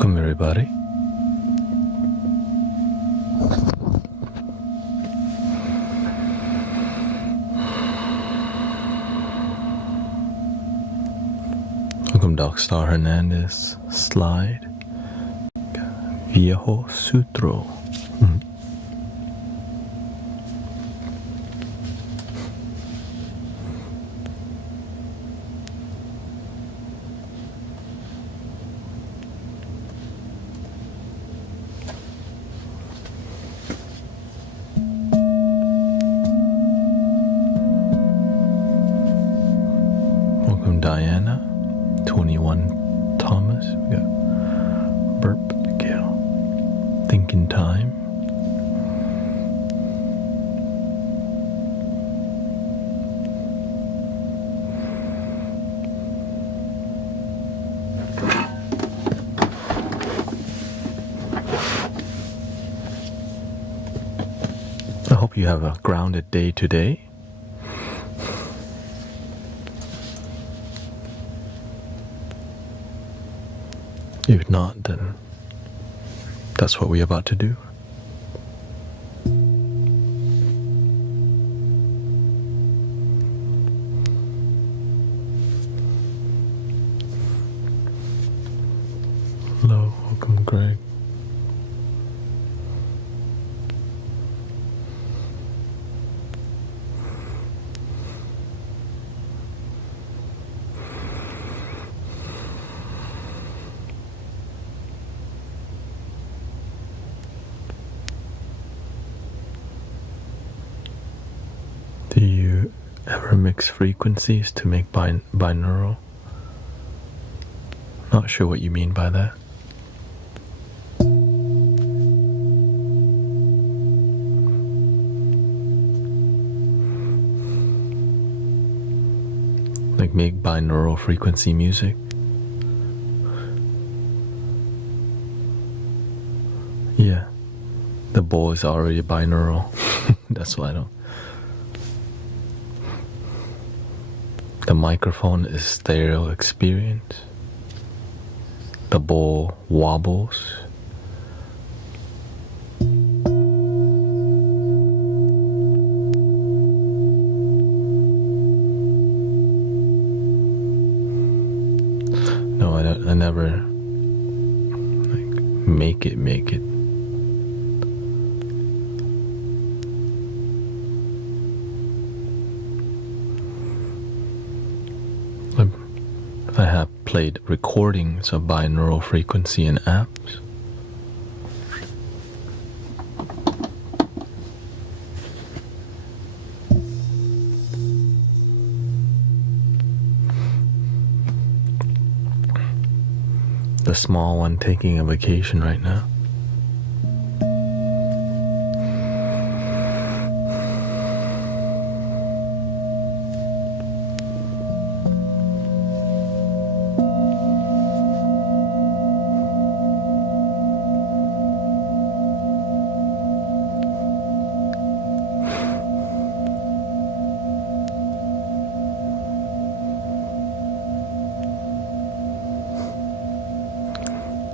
Welcome, everybody. Welcome, Doc Star Hernandez. Slide. Viejo Sutro. Diana, 21 Thomas, we got Burp Gail, Thinking Time. I hope you have a grounded day today. If not, then that's what we're about to do. Hello, welcome, Greg. Do you ever mix frequencies to make binaural? Not sure what you mean by that. Like make binaural frequency music? Yeah, the bowl is already binaural. That's why I don't. The microphone is stereo experience. The bowl wobbles. No, I never like make it. I have played recordings of binaural frequency in apps. The small one taking a vacation right now.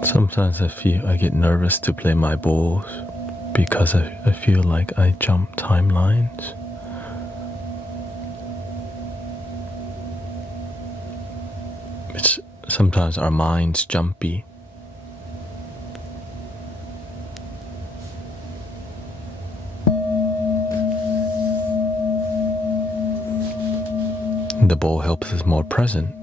Sometimes I get nervous to play my bowls because I feel like I jump timelines. Sometimes our mind's jumpy. The bowl helps us more present.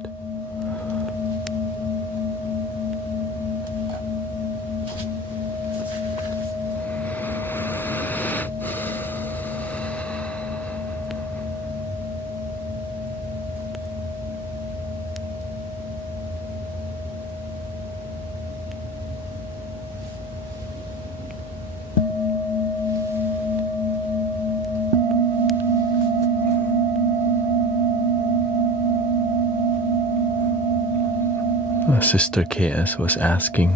Sister KS was asking,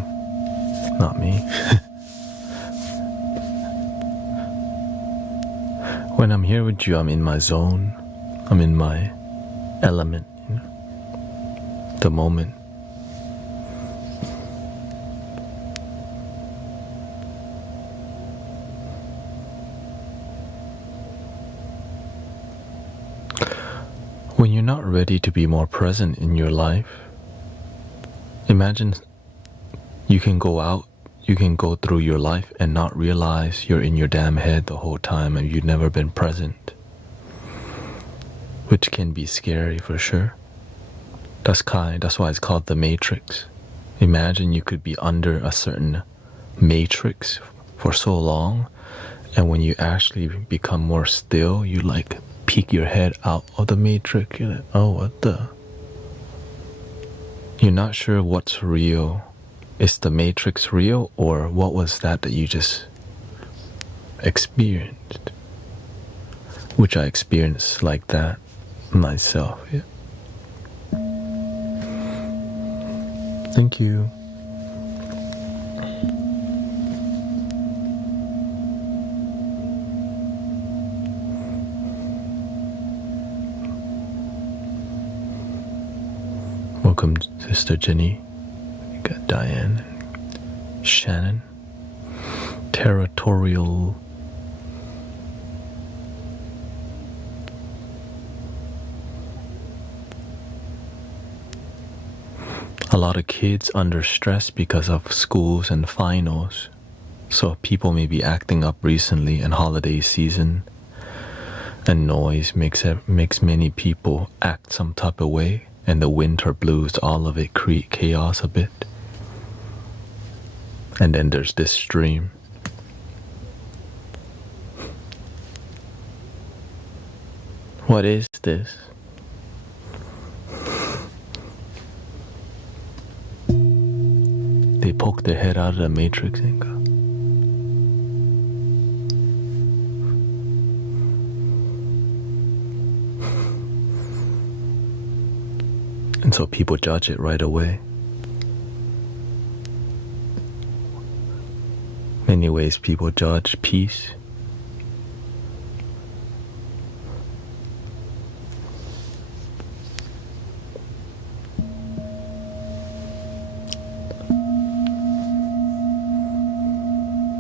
not me. When I'm here with you, I'm in my zone. I'm in my element, the moment. When you're not ready to be more present in your life, imagine you can go through your life and not realize you're in your damn head the whole time and you've never been present, which can be scary for sure. That's why it's called the matrix. Imagine you could be under a certain matrix for so long, and when you actually become more still, you like peek your head out of the matrix. You're like, oh, what the? You're not sure what's real. Is the matrix real, or what was that you just experienced? Which I experienced like that myself. Yeah. Thank you. Welcome, Sister Jenny. We got Diane, Shannon, Territorial. A lot of kids under stress because of schools and finals. So people may be acting up recently in holiday season, and noise makes many people act some type of way. And the winter blues, all of it create chaos a bit. And then there's this stream. What is this? They poke their head out of the matrix and go. And so people judge it right away. Many ways people judge peace.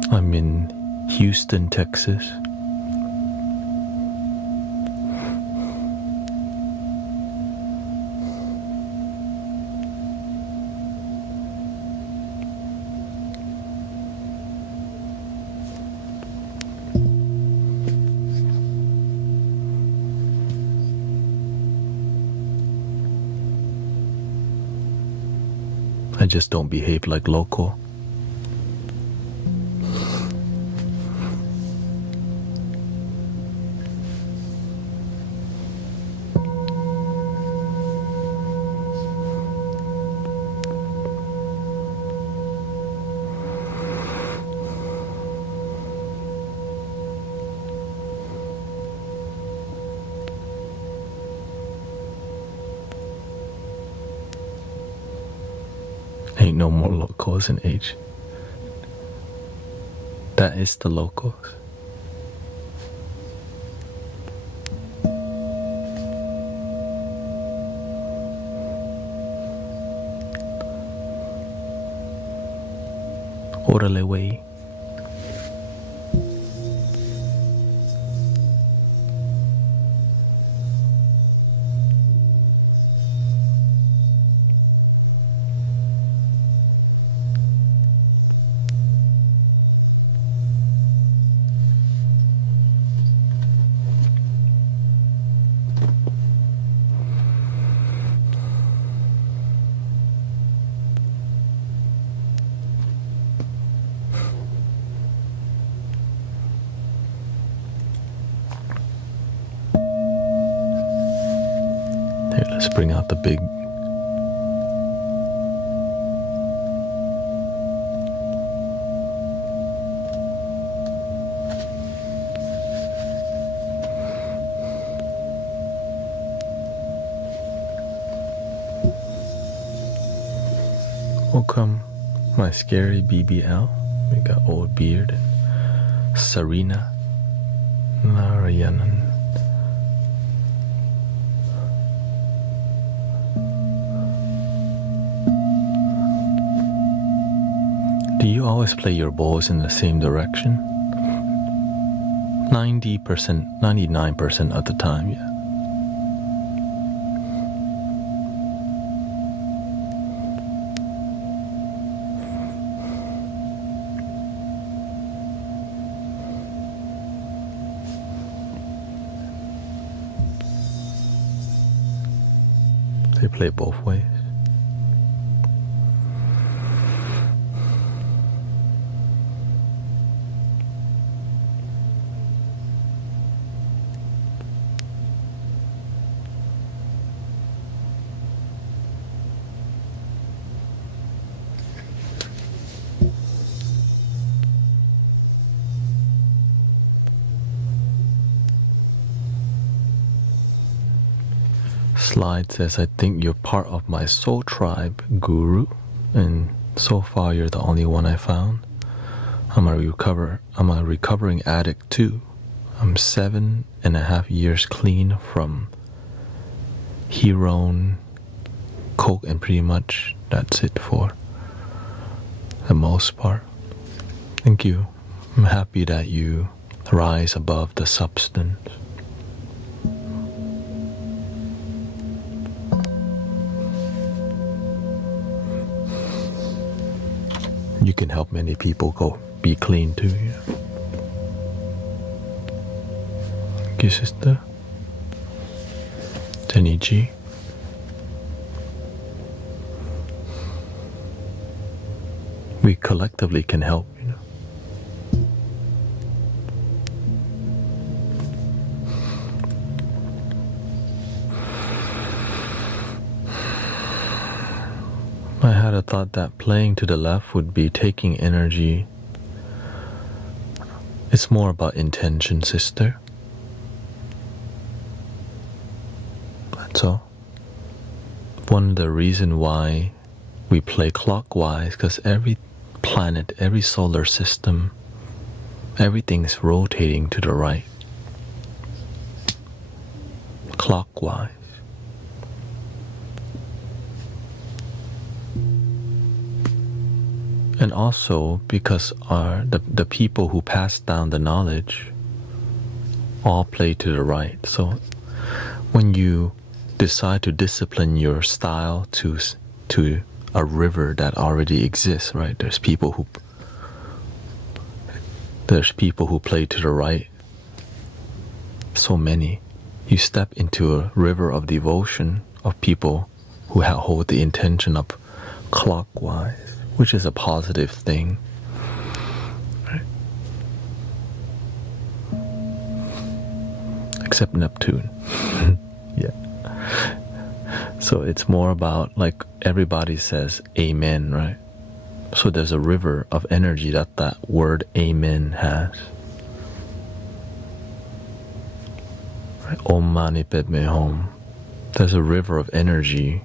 I'm in Houston, Texas. I just don't behave like local. Ain't no more locals in age. That is the locals. Órale, wey. Here, let's bring out the big. Welcome, my scary BBL. We got Old Beard and Serena Narayanan. Do you always play your bowls in the same direction? 90%, 99% of the time, yeah. They play both ways. Slide says, I think you're part of my soul tribe, Guru, and so far you're the only one I found. I'm a recovering addict too. I'm 7.5 years clean from heroin, coke, and pretty much that's it for the most part. Thank you. I'm happy that you rise above the substance. You can help many people go be clean too. Yeah. Thank you, sister. Jenny G. We collectively can help, you know. I had a thought that playing to the left would be taking energy. It's more about intention, sister. That's all. One of the reasons why we play clockwise, because every planet, every solar system, everything's rotating to the right. Clockwise. And also because the people who pass down the knowledge all play to the right. So when you decide to discipline your style to a river that already exists, right? There's people who play to the right. So many. You step into a river of devotion of people who hold the intention of clockwise, which is a positive thing. Right? Except Neptune. Yeah. So it's more about, like everybody says, amen, right? So there's a river of energy that word amen has. Right? Om Mani Padme Hum. There's a river of energy.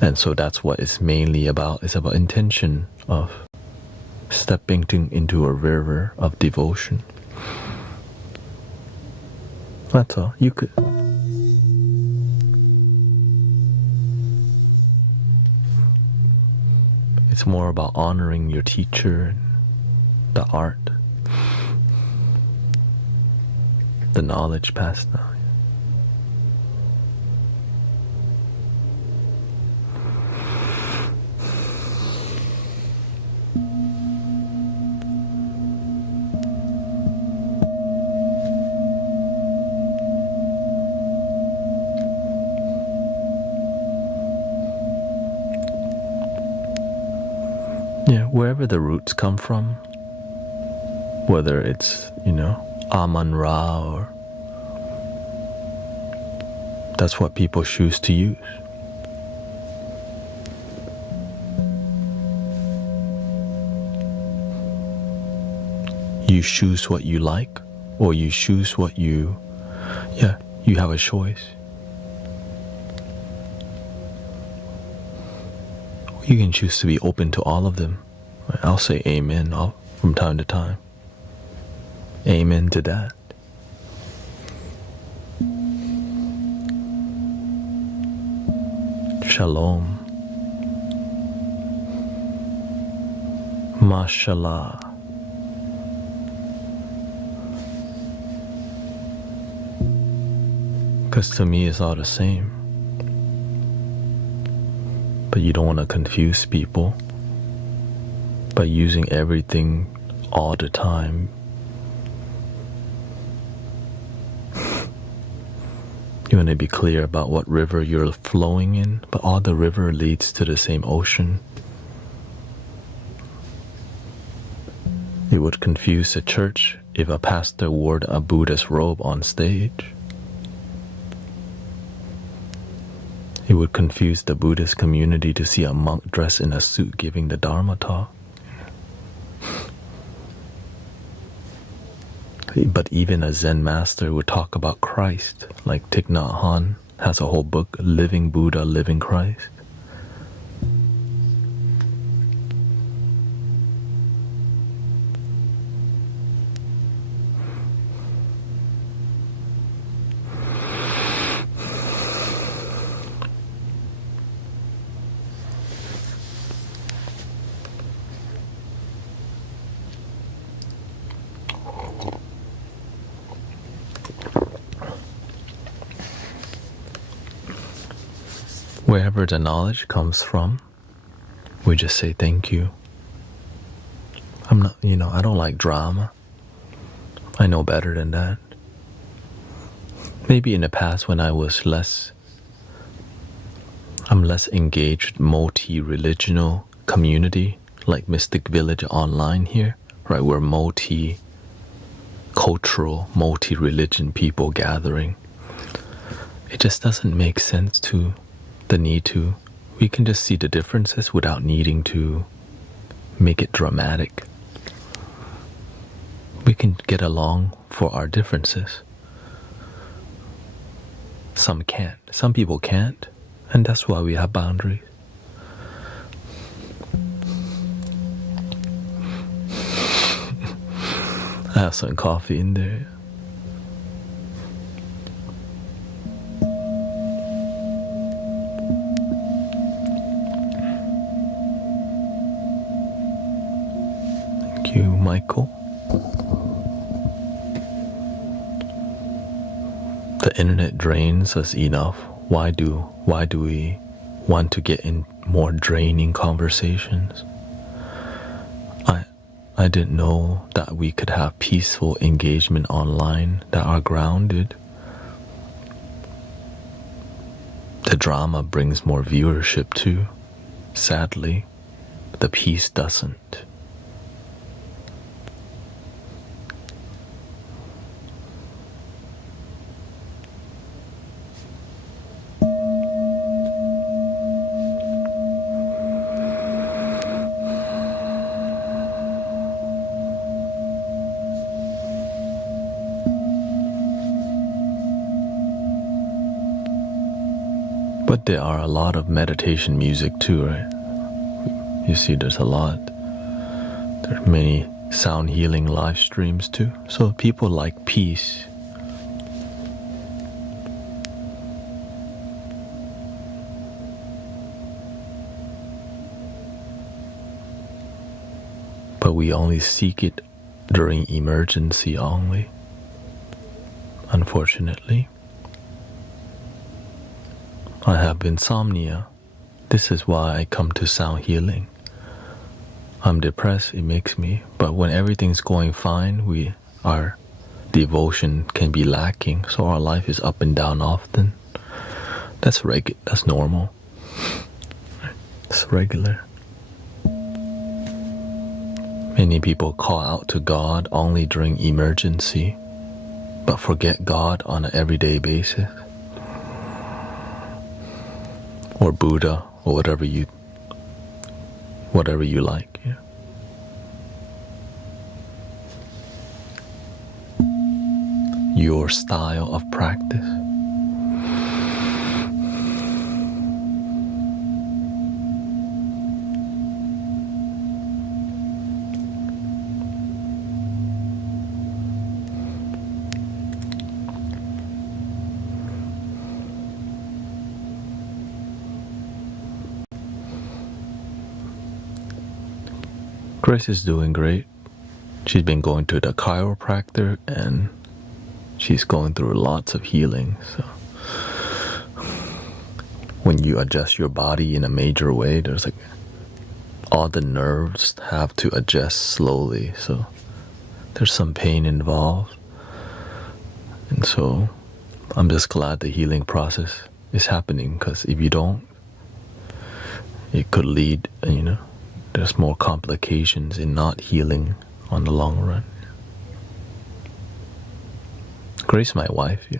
And so that's what it's mainly about. It's about intention of stepping into a river of devotion. That's all. You could. It's more about honoring your teacher and the art, the knowledge passed down. Yeah, wherever the roots come from, whether it's, Amun Ra, or that's what people choose to use. You choose what you like, or you choose what you have a choice. You can choose to be open to all of them. I'll say amen from time to time. Amen to that. Shalom. Mashallah. Because to me it's all the same. But you don't want to confuse people by using everything all the You want to be clear about what river you're flowing in, but all the river leads to the same ocean. It would confuse a church if a pastor wore a Buddhist robe on stage. It would confuse the Buddhist community to see a monk dressed in a suit giving the Dharma talk. But even a Zen master would talk about Christ, like Thich Nhat Hanh has a whole book, Living Buddha, Living Christ. Wherever the knowledge comes from, we just say thank you. I don't like drama. I know better than that. Maybe in the past when I'm less engaged multi-religional community, like Mystic Village online here, right? We're multi-cultural, multi-religion people gathering. It just doesn't make sense we can just see the differences without needing to make it dramatic. We can get along for our differences. Some can't. Some people can't, and that's why we have boundaries. I have some coffee in there. Thank you, Michael. The internet drains us enough. Why do we want to get in more draining conversations? I didn't know that we could have peaceful engagement online that are grounded. The drama brings more viewership too. Sadly, the peace doesn't. But there are a lot of meditation music too, right? You see there's a lot. There are many sound healing live streams too. So people like peace. But we only seek it during emergency only, unfortunately. I have insomnia. This is why I come to sound healing. I'm depressed, it makes me, but when everything's going fine, our devotion can be lacking, so our life is up and down often. That's normal. It's regular. Many people call out to God only during emergency, but forget God on an everyday basis. Or Buddha, or whatever you like. Yeah. Your style of practice. Grace is doing great. She's been going to the chiropractor and she's going through lots of healing. So when you adjust your body in a major way, there's all the nerves have to adjust slowly. So there's some pain involved. And so I'm just glad the healing process is happening, because if you don't, it could lead, there's more complications in not healing on the long run. Grace, my wife, yeah.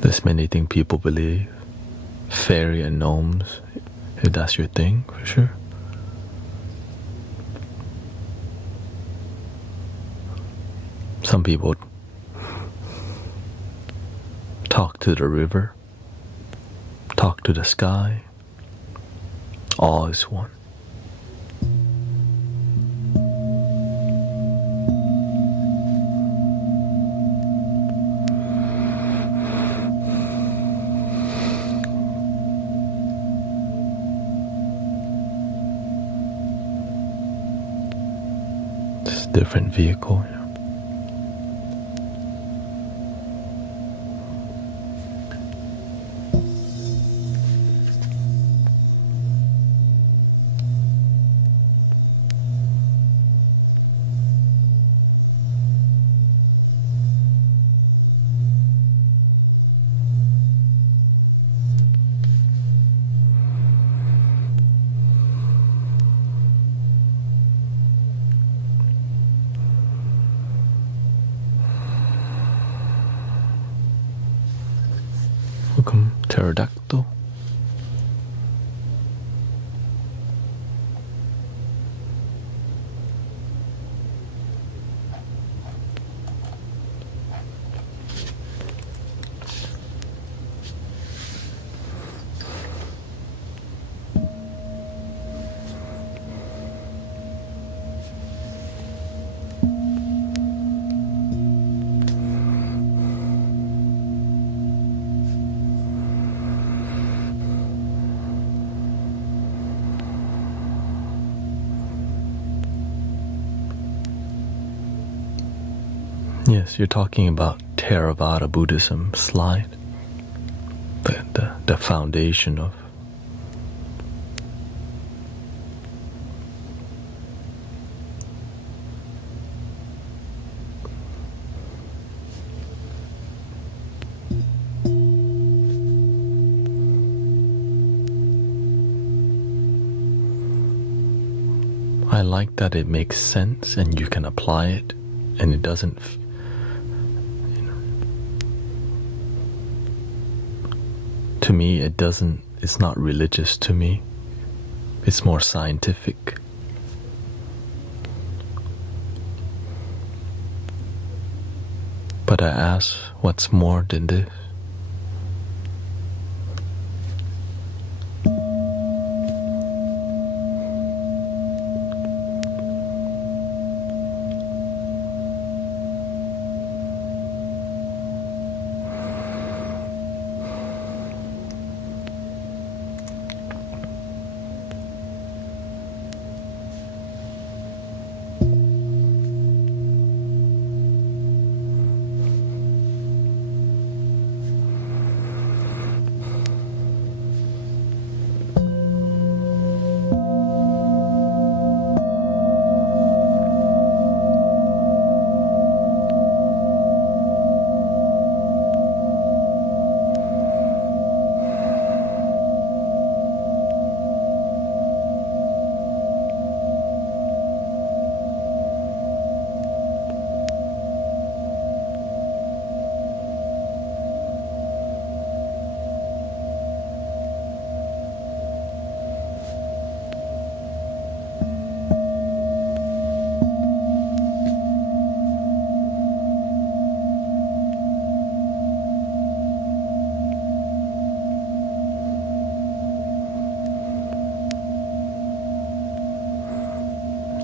There's many things people believe. Fairy and gnomes, if that's your thing, for sure. Some people talk to the river, talk to the sky. All is one. It's a different vehicle. Welcome, pterodactyl. Yes, you're talking about Theravada Buddhism slide, the foundation of I like that it makes sense and you can apply it, and it doesn't to me, it's not religious to me. It's more scientific. But I ask, what's more than this?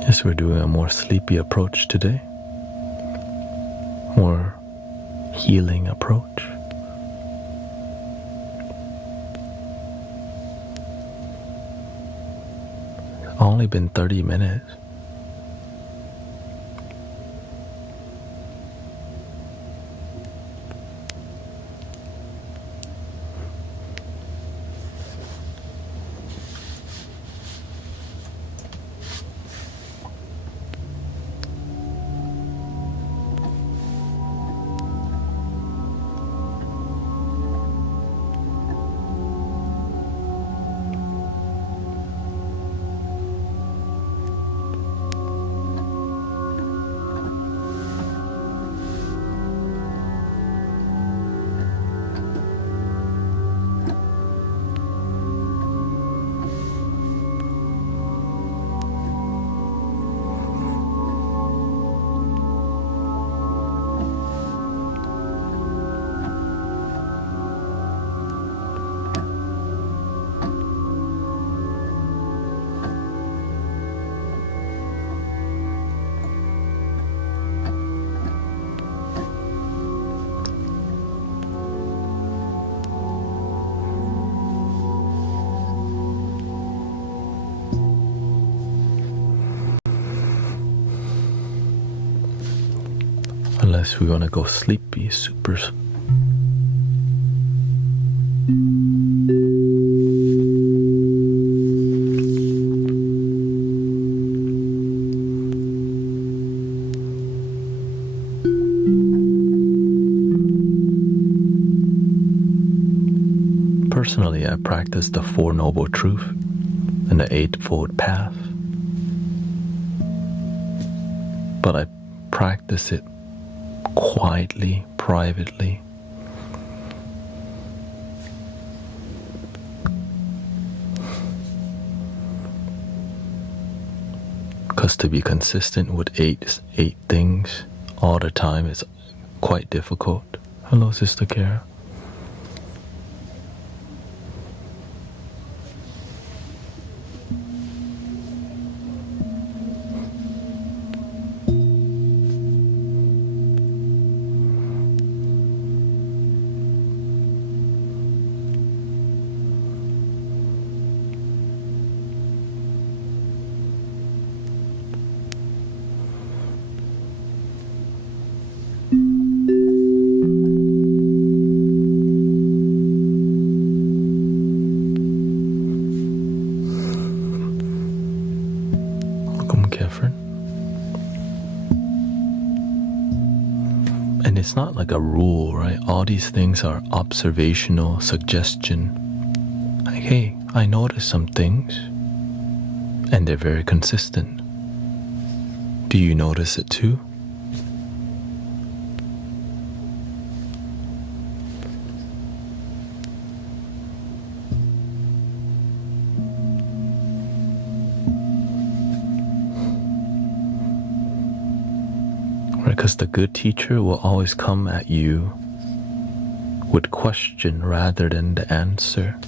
Yes, we're doing a more sleepy approach today. More healing approach. It's only been 30 minutes. unless we want to go sleepy, super. Personally, I practice the Four Noble Truths and the Eightfold Path, but I practice it quietly, privately. Because to be consistent with eight things all the time is quite difficult. Hello, Sister Kara. And it's not like a rule, right? All these things are observational suggestion. Like, hey, I noticed some things, and they're very consistent. Do you notice it too? Because the good teacher will always come at you with question rather than the answer.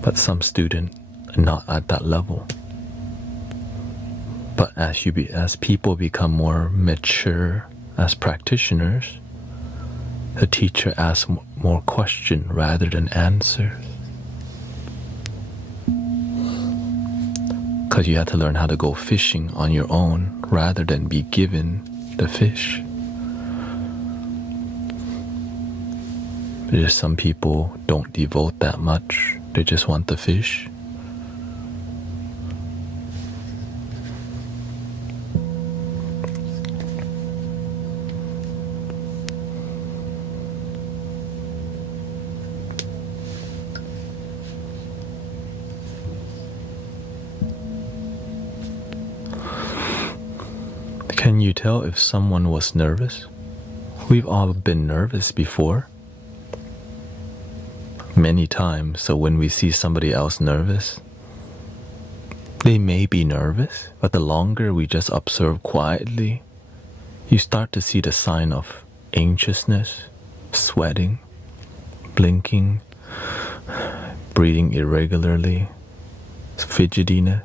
But some students are not at that level. But as people become more mature as practitioners, the teacher asks more question rather than answers. Because you have to learn how to go fishing on your own rather than be given the fish. There's some people don't devote that much. They just want the fish. Can you tell if someone was nervous? We've all been nervous before. Many times, so when we see somebody else nervous, they may be nervous, but the longer we just observe quietly, you start to see the sign of anxiousness, sweating, blinking, breathing irregularly, fidgetiness.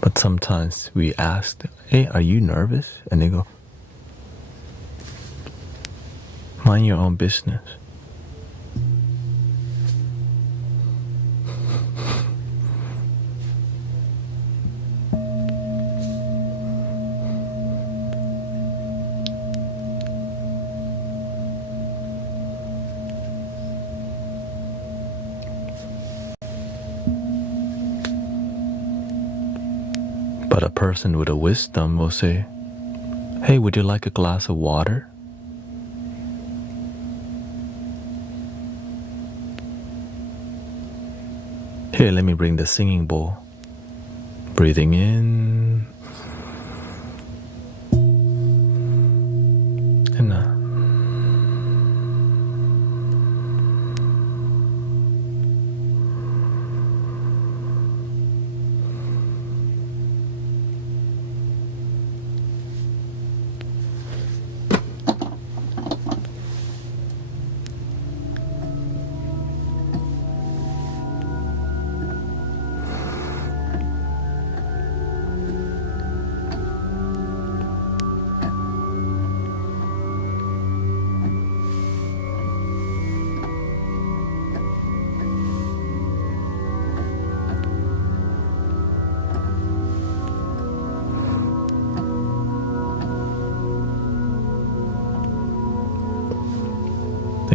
But sometimes we ask, hey, are you nervous? And they go, mind your own business. But a person with a wisdom will say, hey, would you like a glass of water? Here, let me bring the singing bowl. Breathing in and out.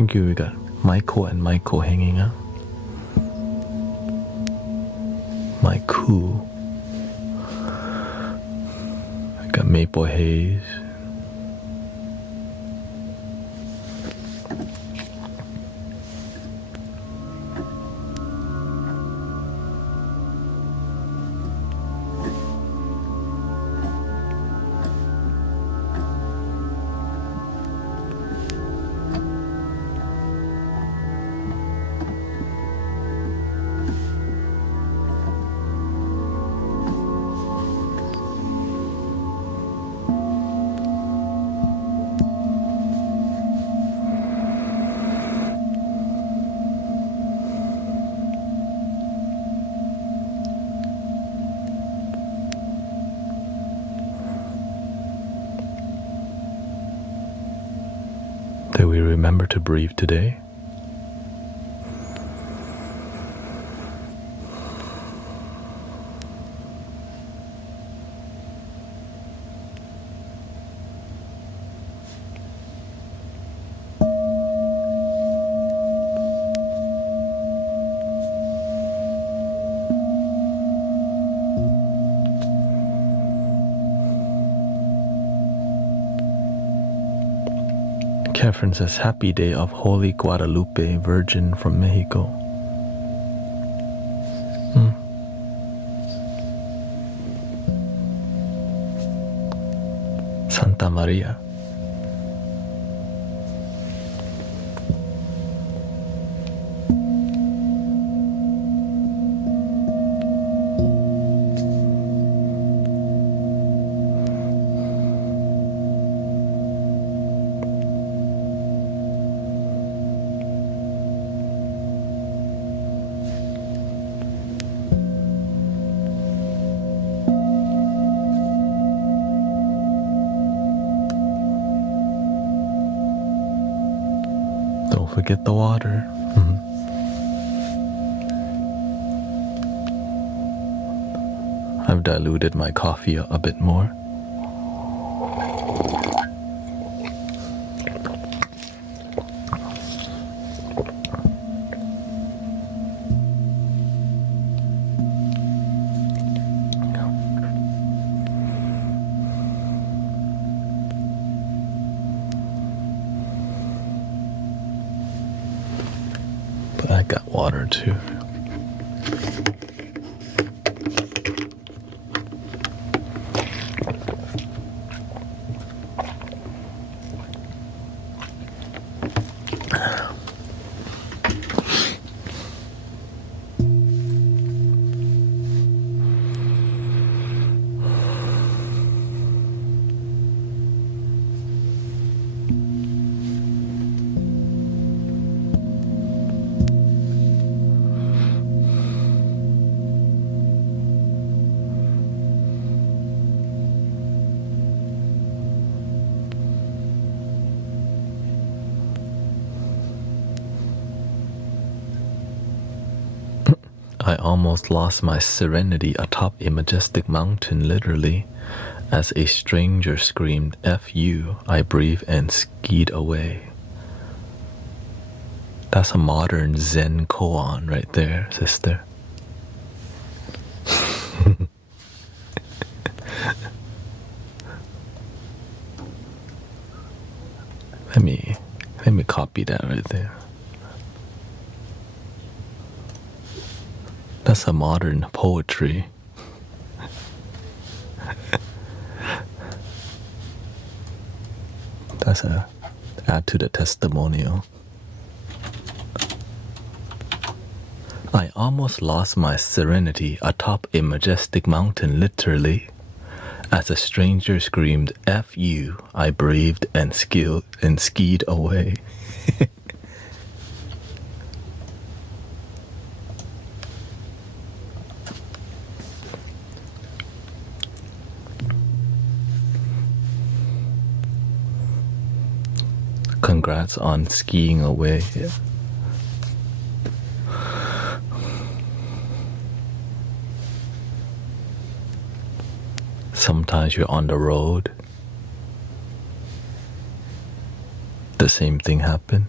Thank you. We got Michael and Michael hanging out. Michael. I got Maple Haze. Did we remember to breathe today? Catherine says, happy day of Holy Guadalupe Virgin from Mexico. Santa Maria. Don't forget the water. I've diluted my coffee a bit more. But I got water too. I almost lost my serenity atop a majestic mountain, literally. As a stranger screamed, F you, I breathed and skied away. That's a modern Zen koan right there, sister. Let me copy that right there. That's a modern poetry. That's a add to the testimonial. I almost lost my serenity atop a majestic mountain, literally. As a stranger screamed, F you, I breathed and skied away. Congrats on skiing away. Yeah. Sometimes you're on the road, the same thing happens.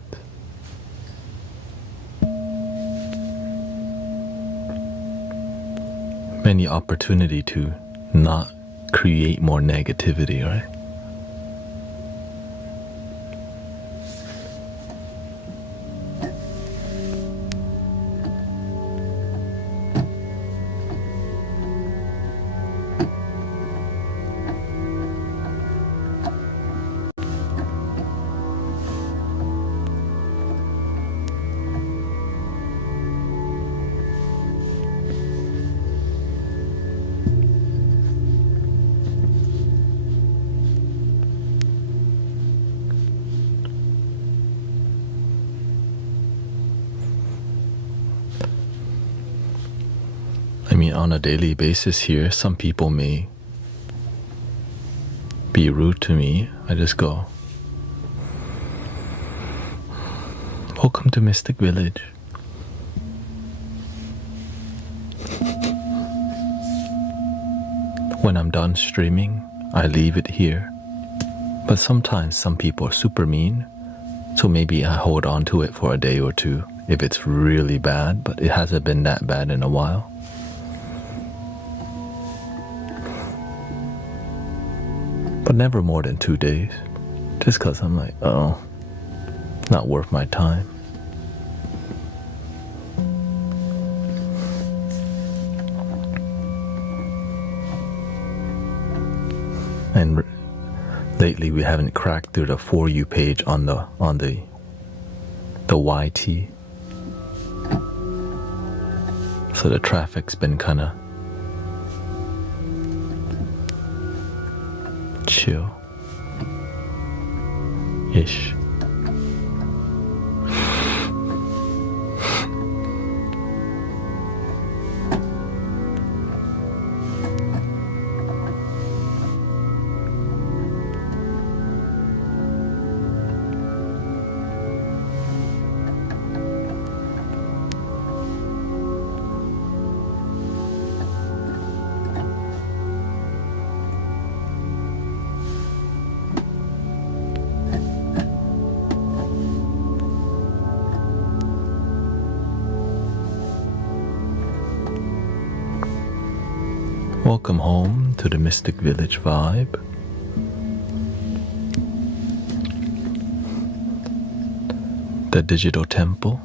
many opportunity to not create more negativity, right? I mean, on a daily basis here, some people may be rude to me. I just go, "Welcome to Mystic Village." When I'm done streaming, I leave it here. But sometimes some people are super mean, so maybe I hold on to it for a day or two if it's really bad, but it hasn't been that bad in a while. But never more than 2 days. Just because I'm like, oh, not worth my time. And lately we haven't cracked through the For You page on the YT. So the traffic's been kind of chill-ish. Welcome home to the Mystic Village vibe. The digital temple.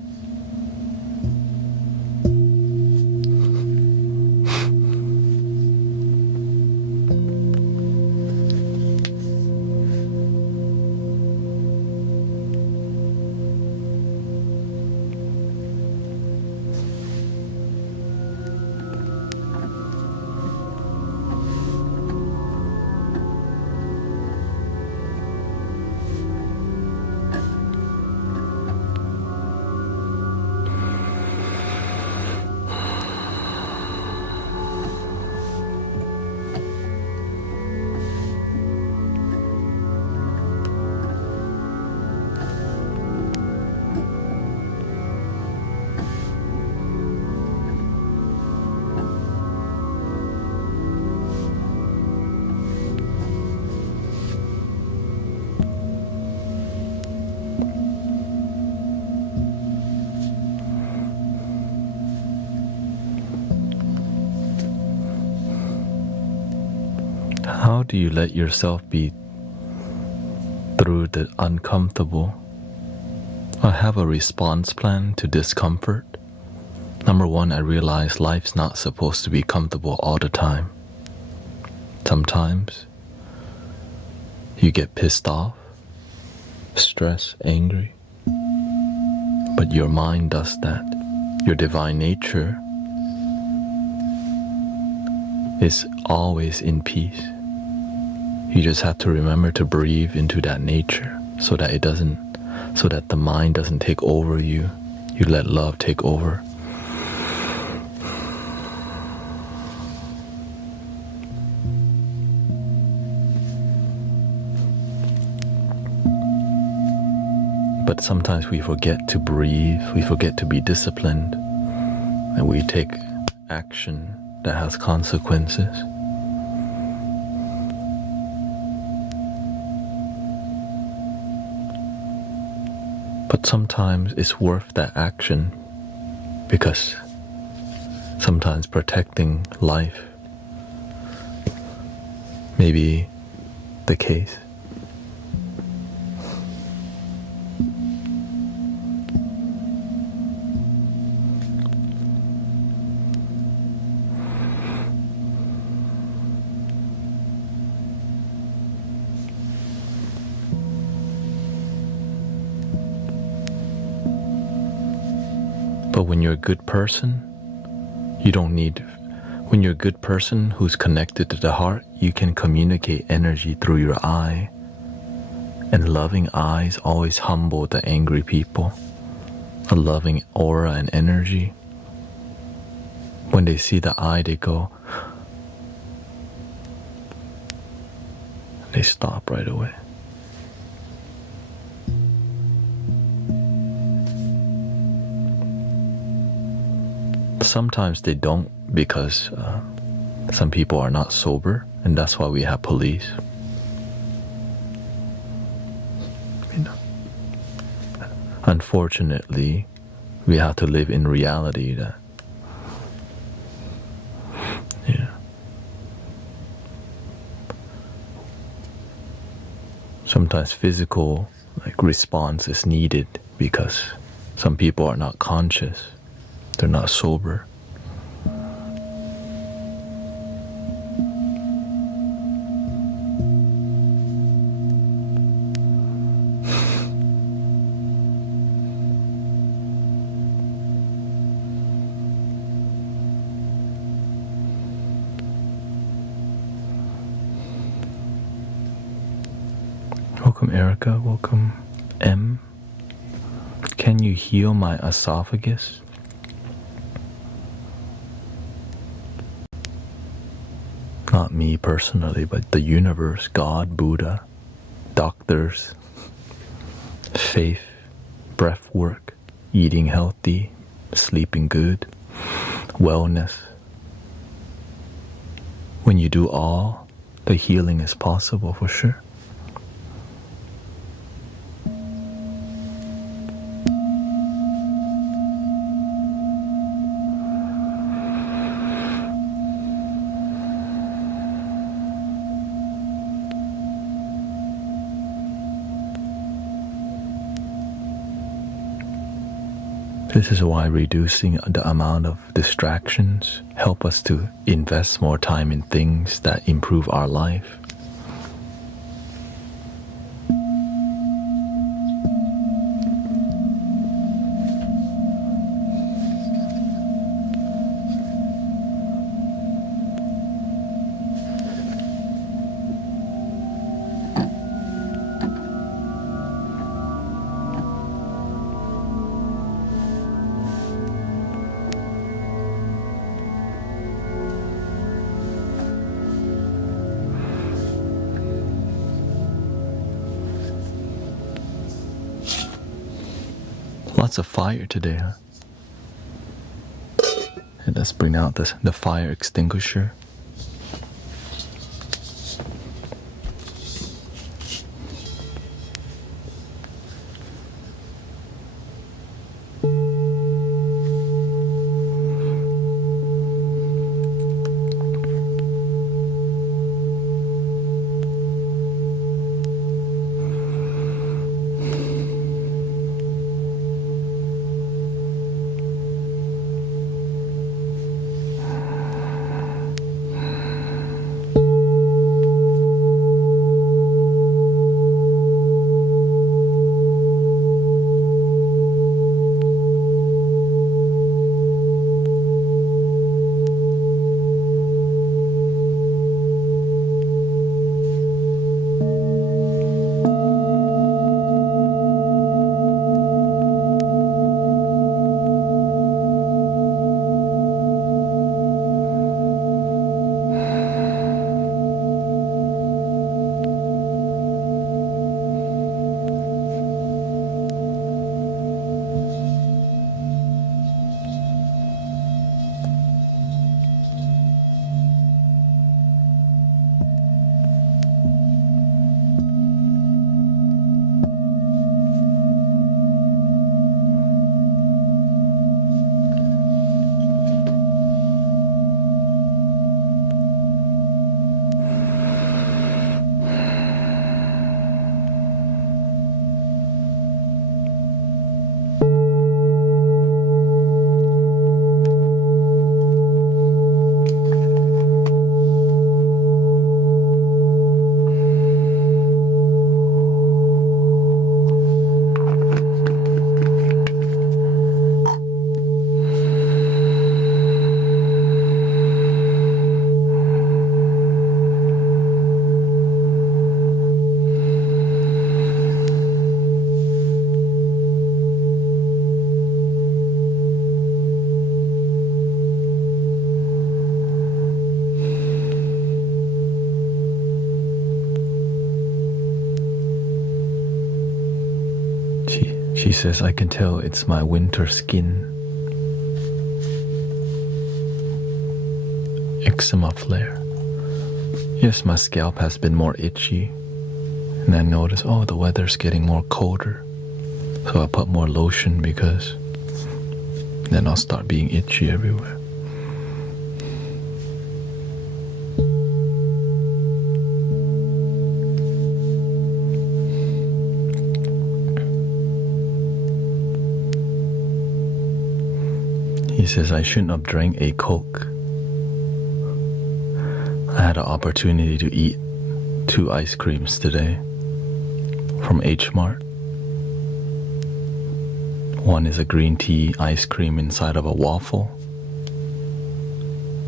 How do you let yourself be through the uncomfortable? I have a response plan to discomfort. Number one, I realize life's not supposed to be comfortable all the time. Sometimes you get pissed off, stressed, angry, but your mind does that. Your divine nature is always in peace. You just have to remember to breathe into that nature so that the mind doesn't take over you. You let love take over. But sometimes we forget to breathe, we forget to be disciplined, and we take action that has consequences. But sometimes it's worth that action because sometimes protecting life may be the case. But when you're a good person, when you're a good person who's connected to the heart, you can communicate energy through your eye. And loving eyes always humble the angry people. A loving aura and energy. When they see the eye, they go, they stop right away. Sometimes they don't because some people are not sober, and that's why we have police. Unfortunately, we have to live in reality that sometimes physical response is needed because some people are not conscious. They're not sober. Welcome, Erica. Welcome, M. Can you heal my esophagus? Not me personally, but the universe, God, Buddha, doctors, faith, breath work, eating healthy, sleeping good, wellness. When you do all, the healing is possible for sure. This is why reducing the amount of distractions help us to invest more time in things that improve our life. Lots of fire today, huh? And let's bring out the fire extinguisher. She says, I can tell it's my winter skin. Eczema flare. Yes, my scalp has been more itchy. And I notice, oh, the weather's getting more colder. So I put more lotion because then I'll start being itchy everywhere. He says, I shouldn't have drank a Coke. I had an opportunity to eat 2 ice creams today from H Mart. One is a green tea ice cream inside of a waffle.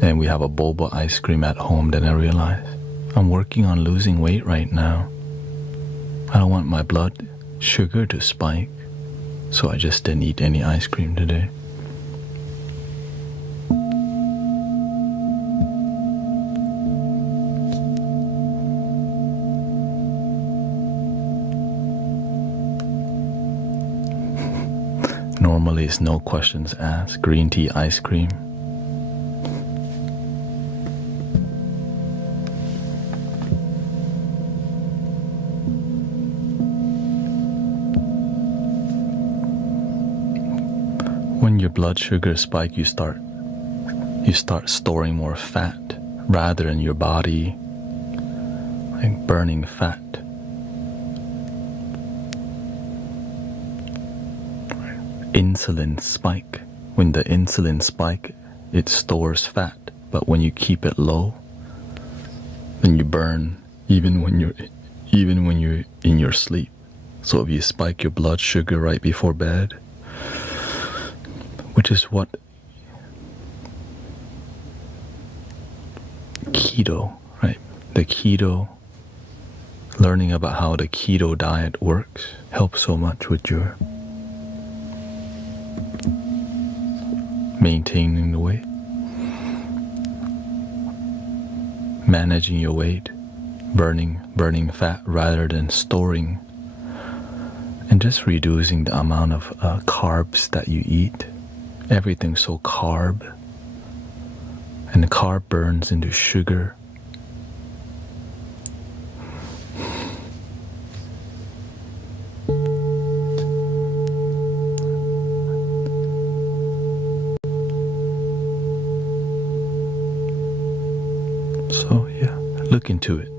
And we have a boba ice cream at home. Then I realized I'm working on losing weight right now. I don't want my blood sugar to spike. So I just didn't eat any ice cream today. Normally it's no questions asked. Green tea ice cream. When your blood sugar spike, you start storing more fat rather than your body like burning fat. Insulin spike. When the insulin spike, it stores fat, but when you keep it low, then you burn even when you're in your sleep. So if you spike your blood sugar right before bed, which is what keto, right? The keto, learning about how the keto diet works helps so much with your maintaining the weight, managing your weight, burning fat rather than storing, and just reducing the amount of carbs that you eat. Everything's so carb, and the carb burns into sugar. So yeah, look into it.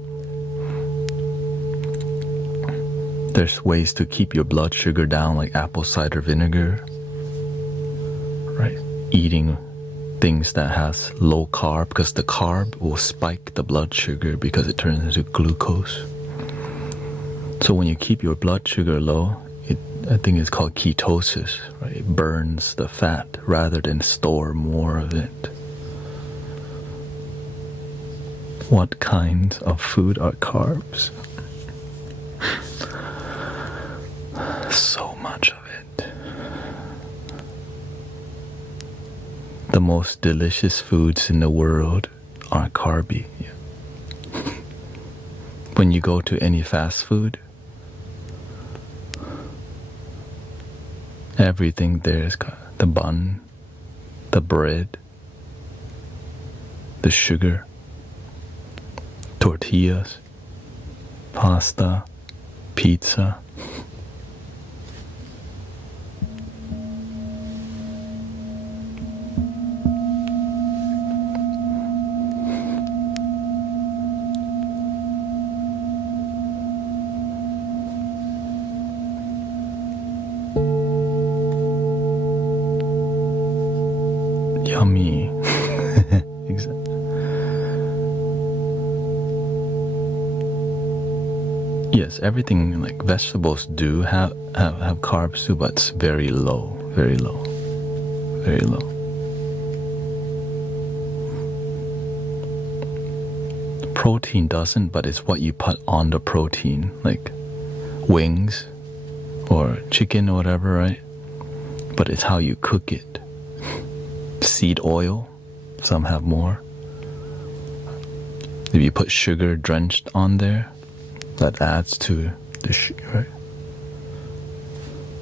There's ways to keep your blood sugar down, like apple cider vinegar, right? Eating things that has low carb, because the carb will spike the blood sugar because it turns into glucose. So when you keep your blood sugar low, I think it's called ketosis, right? It burns the fat rather than store more of it. What kinds of food are carbs? So much of it. The most delicious foods in the world are carby. Yeah. When you go to any fast food, everything there is the bun, the bread, the sugar, tortillas, pasta, pizza. Yummy. Exactly. Yes, everything like vegetables do have carbs too, but it's very low, very low, very low. Protein doesn't, but it's what you put on the protein, like wings or chicken or whatever, right? But it's how you cook it. Seed oil, some have more. If you put sugar drenched on there, that adds to the sugar, right?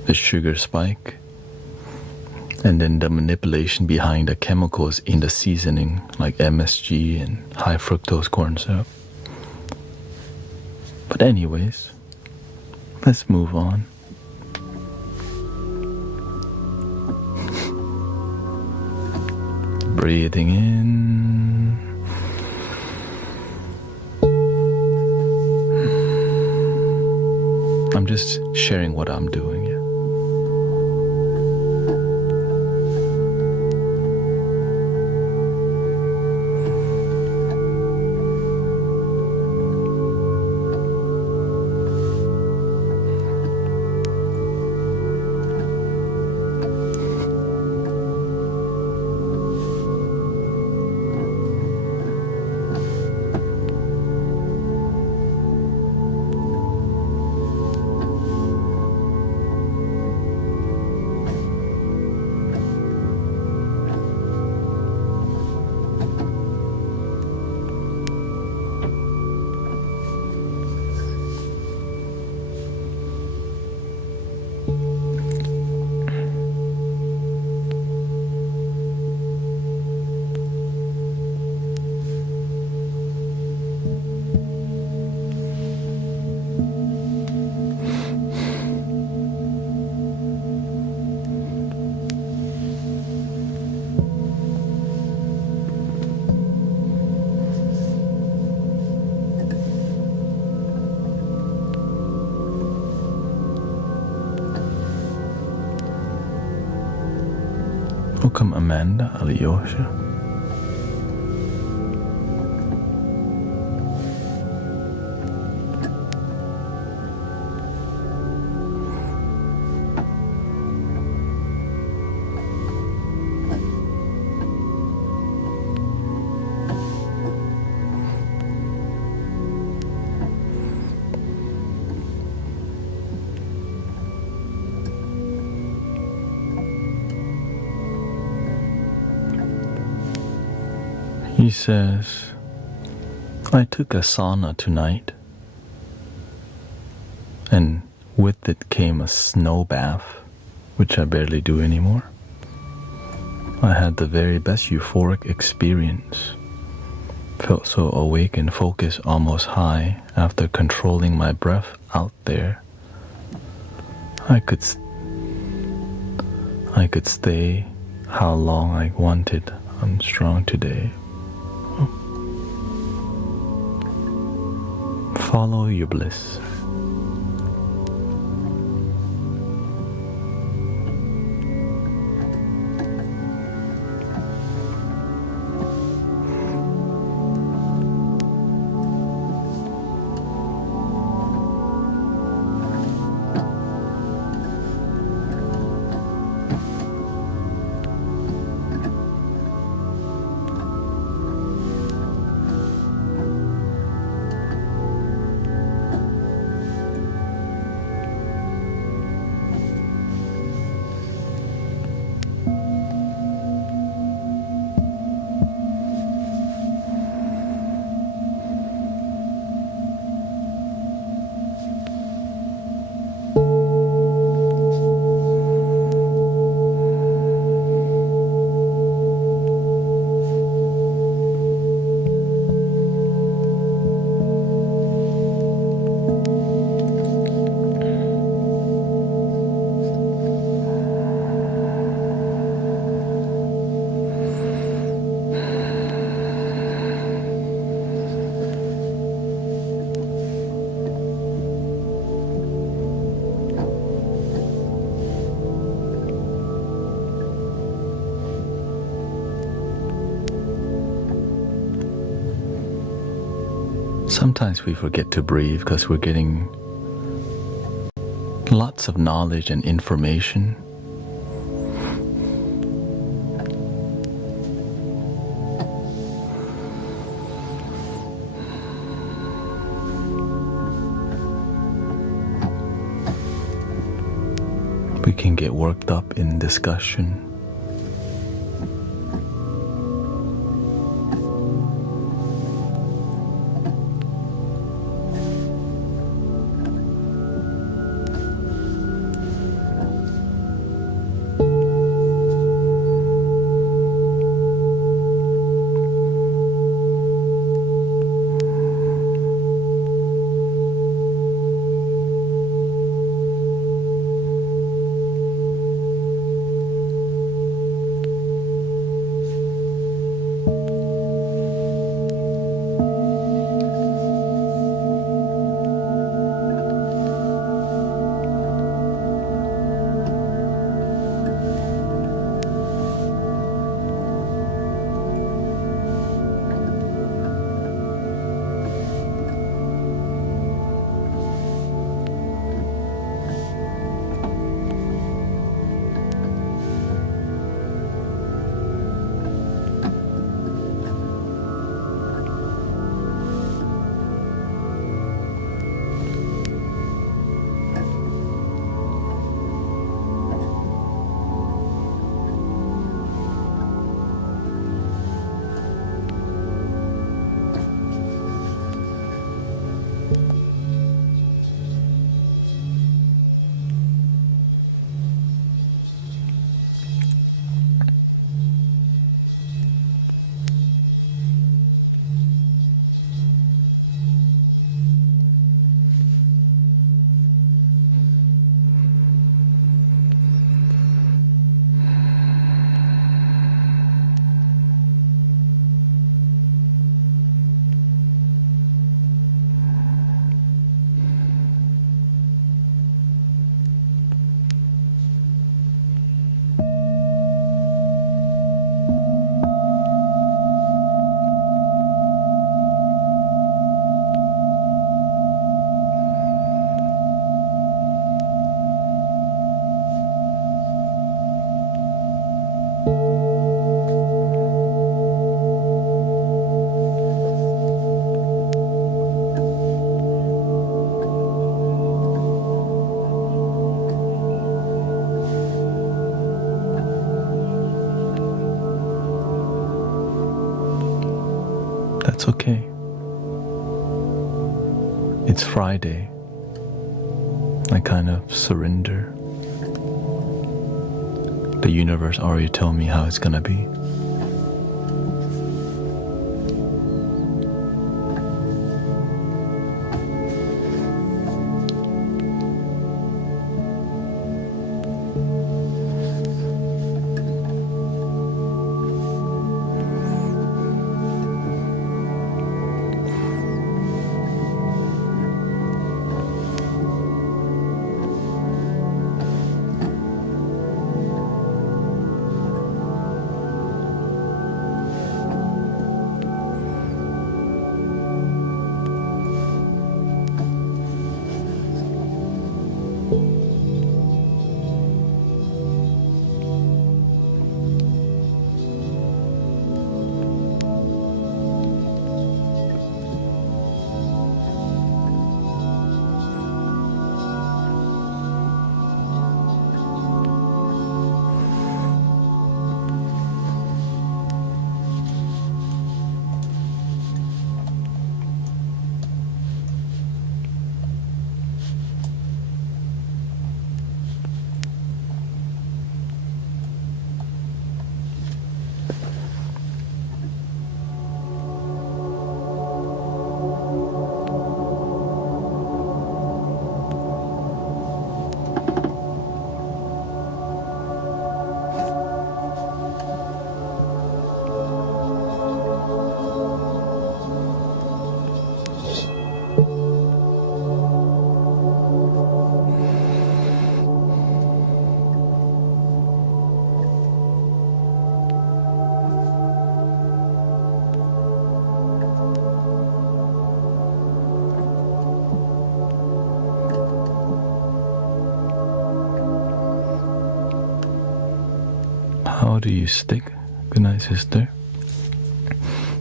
the sugar spike, and then the manipulation behind the chemicals in the seasoning like MSG and high fructose corn syrup. But anyways, let's move on. Breathing in. I'm just sharing what I'm doing. Yeah. Welcome Amanda Alyosha. He says, I took a sauna tonight, and with it came a snow bath, which I barely do anymore. I had the very best euphoric experience. Felt so awake and focused, almost high, after controlling my breath out there. I could stay how long I wanted. I'm strong today. Follow your bliss. Sometimes we forget to breathe because we're getting lots of knowledge and information. We can get worked up in discussion. That's okay. It's Friday. I kind of surrender. The universe already told me how it's gonna be. How do you stick? Good night, sister.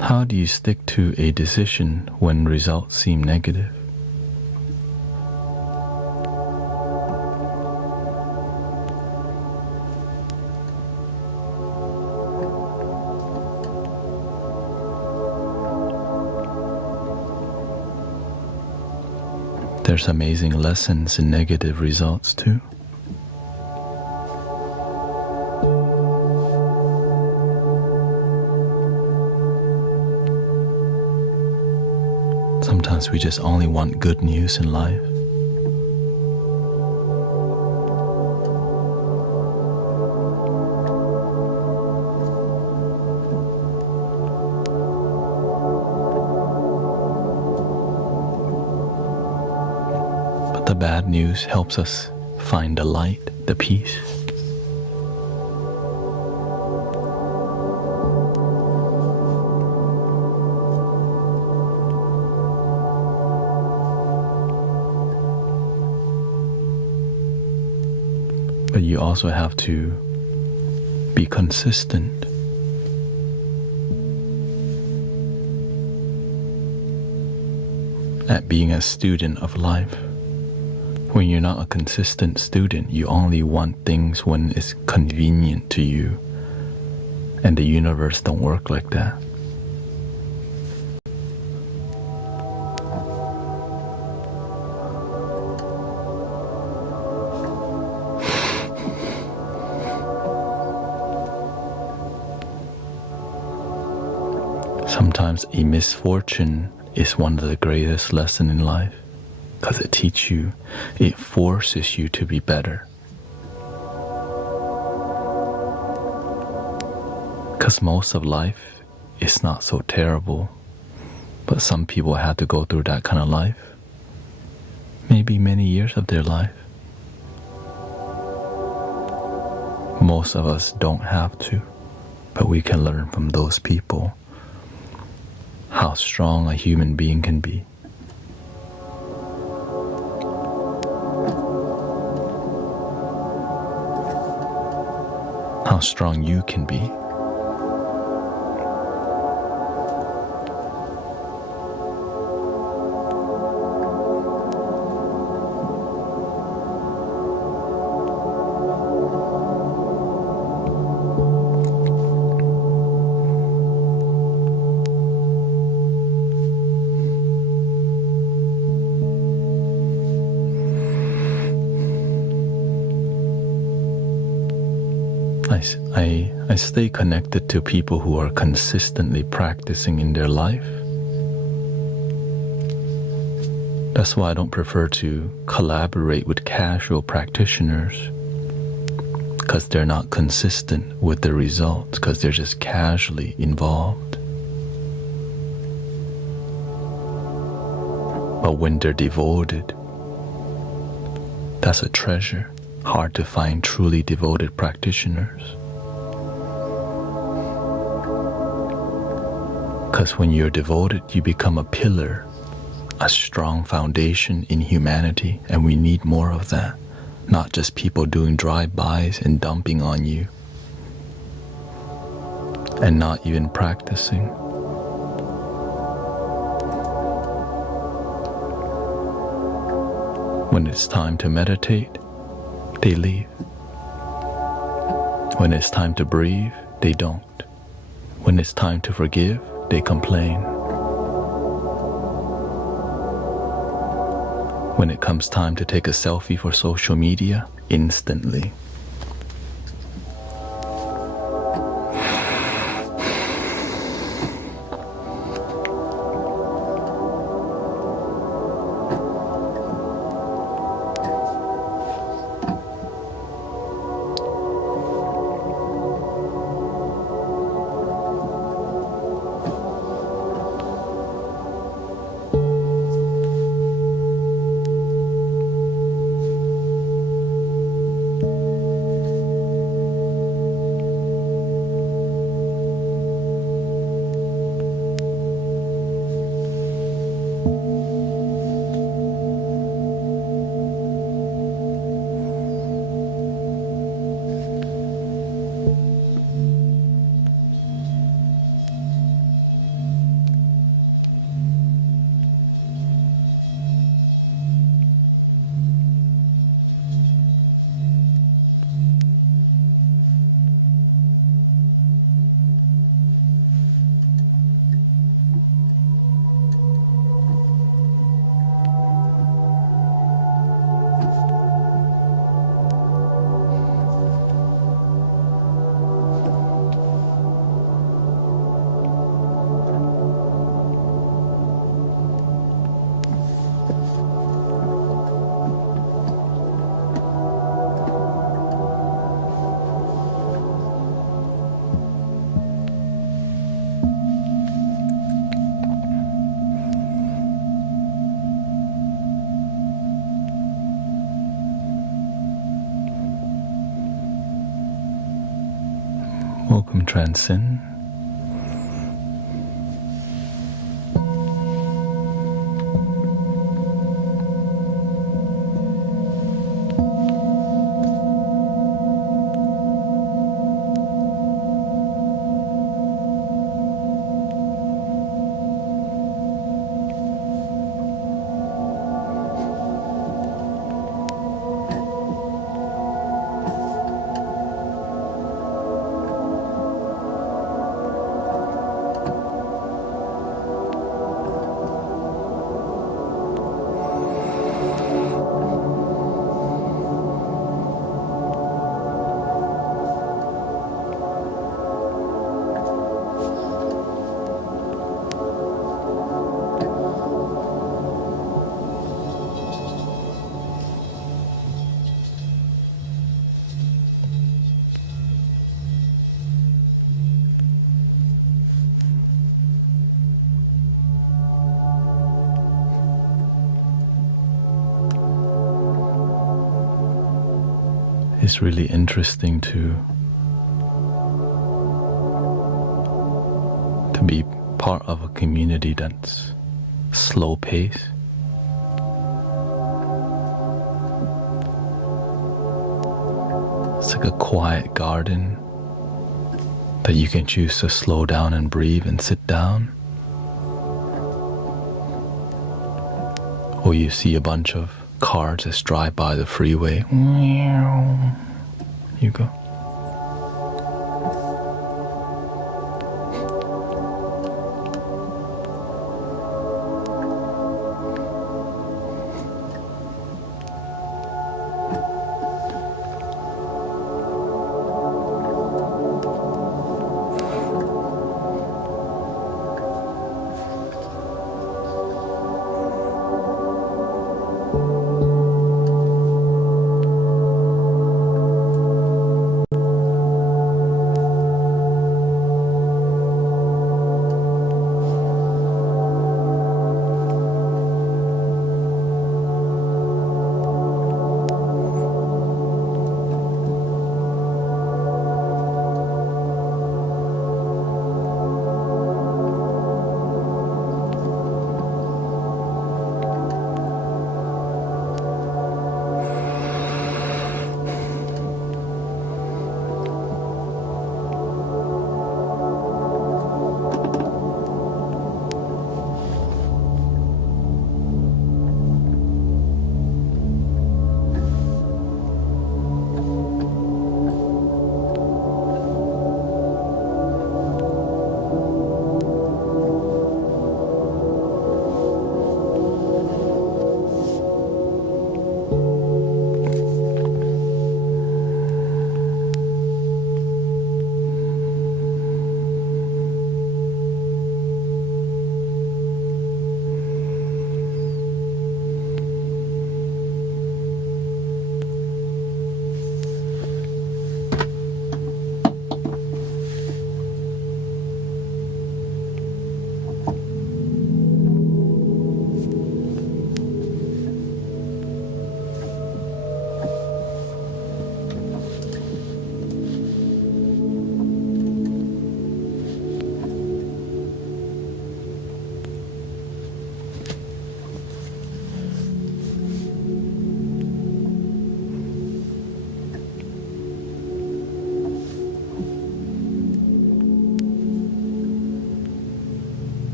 How do you stick to a decision when results seem negative? There's amazing lessons in negative results too. Sometimes we just only want good news in life. But the bad news helps us find the light, the peace. But you also have to be consistent. At being a student of life. When you're not a consistent student, you only want things when it's convenient to you. And the universe don't work like that. Sometimes a misfortune is one of the greatest lessons in life because it teaches you, it forces you to be better. Because most of life is not so terrible, but some people have to go through that kind of life, maybe many years of their life. Most of us don't have to, but we can learn from those people how strong a human being can be. How strong you can be. I stay connected to people who are consistently practicing in their life. That's why I don't prefer to collaborate with casual practitioners, because they're not consistent with the results, because they're just casually involved. But when they're devoted, that's a treasure. Hard to find truly devoted practitioners. Because when you're devoted, you become a pillar, a strong foundation in humanity, and we need more of that. Not just people doing drive-bys and dumping on you, and not even practicing. When it's time to meditate, they leave. When it's time to breathe, they don't. When it's time to forgive, they complain. When it comes time to take a selfie for social media, instantly. Welcome, Transcend. It's really interesting to be part of a community that's slow pace. It's like a quiet garden that you can choose to slow down and breathe and sit down. Or you see a bunch of cars just drive by the freeway. You go.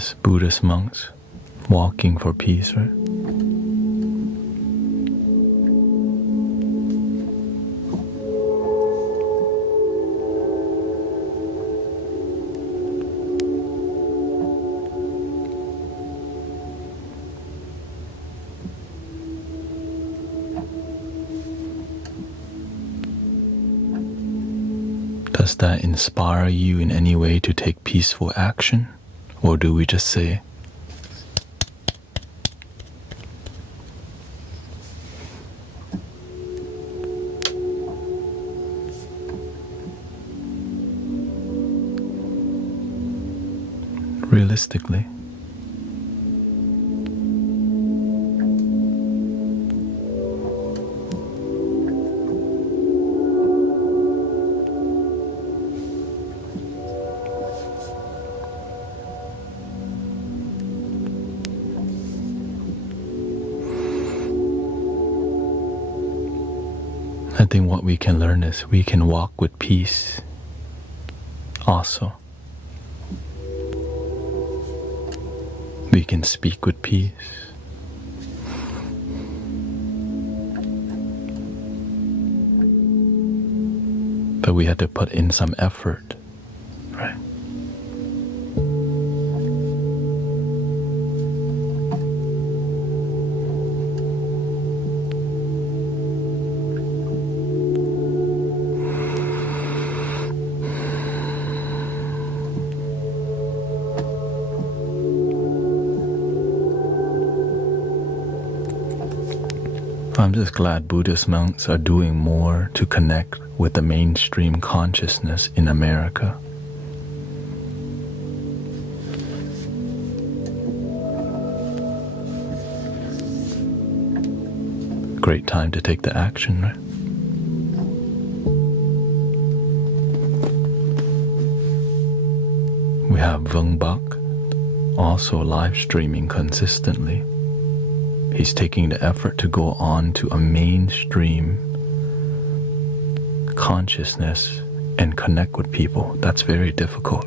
Yes, Buddhist monks walking for peace, right? Does that inspire you in any way to take peaceful action? Or do we just say, realistically, I think what we can learn is we can walk with peace also. We can speak with peace. But we had to put in some effort, right? I'm just glad Buddhist monks are doing more to connect with the mainstream consciousness in America. Great time to take the action, right? We have Vung Bak also live streaming consistently. He's taking the effort to go on to a mainstream consciousness and connect with people. That's very difficult.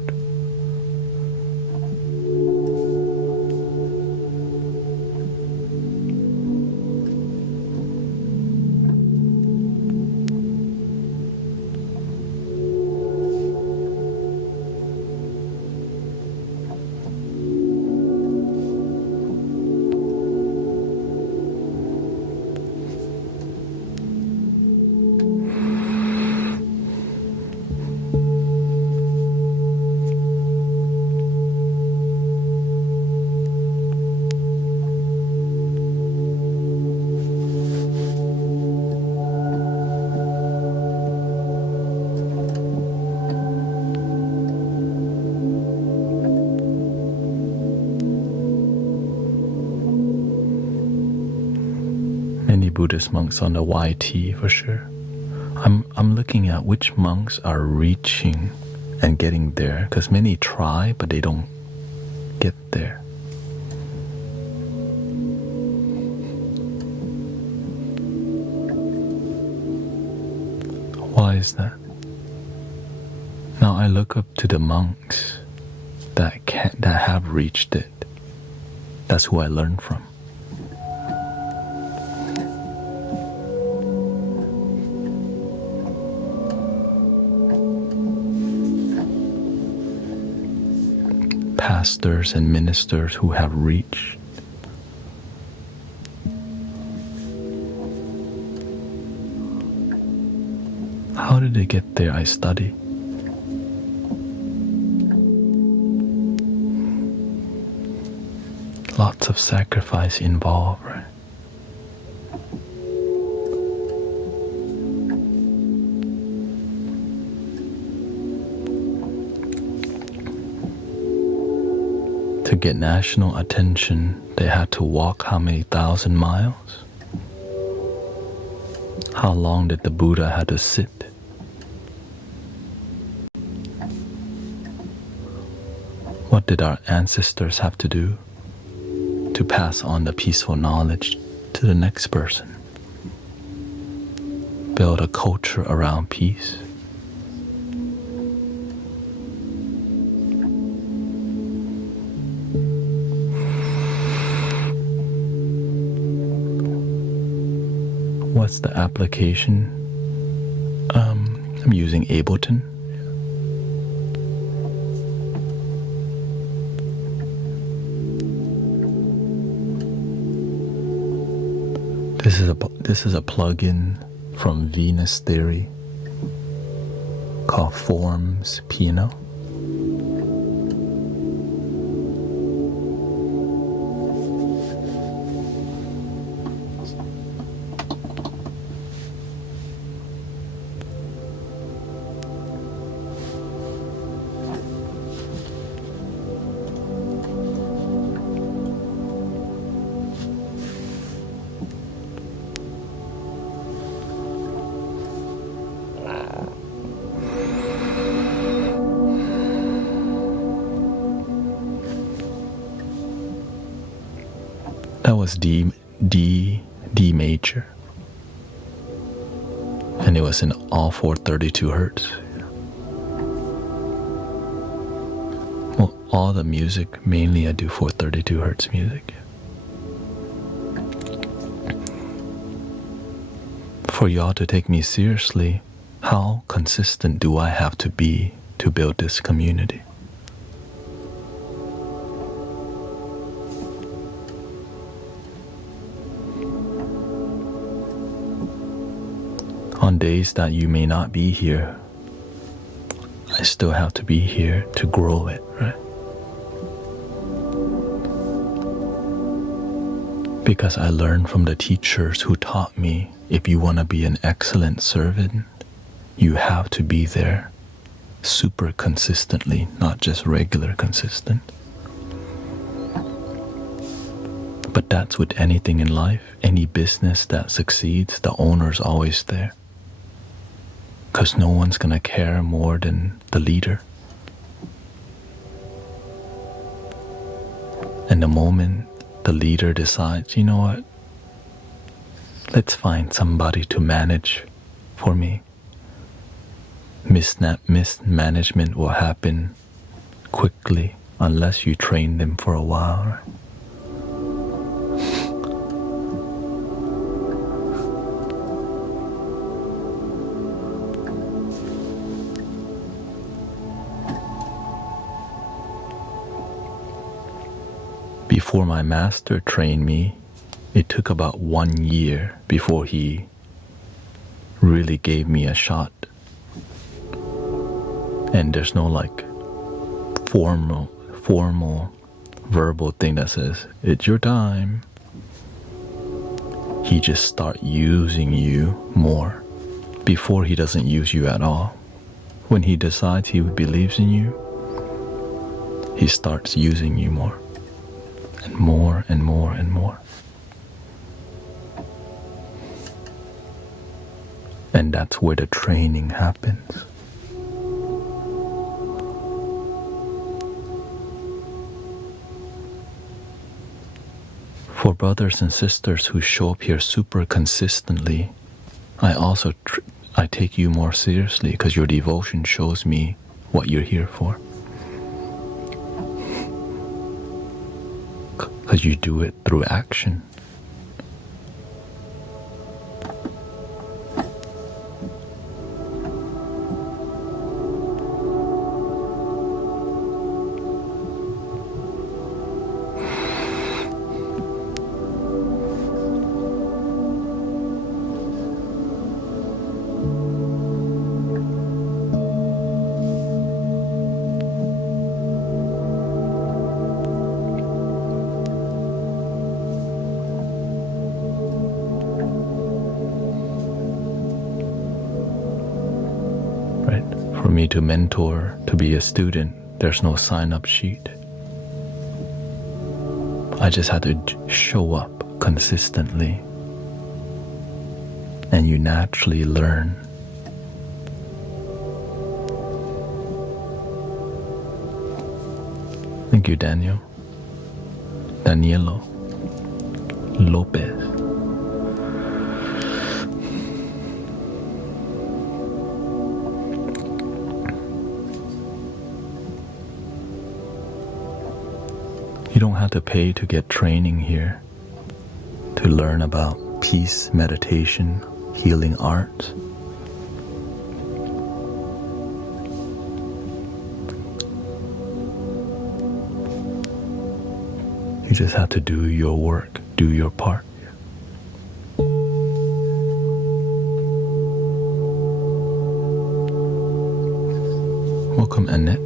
Many Buddhist monks on the YT for sure. I'm looking at which monks are reaching and getting there, because many try but they don't get there. Why is that? Now I look up to the monks that have reached it. That's who I learn from. Pastors and ministers who have reached. How did they get there? I study. Lots of sacrifice involved, right? To get national attention, they had to walk how many thousand miles? How long did the Buddha have to sit? What did our ancestors have to do to pass on the peaceful knowledge to the next person? Build a culture around peace. What's the application? I'm using Ableton. This is a plugin from Venus Theory called Forms Piano. That was D major, and it was in all 432 hertz. Well, all the music, mainly I do 432 hertz music. For y'all to take me seriously, how consistent do I have to be to build this community? On days that you may not be here, I still have to be here to grow it, right? Because I learned from the teachers who taught me, if you want to be an excellent servant, you have to be there super consistently, not just regular consistent. But that's with anything in life. Any business that succeeds, the owner's always there. Because no one's going to care more than the leader. And the moment the leader decides, you know what, let's find somebody to manage for me, mismanagement will happen quickly unless you train them for a while. Right? Before my master trained me, it took about 1 year before he really gave me a shot. And there's no like formal verbal thing that says, it's your time. He just starts using you more. Before he doesn't use you at all. When he decides he believes in you, he starts using you more. And more and more and more. And that's where the training happens. For brothers and sisters who show up here super consistently, I take you more seriously because your devotion shows me what you're here for. Because you do it through action. For me to mentor, to be a student, there's no sign-up sheet. I just had to show up consistently, and you naturally learn. Thank you, Daniel. Danielo Lopez. You don't have to pay to get training here, to learn about peace, meditation, healing art. You just have to do your work, do your part. Welcome, Annette.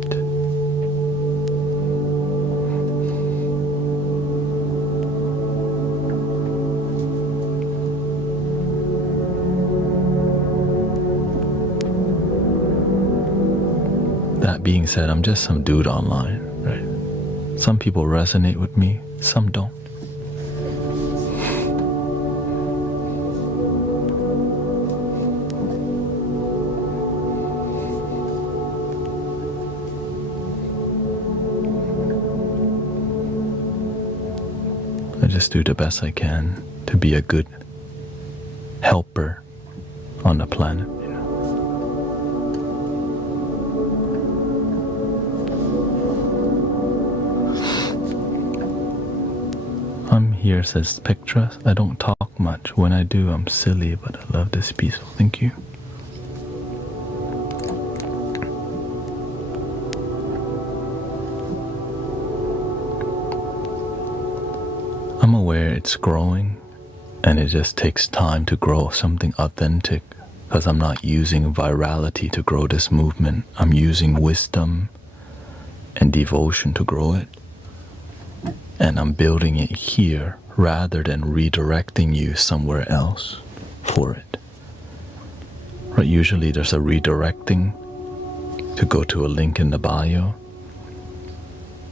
That being said, I'm just some dude online, right? Some people resonate with me, some don't. I just do the best I can to be a good helper on the planet. I'm here, says Spectra. I don't talk much. When I do, I'm silly, but I love this piece. Thank you. I'm aware it's growing, and it just takes time to grow something authentic, because I'm not using virality to grow this movement. I'm using wisdom and devotion to grow it. And I'm building it here rather than redirecting you somewhere else for it. Right? Usually there's a redirecting to go to a link in the bio,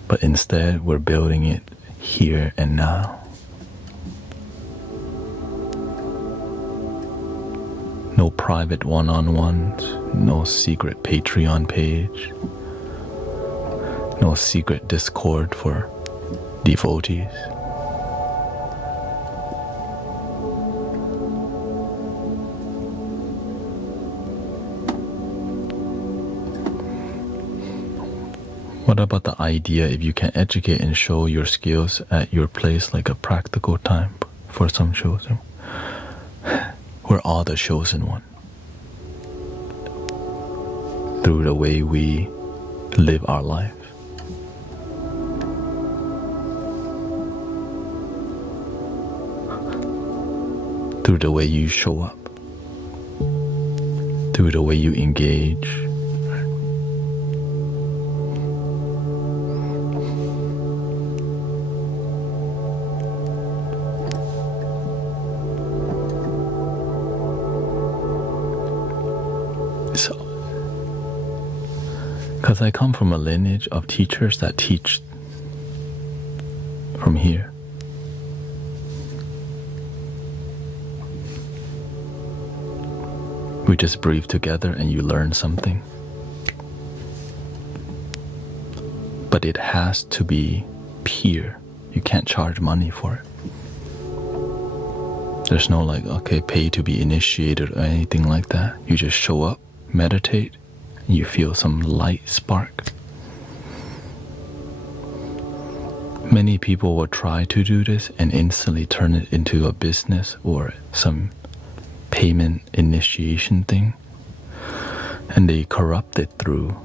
but instead we're building it here and now. No private one-on-ones, no secret Patreon page, no secret Discord for devotees. What about the idea if you can educate and show your skills at your place like a practical time for some shows? We're all the chosen one. Through the way we live our life. Through the way you show up. Through the way you engage. Because I come from a lineage of teachers that teach from here. We just breathe together and you learn something. But it has to be pure. You can't charge money for it. There's no like, okay, pay to be initiated or anything like that. You just show up, meditate, and you feel some light spark. Many people will try to do this and instantly turn it into a business or some payment initiation thing, and they corrupt it through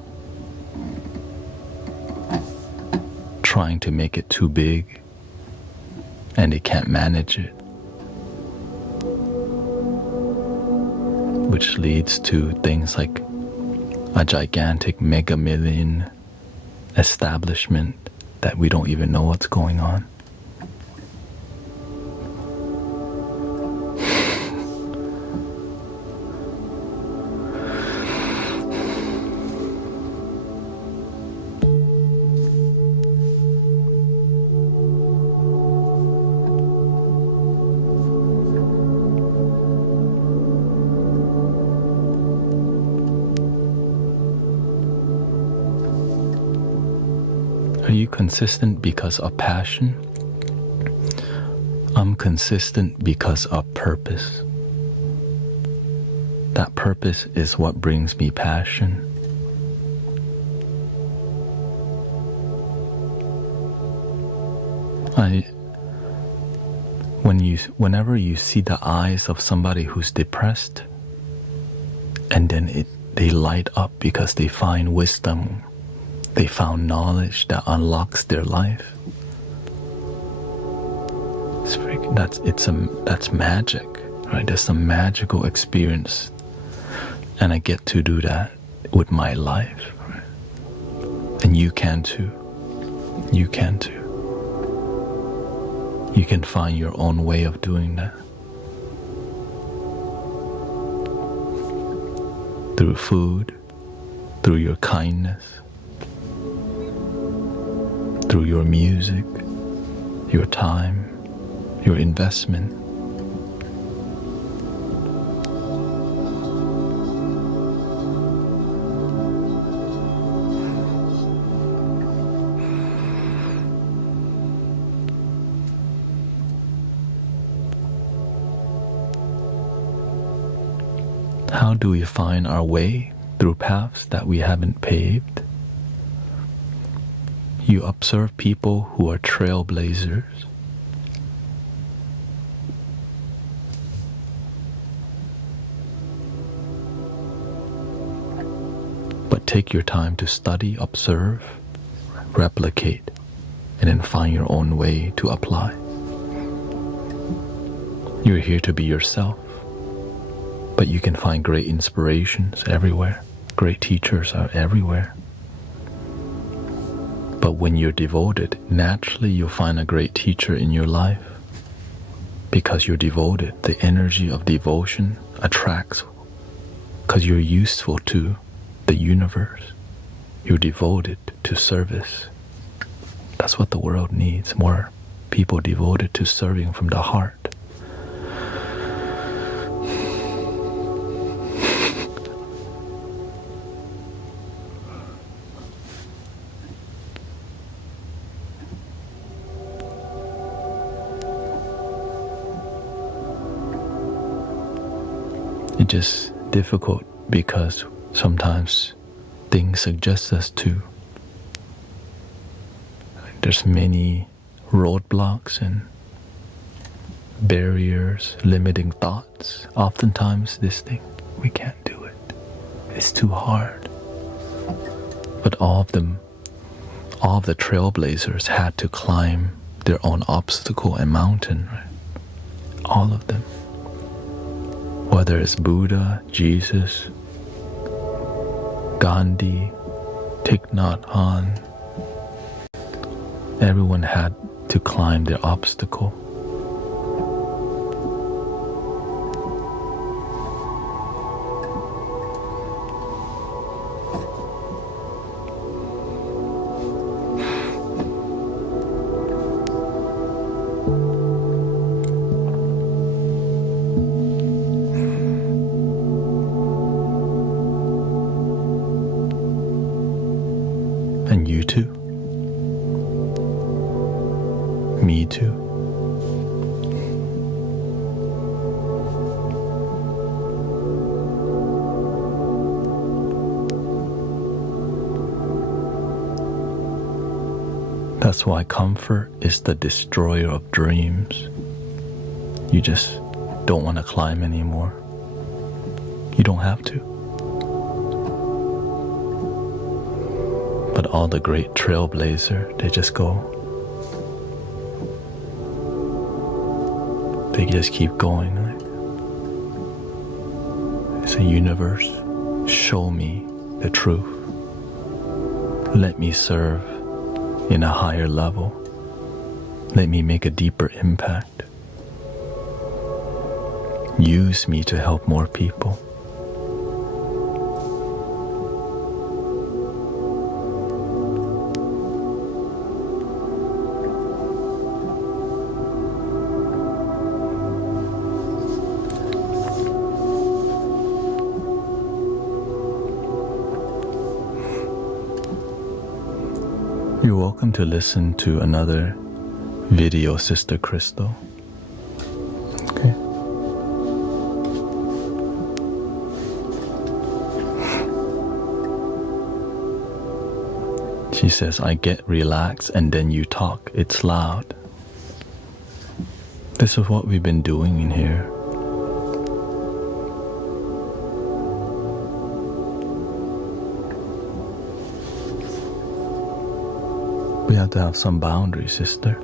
trying to make it too big and they can't manage it, which leads to things like a gigantic mega million establishment that we don't even know what's going on. Are you consistent because of passion? I'm consistent because of purpose. That purpose is what brings me passion. Whenever you see the eyes of somebody who's depressed, and then they light up because they find wisdom, they found knowledge that unlocks their life. That's magic, right? There's some magical experience, and I get to do that with my life, right? And you can too. You can too. You can find your own way of doing that. Through food, through your kindness, through your music, your time, your investment. How do we find our way through paths that we haven't paved? You observe people who are trailblazers. But take your time to study, observe, replicate, and then find your own way to apply. You're here to be yourself. But you can find great inspirations everywhere. Great teachers are everywhere. But when you're devoted, naturally you'll find a great teacher in your life. Because you're devoted, the energy of devotion attracts. Because you're useful to the universe. You're devoted to service. That's what the world needs, more people devoted to serving from the heart. It's just difficult because sometimes things suggest us to. There's many roadblocks and barriers, limiting thoughts. Oftentimes this thing, we can't do it. It's too hard. But all of the trailblazers had to climb their own obstacle and mountain, right? All of them. Whether it's Buddha, Jesus, Gandhi, Thich Nhat Hanh, everyone had to climb their obstacle. And you too. Me too. That's why comfort is the destroyer of dreams. You just don't want to climb anymore. You don't have to. But all the great trailblazer, they just go. They just keep going. It's a universe. Show me the truth. Let me serve in a higher level. Let me make a deeper impact. Use me to help more people. You're welcome to listen to another video, Sister Crystal. Okay. She says, I get relaxed and then you talk. It's loud. This is what we've been doing in here. We have to have some boundaries, sister.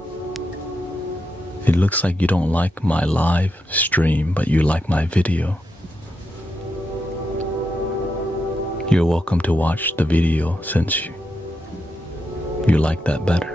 It looks like you don't like my live stream, but you like my video. You're welcome to watch the video since you like that better.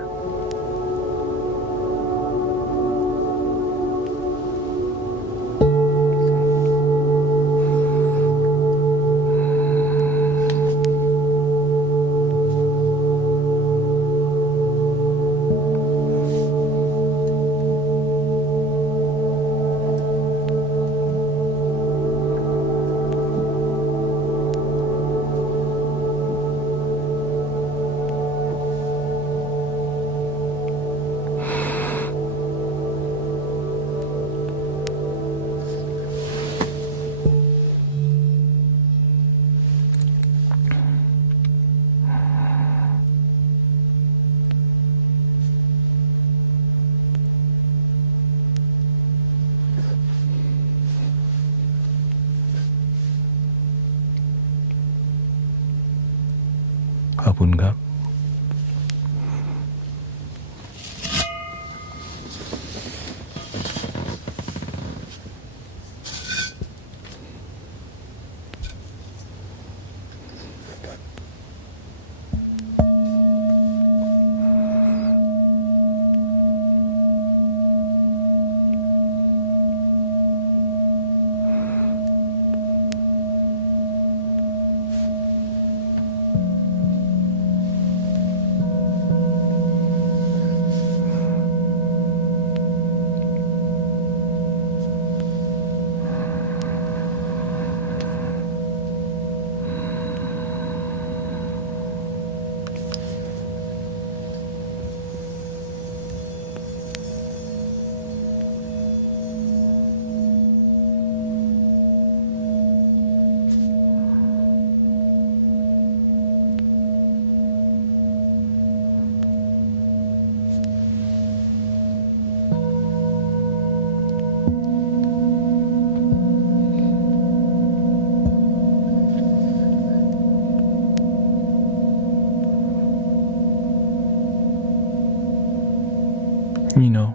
Abunga. You know,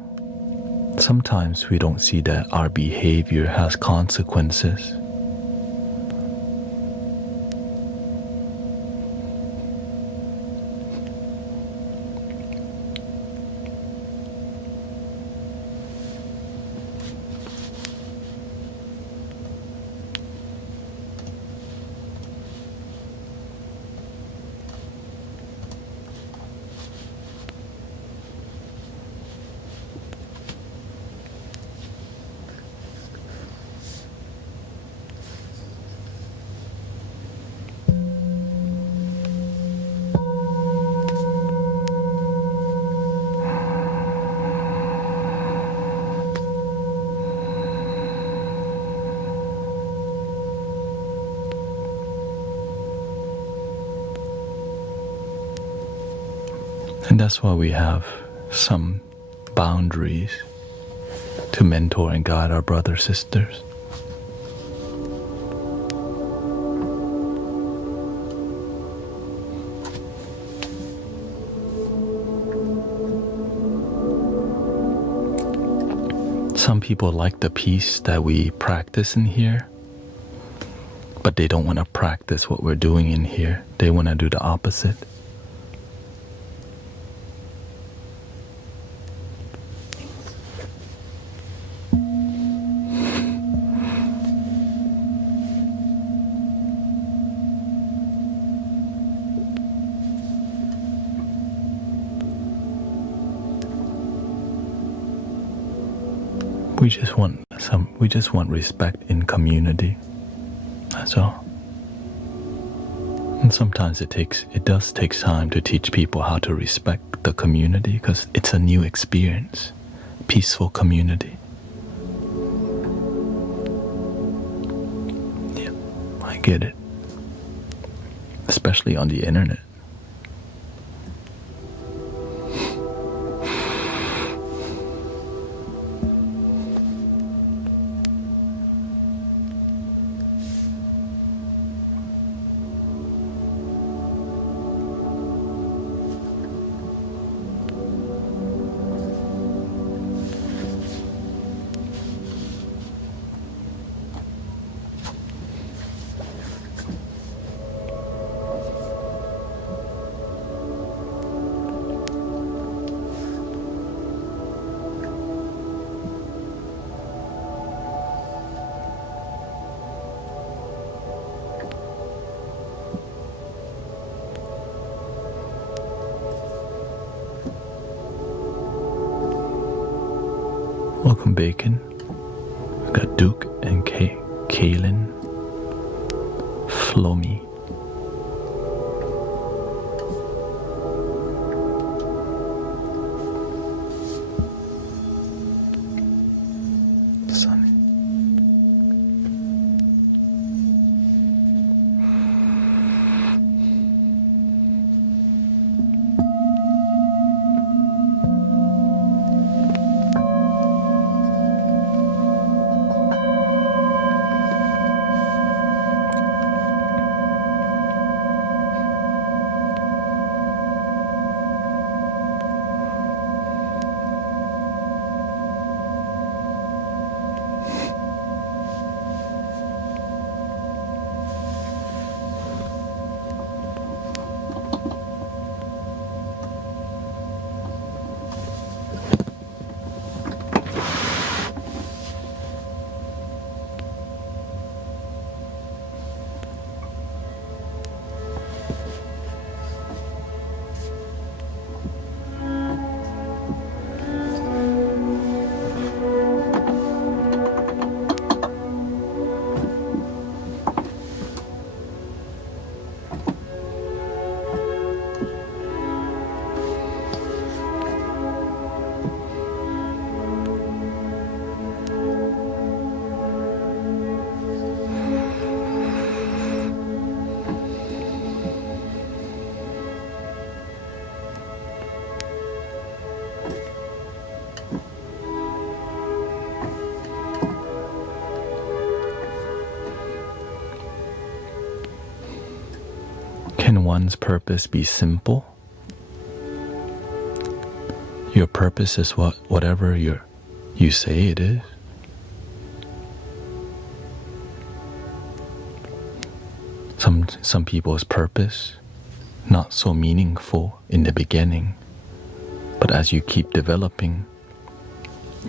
sometimes we don't see that our behavior has consequences. And that's why we have some boundaries to mentor and guide our brothers, sisters. Some people like the peace that we practice in here, but they don't want to practice what we're doing in here. They want to do the opposite. We just want respect in community. That's all. And sometimes it does take time to teach people how to respect the community because it's a new experience. Peaceful community. Yeah, I get it. Especially on the internet. Bacon. We got Duke and Kaylin. Flomi. Sunny. Can one's purpose be simple? Your purpose is whatever you say it is. Some people's purpose not so meaningful in the beginning, but as you keep developing,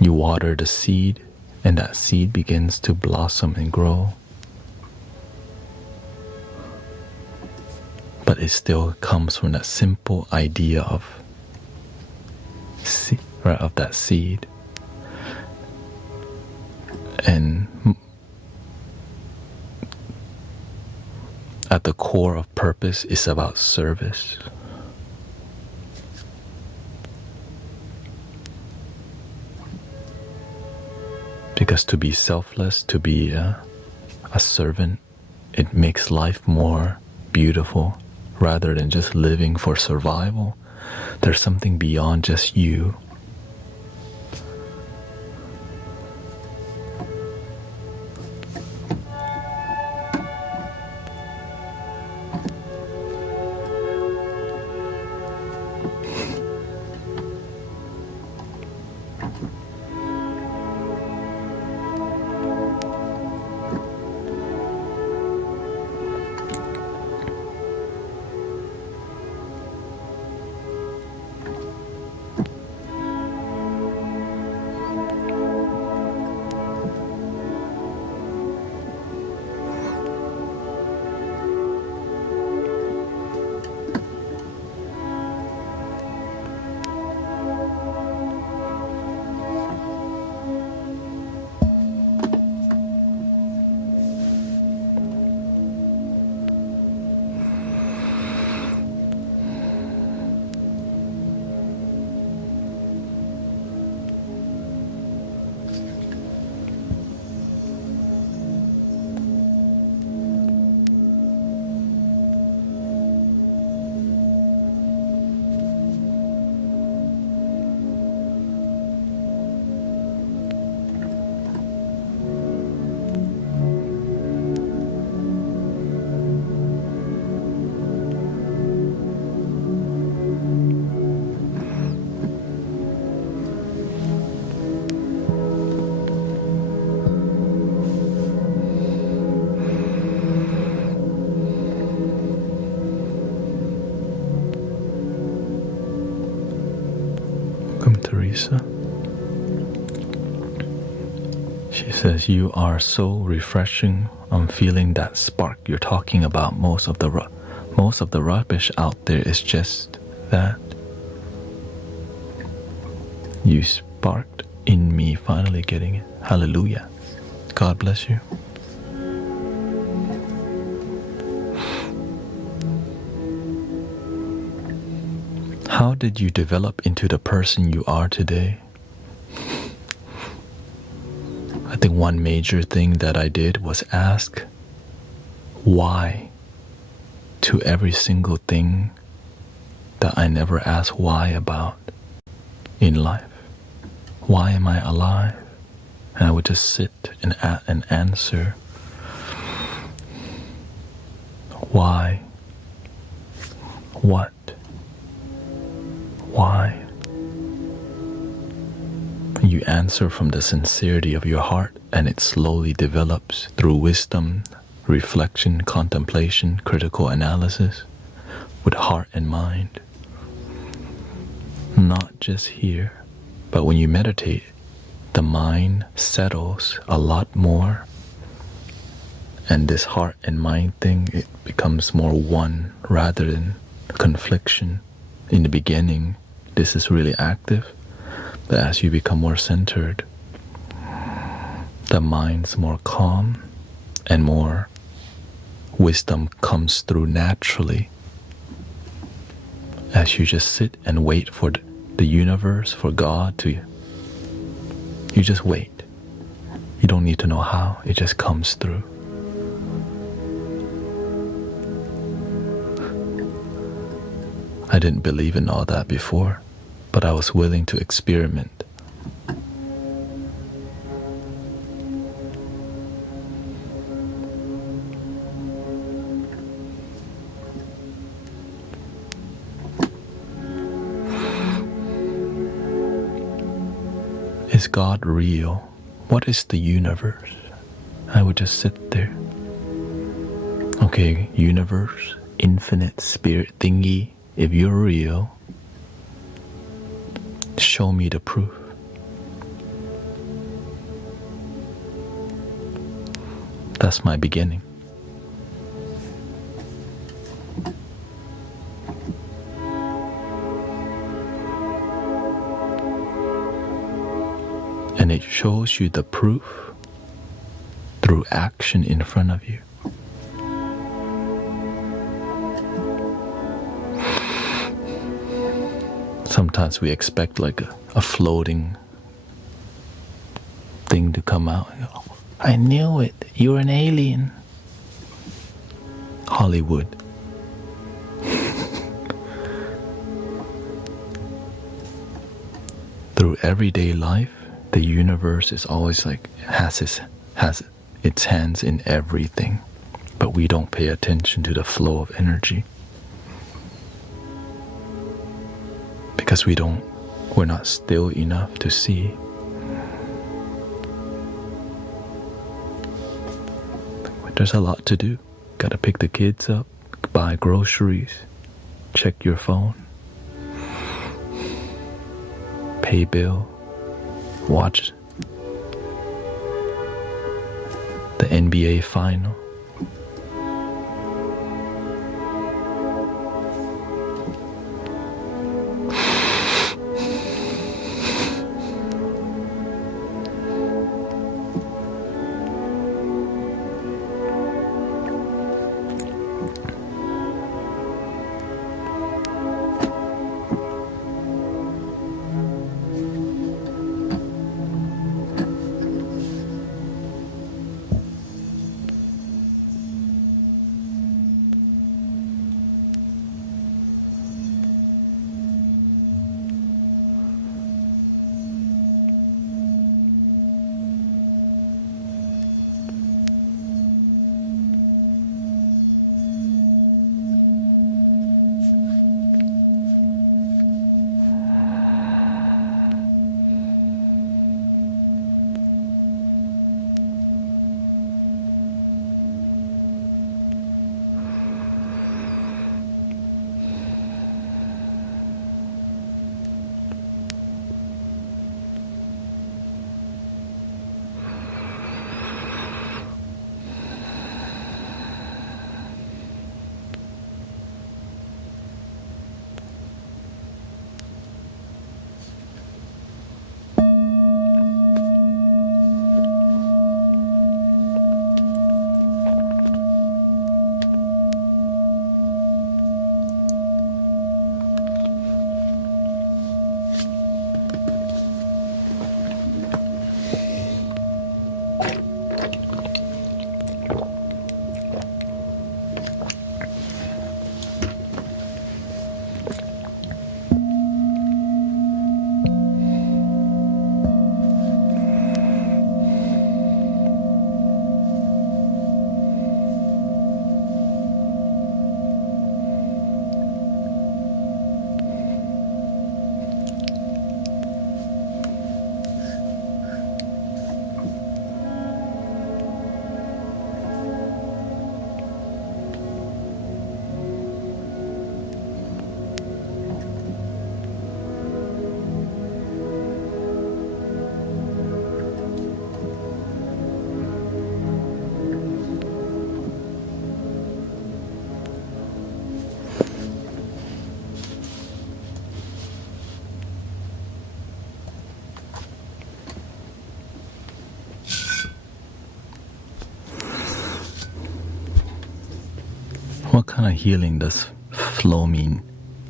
you water the seed, and that seed begins to blossom and grow. But it still comes from that simple idea of that seed. And at the core of purpose is about service. Because to be selfless, to be a servant, it makes life more beautiful. Rather than just living for survival, there's something beyond just you. Teresa. She says, you are so refreshing. I'm feeling that spark you're talking about. Most of the rubbish out there is just that. You sparked in me finally getting it. Hallelujah. God bless you. How did you develop into the person you are today? I think one major thing that I did was ask why to every single thing that I never asked why about in life. Why am I alive? And I would just sit and answer why, what, why. You answer from the sincerity of your heart, and it slowly develops through wisdom, reflection, contemplation, critical analysis, with heart and mind. Not just here, but when you meditate, the mind settles a lot more, and this heart and mind thing, it becomes more one rather than confliction. In the beginning, this is really active, but as you become more centered, the mind's more calm and more wisdom comes through naturally as you just sit and wait for the universe, for God to, you just wait. You don't need to know how, it just comes through. I didn't believe in all that before, but I was willing to experiment. Is God real? What is the universe? I would just sit there. Okay, universe, infinite spirit thingy, if you're real, show me the proof. That's my beginning. And it shows you the proof through action in front of you. Sometimes we expect like a floating thing to come out. I knew it, you're an alien. Hollywood. Through everyday life, the universe is always like has its hands in everything, but we don't pay attention to the flow of energy because we're not still enough to see. There's a lot to do. Gotta pick the kids up, buy groceries, check your phone, pay bill, watch the NBA final. kind of healing does flow mean?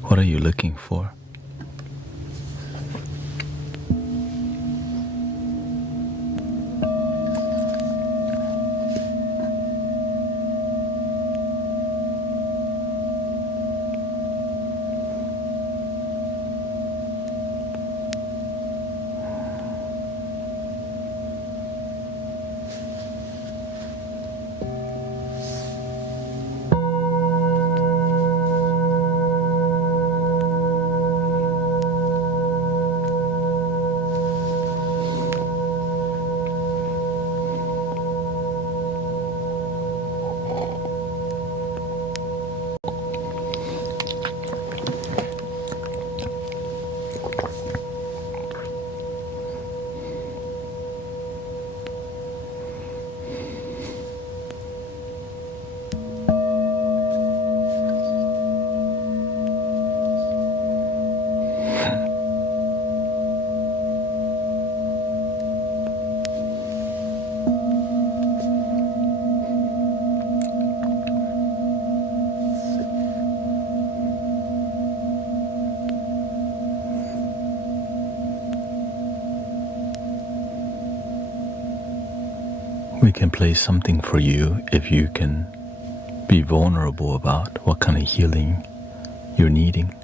What are you looking for? We can play something for you if you can be vulnerable about what kind of healing you're needing.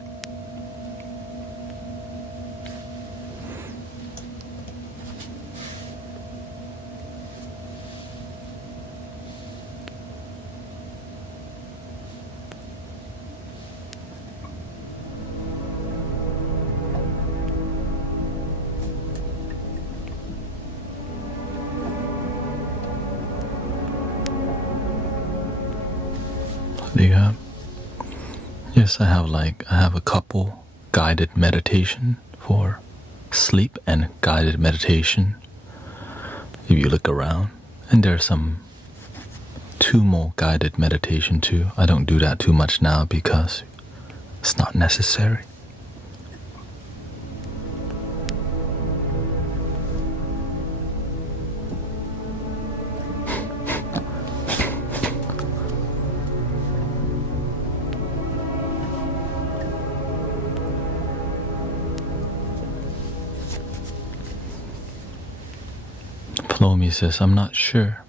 Yes, I have a couple guided meditation for sleep and guided meditation. If you look around, and there's two more guided meditation too. I don't do that too much now because it's not necessary. Plomi says, I'm not sure.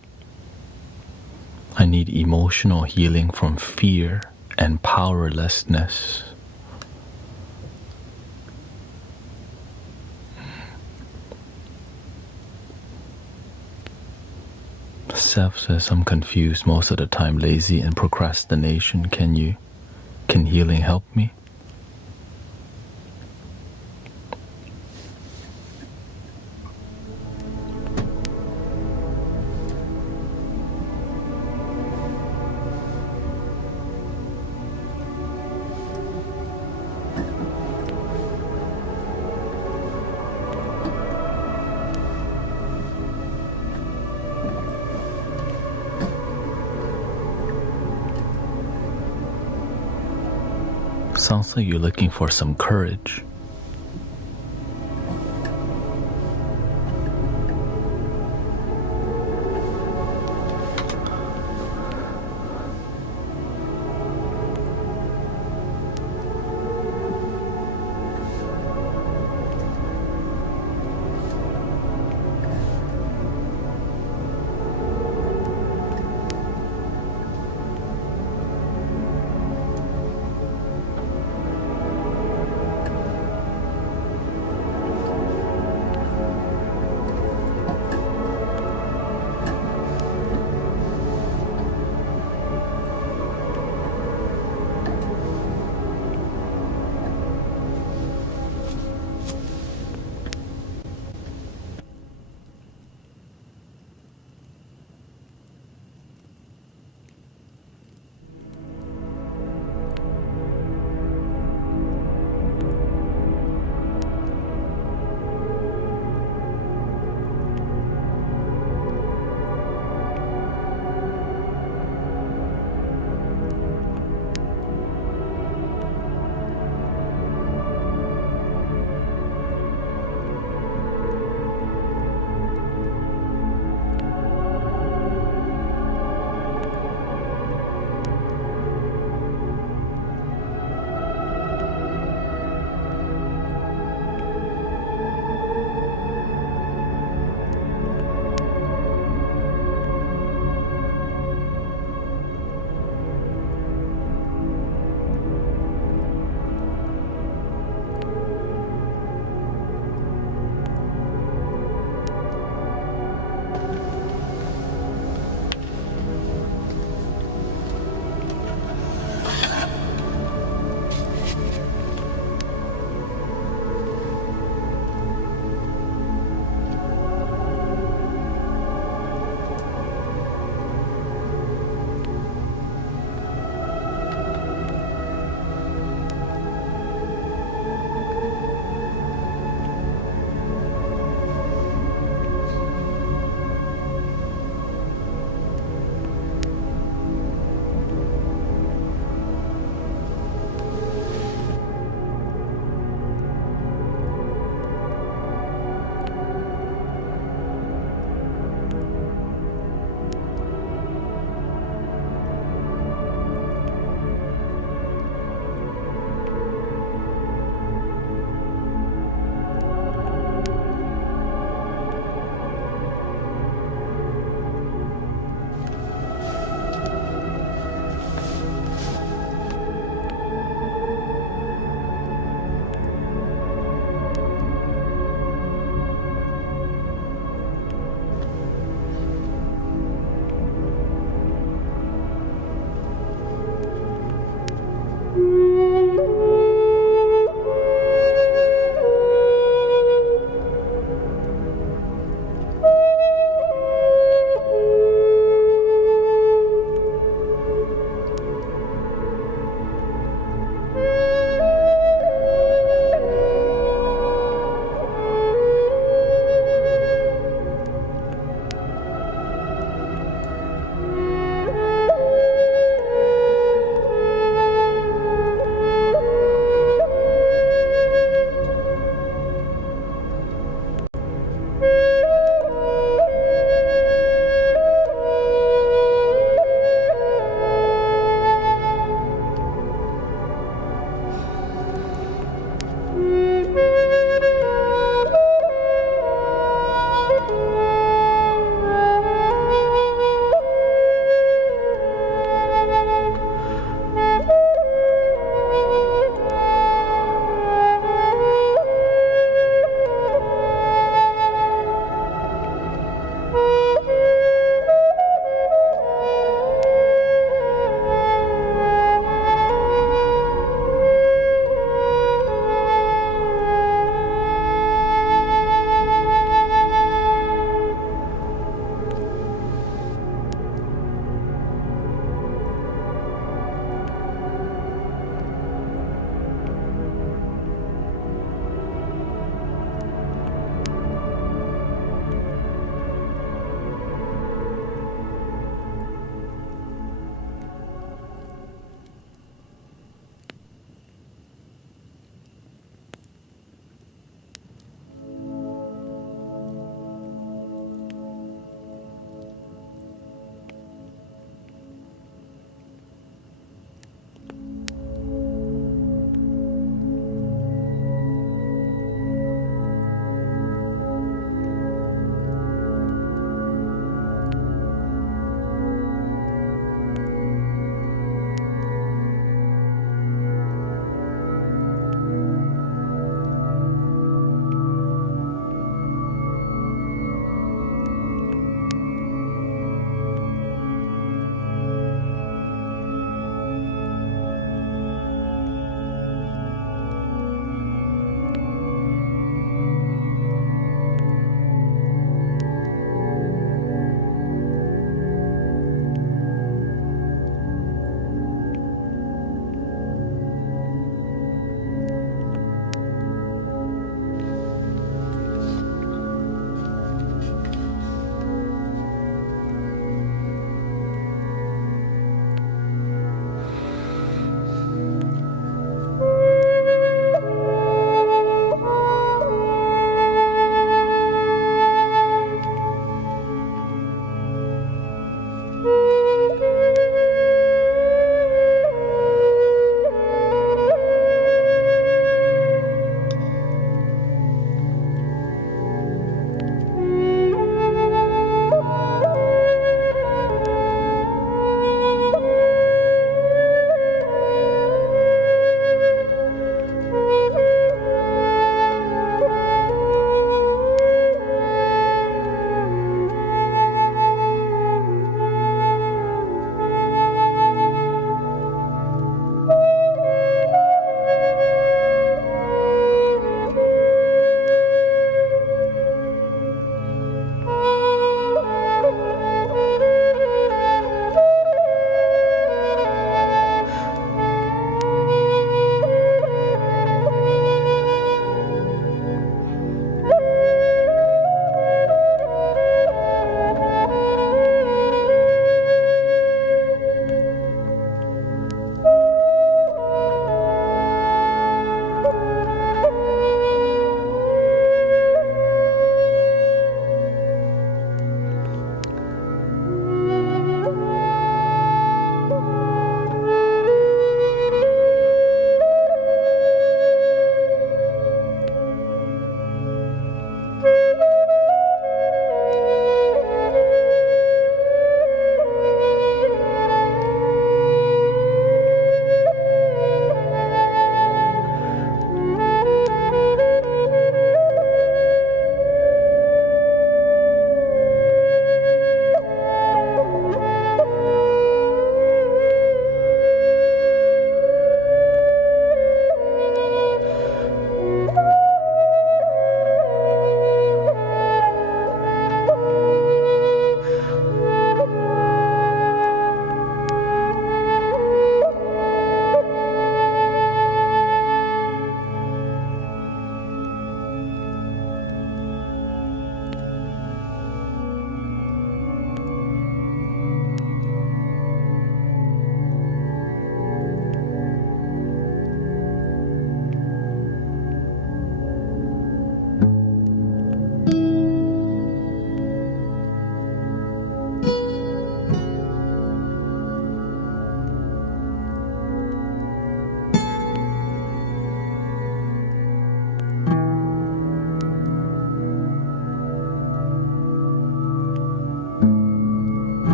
I need emotional healing from fear and powerlessness. Self says, I'm confused most of the time, lazy and procrastination. Can healing help me? Sounds like you're looking for some courage.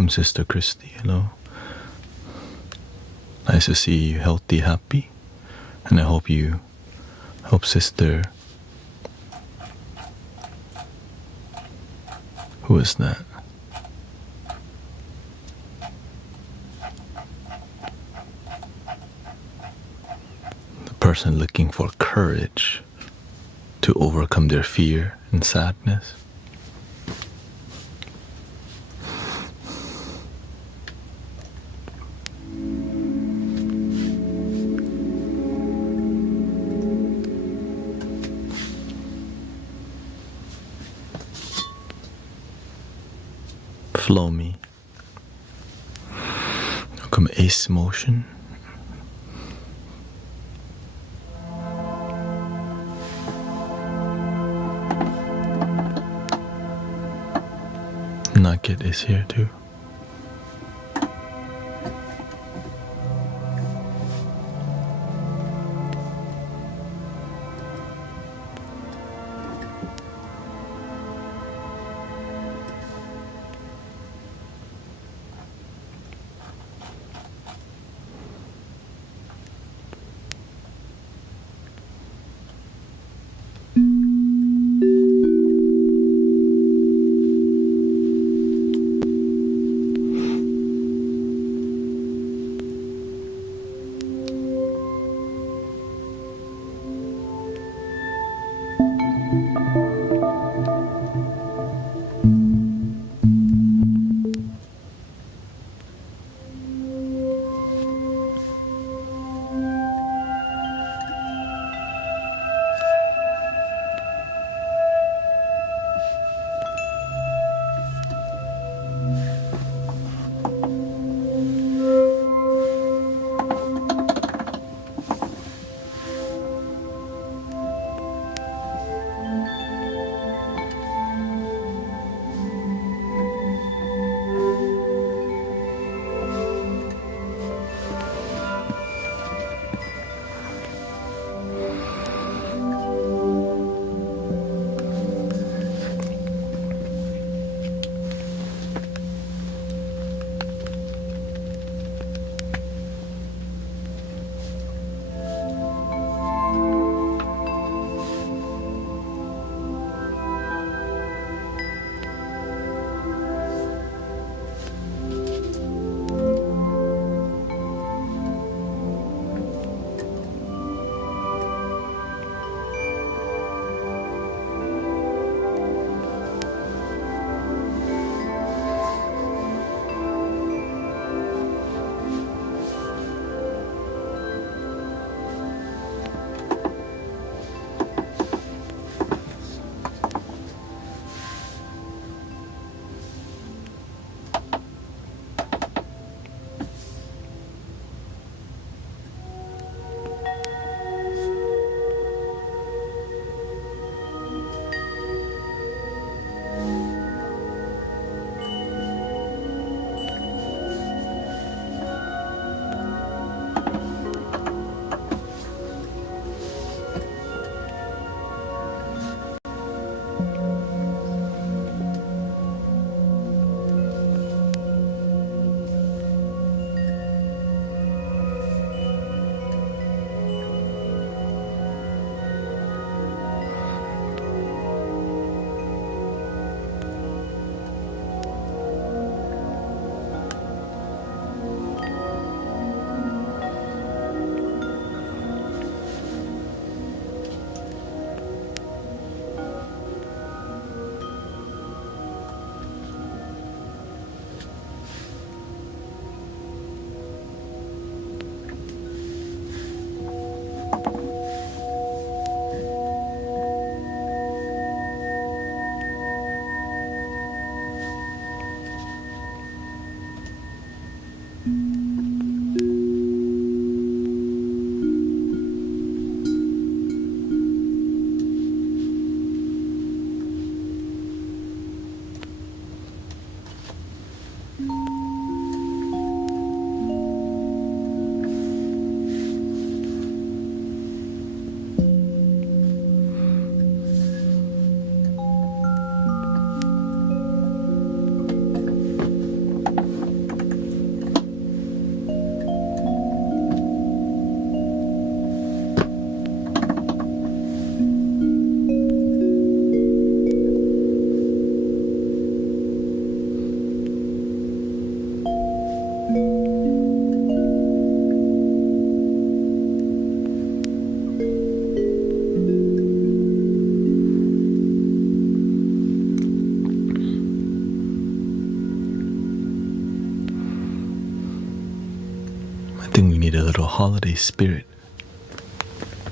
Welcome, Sister Christy. Hello. Nice to see you healthy, happy. And I hope Sister, who is that? The person looking for courage to overcome their fear and sadness. Flow me. Welcome, Ace Motion. Nugget is here too. need a little holiday spirit.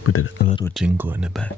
Put a little jingle in the back.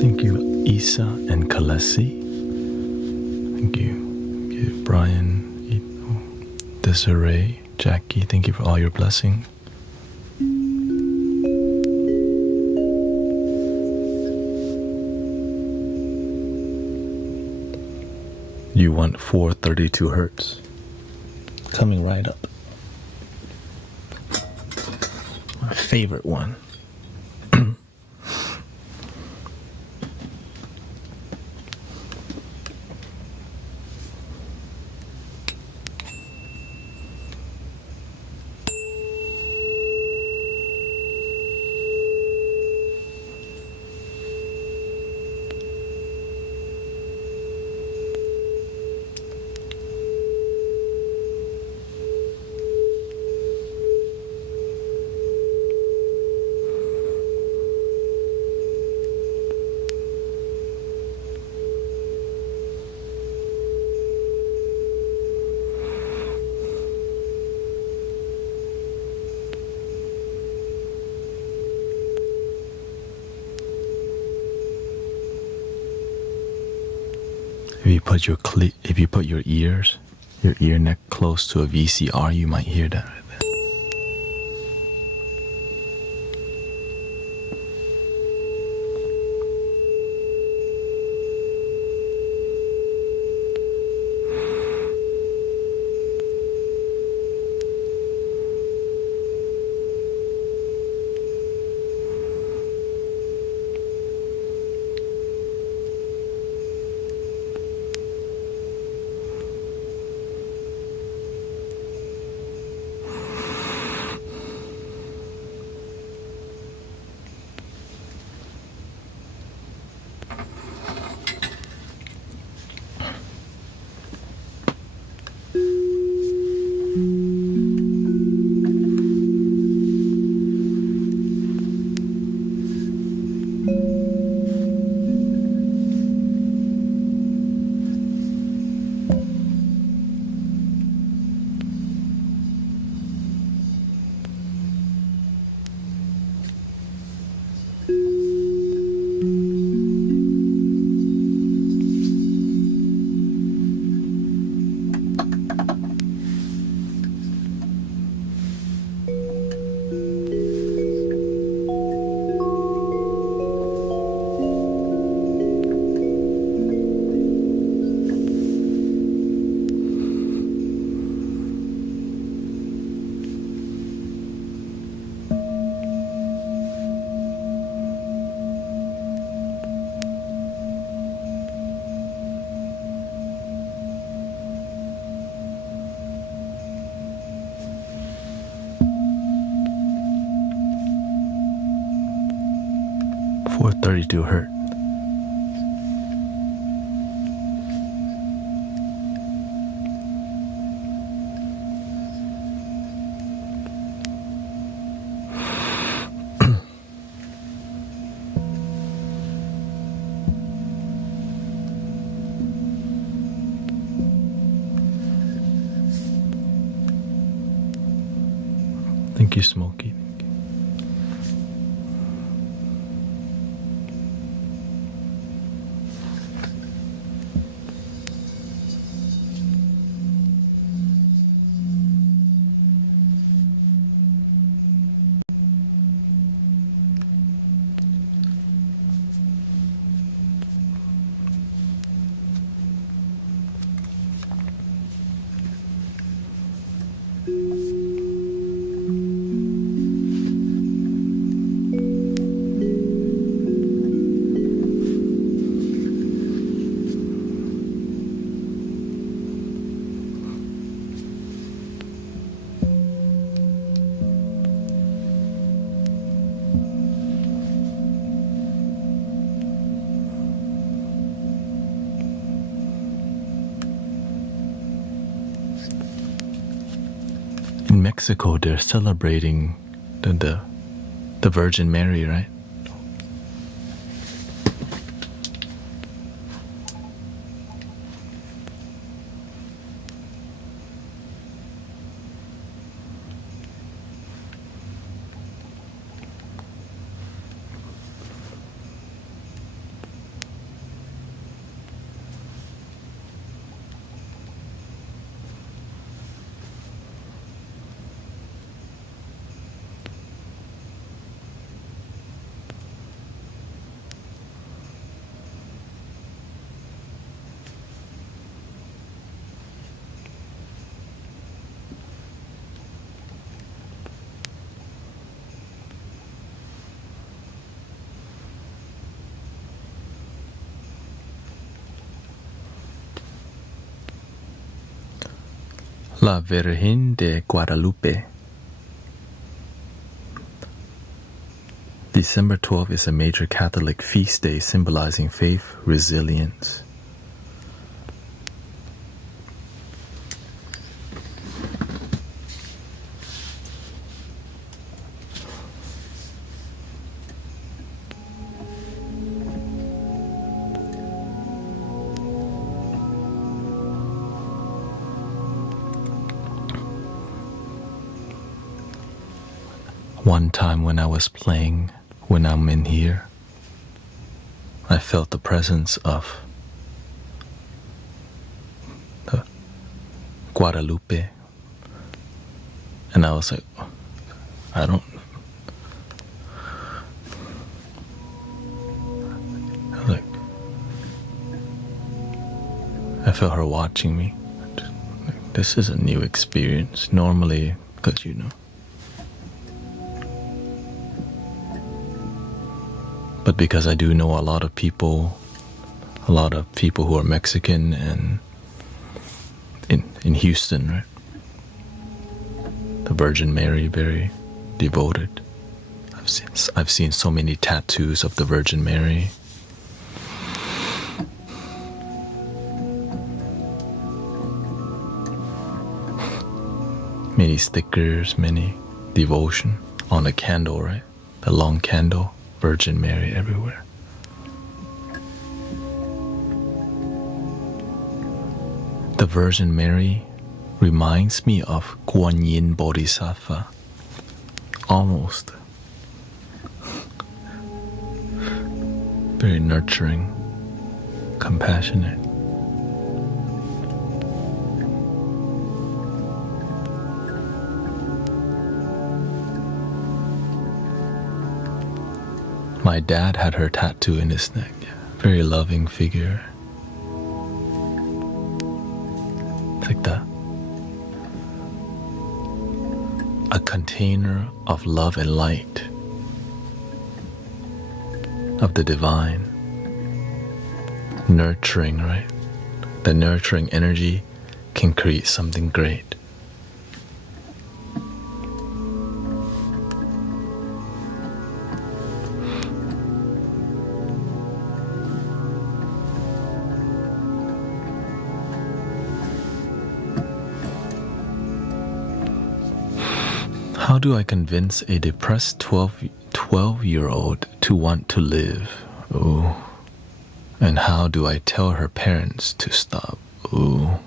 Thank you, Isa and Kalesi. Thank you. Thank you, Brian, Desiree, Jackie. Thank you for all your blessing. You want 432 hertz. Coming right up. My favorite one. If you put your ear neck close to a VCR, you might hear that right there. For 32 hertz. Thank you, Smokey. In Mexico, they're celebrating the Virgin Mary, right? La Virgen de Guadalupe. December 12th is a major Catholic feast day symbolizing faith, resilience. One time when I was playing, when I'm in here, I felt the presence of the Guadalupe, and I was like, I felt her watching me. This is a new experience. Normally, because but because I do know a lot of people who are Mexican and in Houston, right? The Virgin Mary, very devoted. I've seen so many tattoos of the Virgin Mary. Many stickers, many devotion on a candle, right? The long candle. Virgin Mary everywhere. The Virgin Mary reminds me of Kuan Yin Bodhisattva. Almost. Very nurturing, compassionate. My dad had her tattoo in his neck. Very loving figure. It's like a container of love and light, of the divine, nurturing, right? The nurturing energy can create something great. How do I convince a depressed 12-year-old to want to live? Ooh. And how do I tell her parents to stop? Ooh.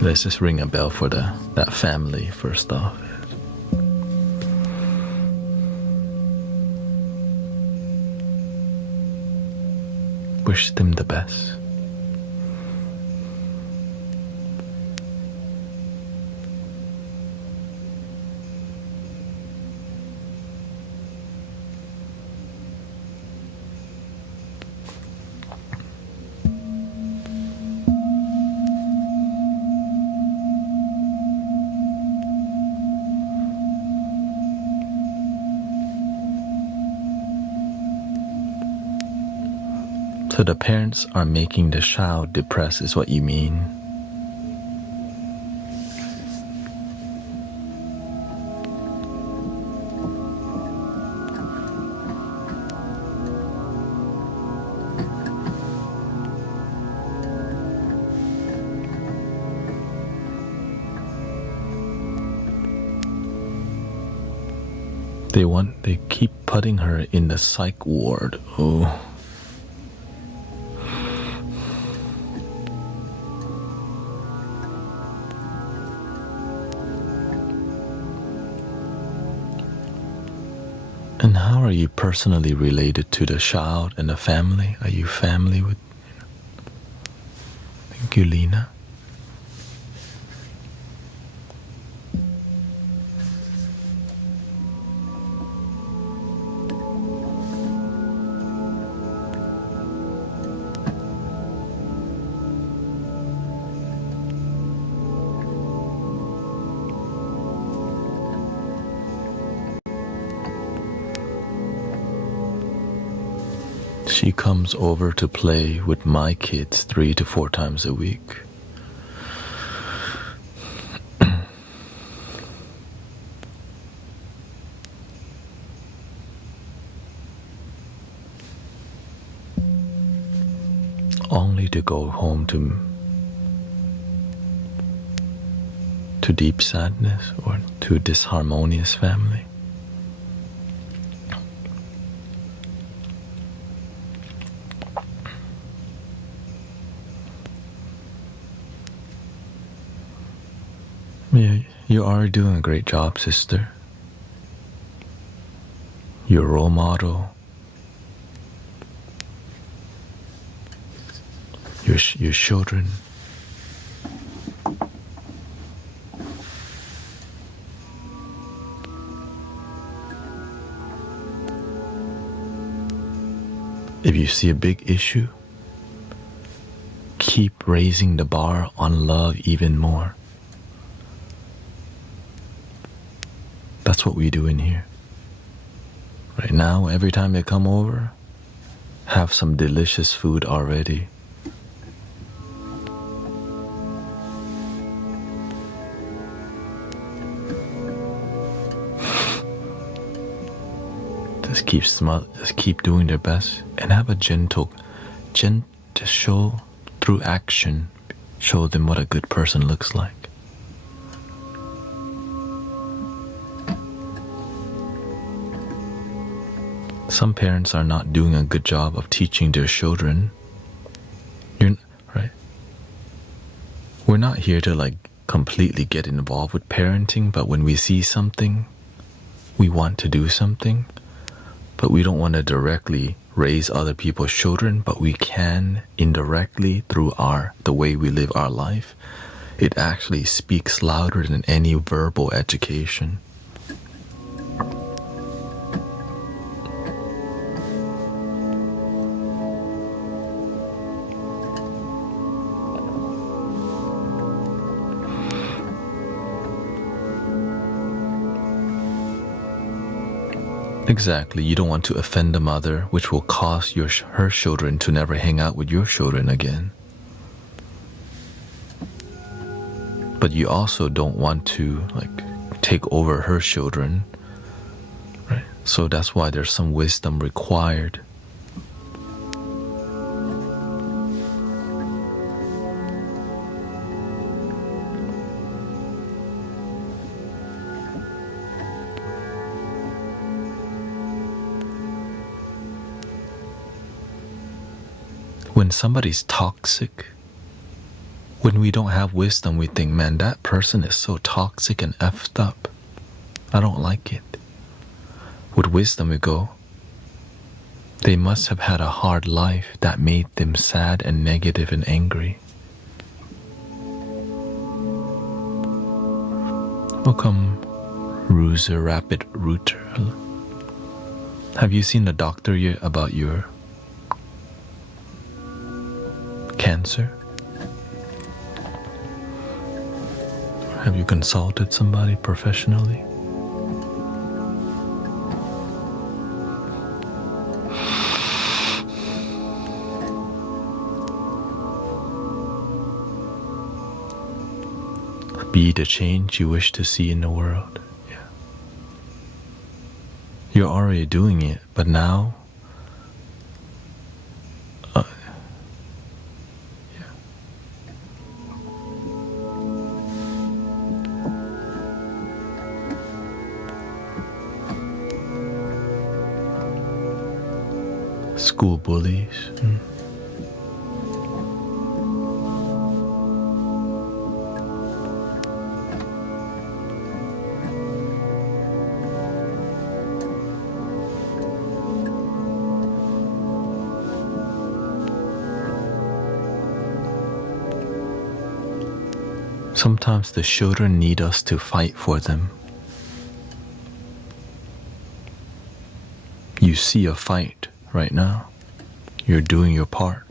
Let's just ring a bell for that family first off. Wish them the best. So the parents are making the child depressed is what you mean? They keep putting her in the psych ward. Oh. And how are you personally related to the child and the family? Are you family with? Thank you, Lena. She comes over to play with my kids 3 to 4 times a week. Only to go home to deep sadness or to disharmonious family. Yeah, you are doing a great job, sister. Your role model, your children. If you see a big issue, keep raising the bar on love even more. That's what we do in here. Right now, every time they come over, have some delicious food already. Just keep doing their best and have a gentle show through action, show them what a good person looks like. Some parents are not doing a good job of teaching their children. Right? We're not here to completely get involved with parenting, but when we see something, we want to do something, but we don't want to directly raise other people's children, but we can indirectly through the way we live our life. It actually speaks louder than any verbal education. Exactly, you don't want to offend the mother, which will cause her children to never hang out with your children again. But you also don't want to take over her children, right? So that's why there's some wisdom required. When somebody's toxic, when we don't have wisdom, we think, man, that person is so toxic and effed up. I don't like it. With wisdom, we go, they must have had a hard life that made them sad and negative and angry. Welcome, Ruser Rapid Router. Have you seen the doctor yet about your cancer? Have you consulted somebody professionally? Be the change you wish to see in the world. Yeah. You're already doing it, but now school bullies. Sometimes the children need us to fight for them. You see a fight right now. You're doing your part.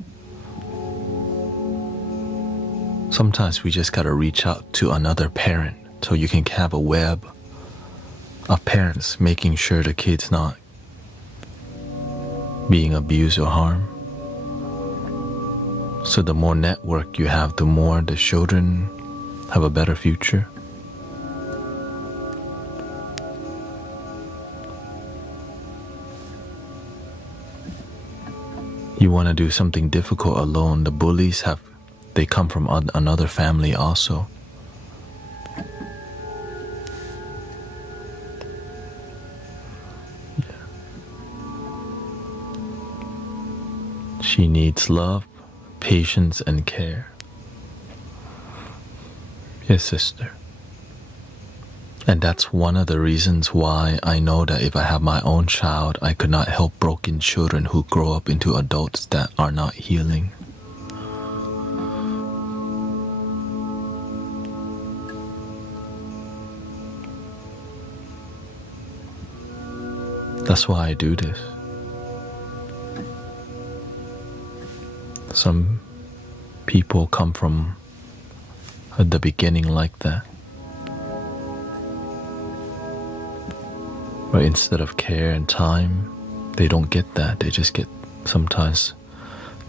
Sometimes we just gotta reach out to another parent so you can have a web of parents making sure the kid's not being abused or harmed. So the more network you have, the more the children have a better future. You want to do something difficult alone. The bullies they come from another family also. She needs love, patience, and care. Yes, sister. And that's one of the reasons why I know that if I have my own child, I could not help broken children who grow up into adults that are not healing. That's why I do this. Some people come from at the beginning like that. But instead of care and time, they don't get that. They just get sometimes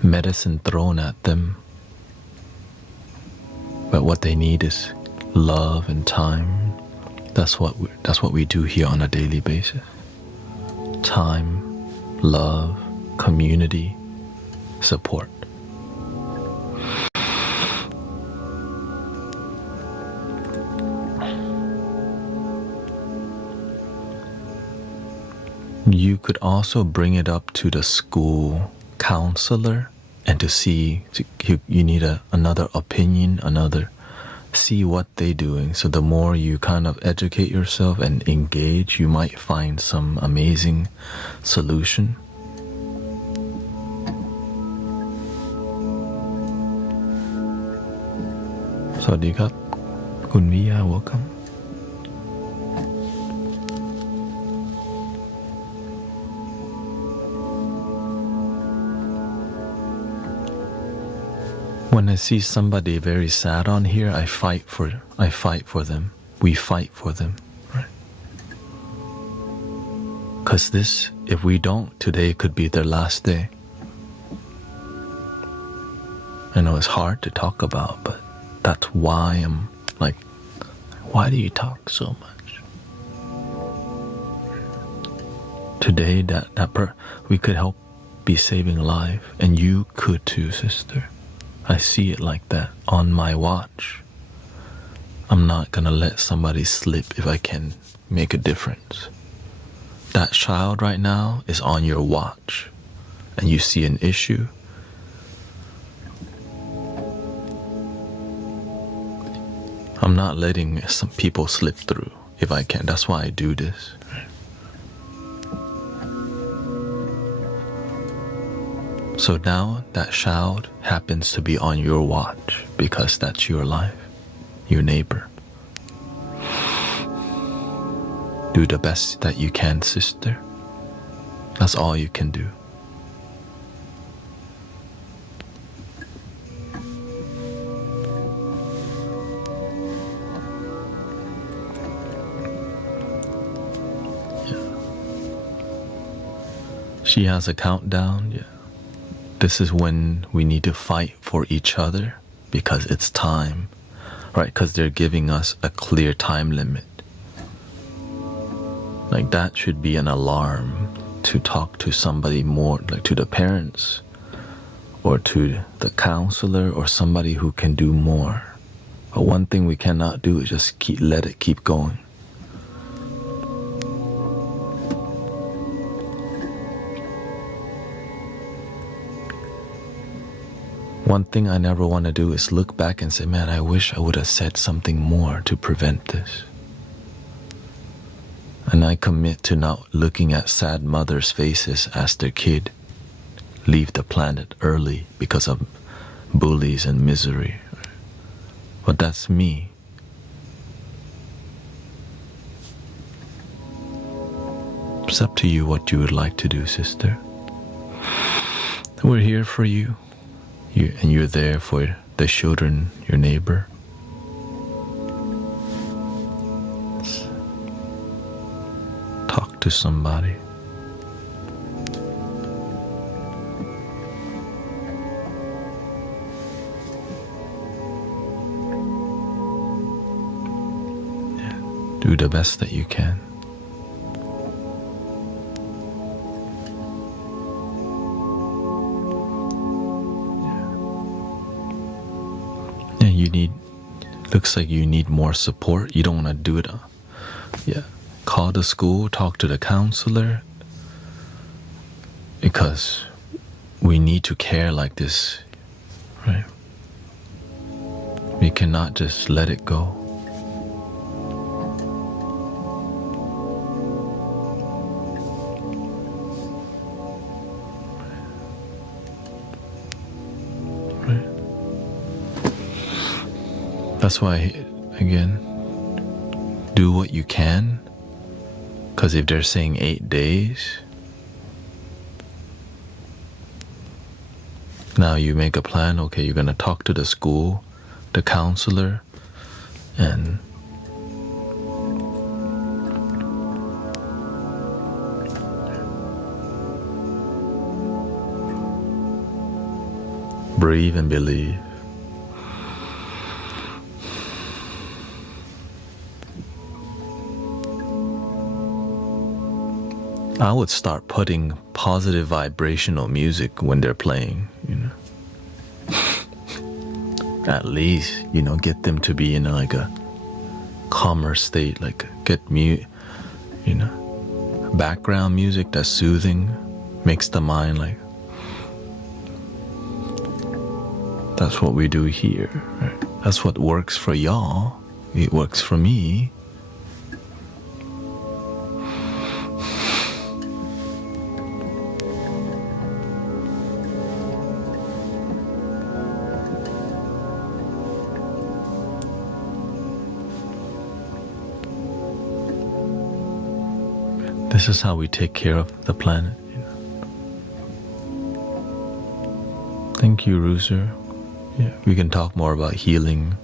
medicine thrown at them. But what they need is love and time. That's what we do here on a daily basis. Time, love, community, support. You could also bring it up to the school counselor and to see, you need another opinion, see what they're doing. So the more you kind of educate yourself and engage, you might find some amazing solution. Sawadee krab, Kun Viya, welcome. When I see somebody very sad on here, I fight for them. We fight for them, right? Because if we don't, today could be their last day. I know it's hard to talk about, but that's why I'm like, why do you talk so much? Today, we could help be saving life, and you could too, sister. I see it like that on my watch. I'm not gonna let somebody slip if I can make a difference. That child right now is on your watch, and you see an issue. I'm not letting some people slip through if I can. That's why I do this. So now that child happens to be on your watch because that's your life, your neighbor. Do the best that you can, sister. That's all you can do. Yeah. She has a countdown, yeah. This is when we need to fight for each other because it's time, right? Because they're giving us a clear time limit. Like that should be an alarm to talk to somebody more, like to the parents or to the counselor or somebody who can do more. But one thing we cannot do is just let it keep going. One thing I never want to do is look back and say, man, I wish I would have said something more to prevent this. And I commit to not looking at sad mothers' faces as their kid leave the planet early because of bullies and misery. But that's me. It's up to you what you would like to do, sister. We're here for you. And you're there for the children, your neighbor. Talk to somebody. Yeah. Do the best that you can. Looks like you need more support. You don't want to do it. Yeah. Call the school, talk to the counselor. Because we need to care like this, right? We cannot just let it go. That's why, again, do what you can. Because if they're saying 8 days, now you make a plan. Okay, you're going to talk to the school, the counselor, and breathe and believe. I would start putting positive vibrational music when they're playing, At least, get them to be in like a calmer state, like get background music that's soothing, makes the mind like. That's what we do here, right? That's what works for y'all. It works for me. This is how we take care of the planet. Thank you, Rooser. Yeah, we can talk more about healing.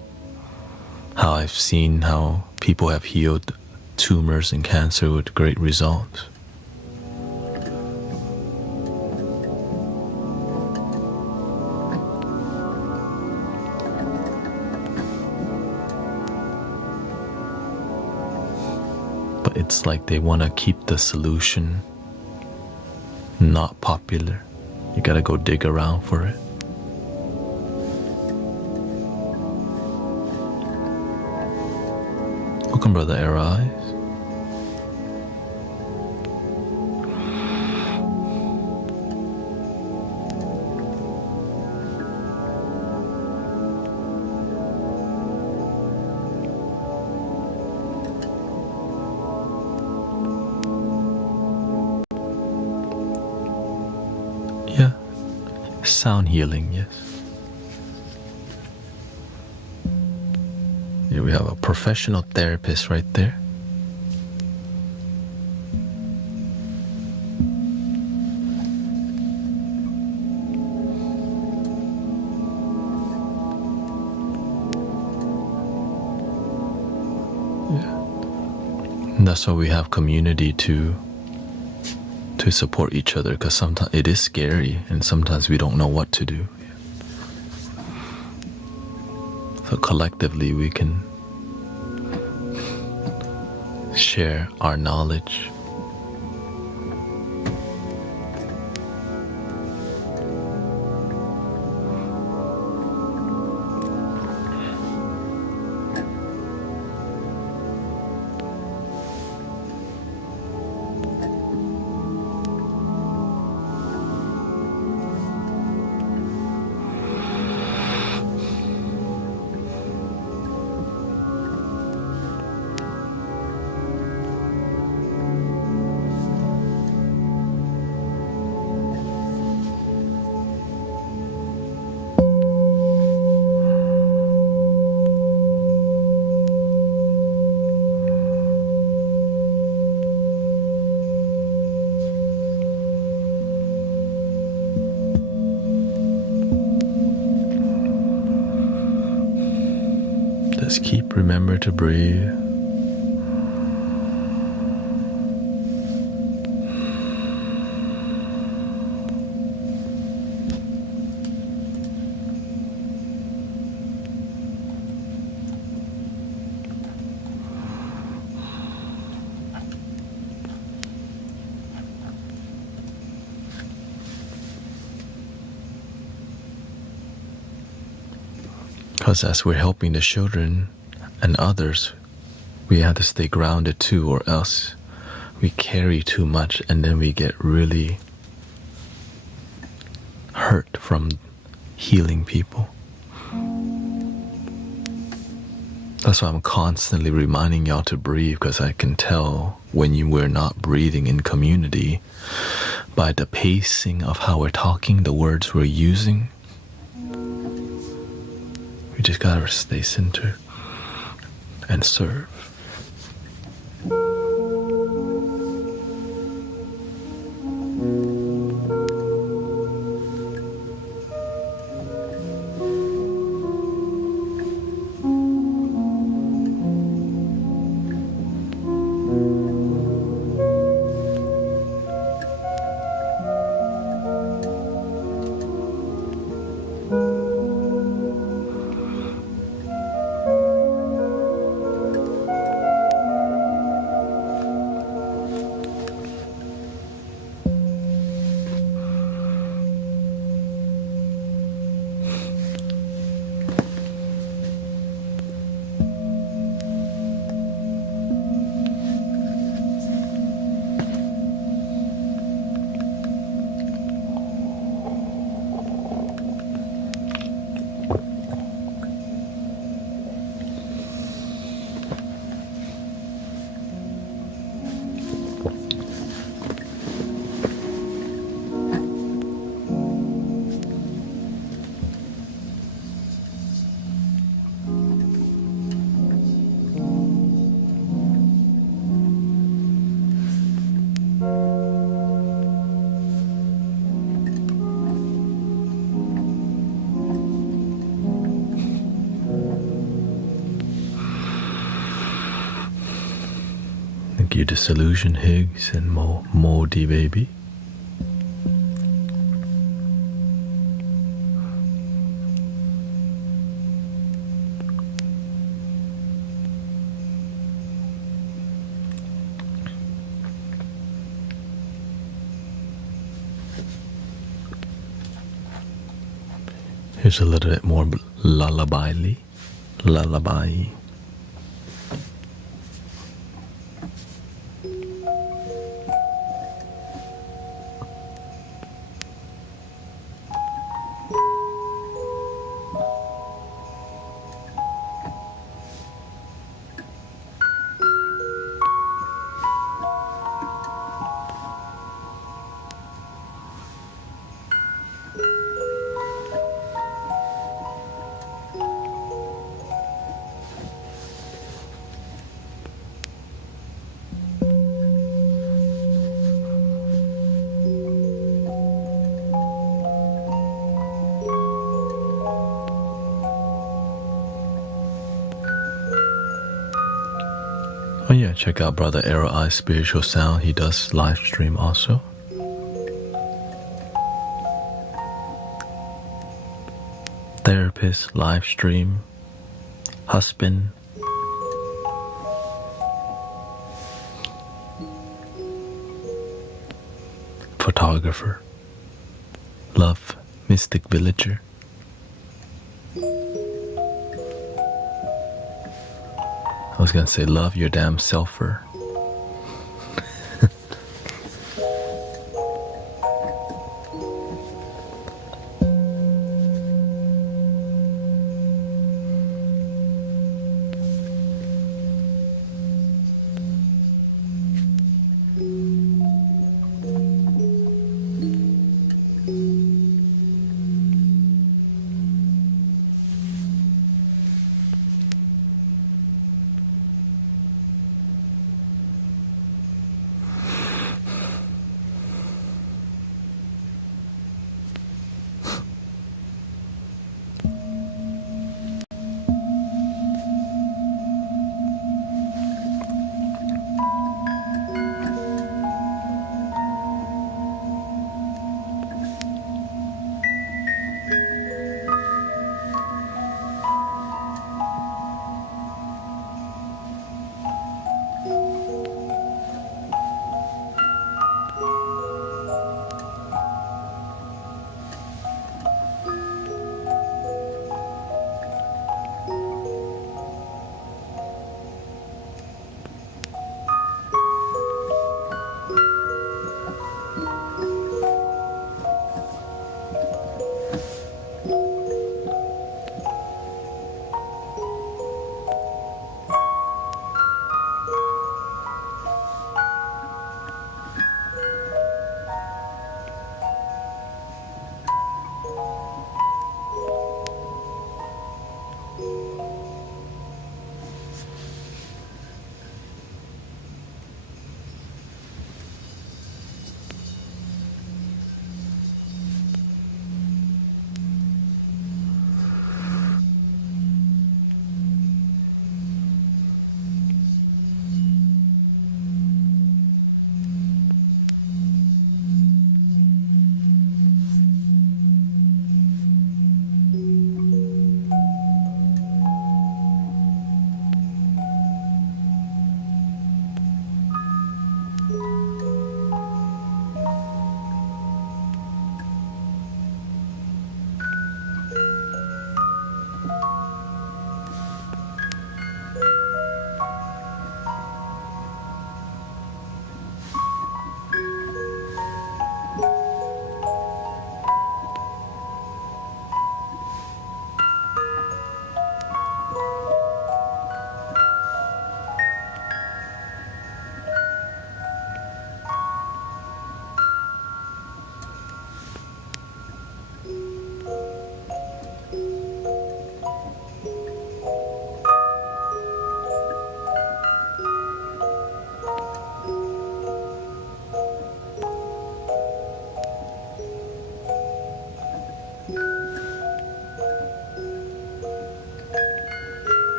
How I've seen how people have healed tumors and cancer with great results. But it's like they want to keep the solution not popular. You gotta go dig around for it. Welcome, Brother Arise. Yeah, sound healing, yes. Here we have a professional therapist right there. Yeah. And that's why we have community to support each other, because sometimes it is scary and sometimes we don't know what to do. So collectively we can share our knowledge. Just remember to breathe. Because as we're helping the children and others, we have to stay grounded too, or else we carry too much and then we get really hurt from healing people. That's why I'm constantly reminding y'all to breathe, because I can tell when we're not breathing in community by the pacing of how we're talking, the words we're using. We just gotta stay centered and serve. Thank you, Disillusion Higgs and Moldy Baby. Here's a little bit more lullaby. Oh yeah, check out Brother Arrow Eye Spiritual Sound. He does live stream also. Therapist, live stream, husband. Photographer. Love, mystic villager. I was gonna say, love your damn selfer.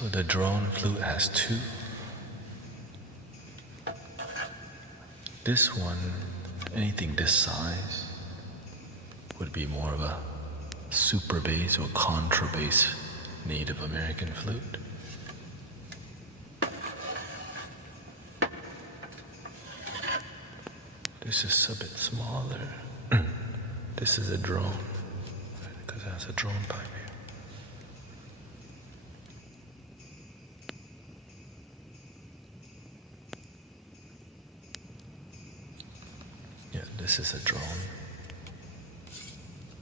So the drone flute has two. This one, anything this size, would be more of a super bass or contrabass Native American flute. This is a bit smaller. This is a drone, because it has a drone pipe here. Yeah, this is a drone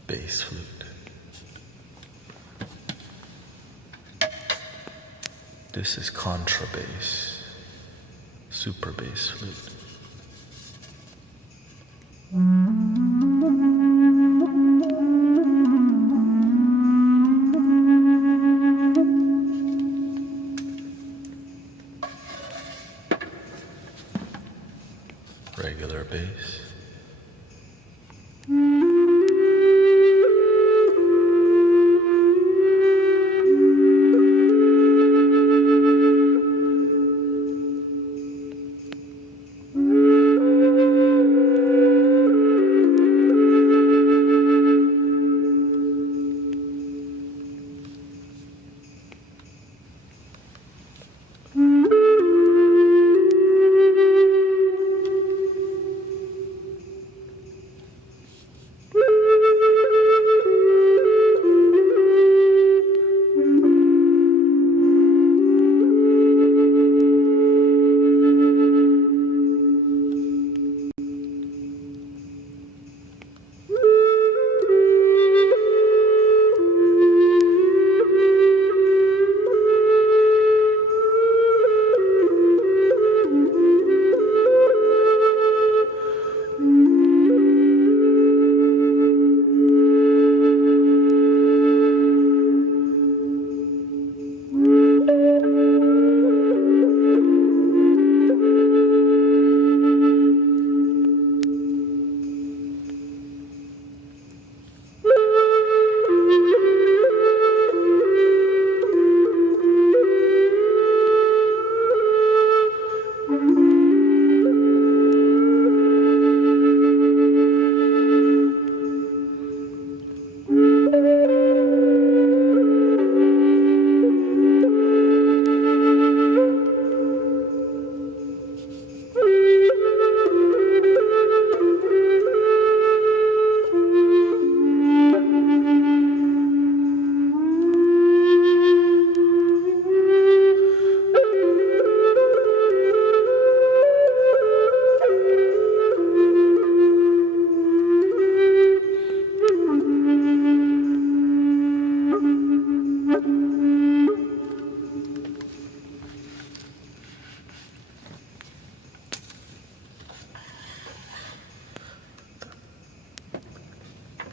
bass flute. This is contrabass, super bass flute. Regular bass.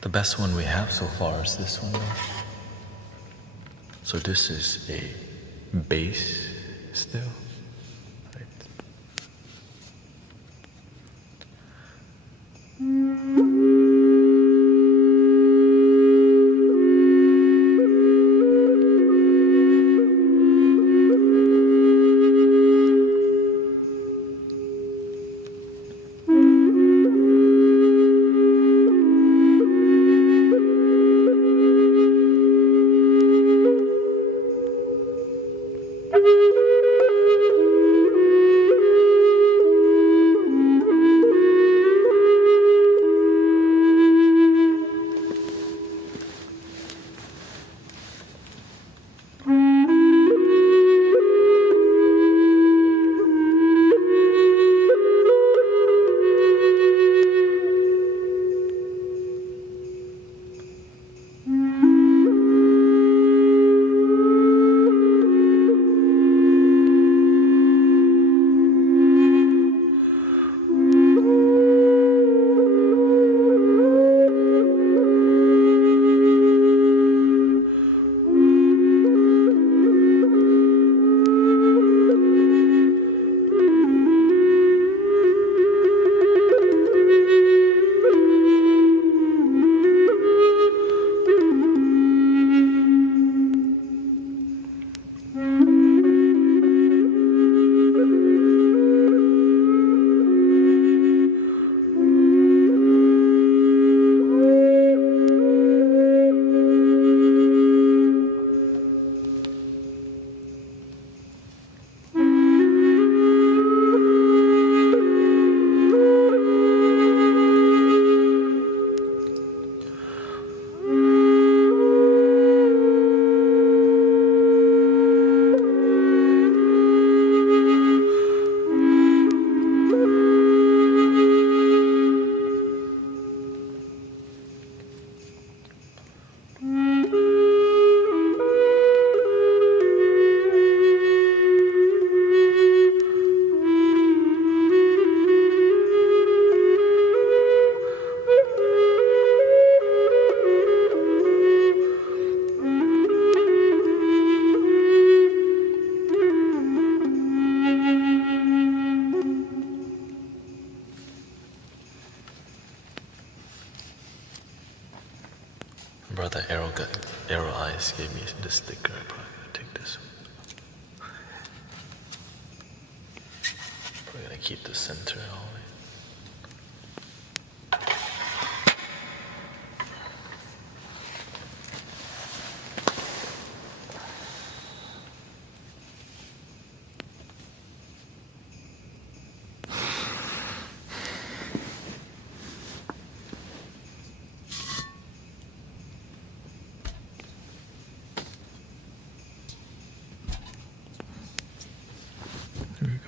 The best one we have so far is this one. So this is a bass still. Right. Brother Arrow Eyes gave me the sticker. I probably gonna take this one. Probably gonna keep the center always. Here we go.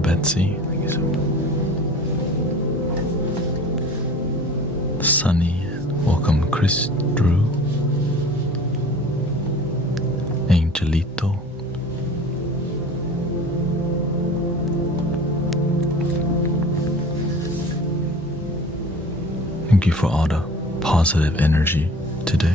Betsy, thank you so much. Sunny, welcome Chris, Drew, Angelito, thank you for all the positive energy today.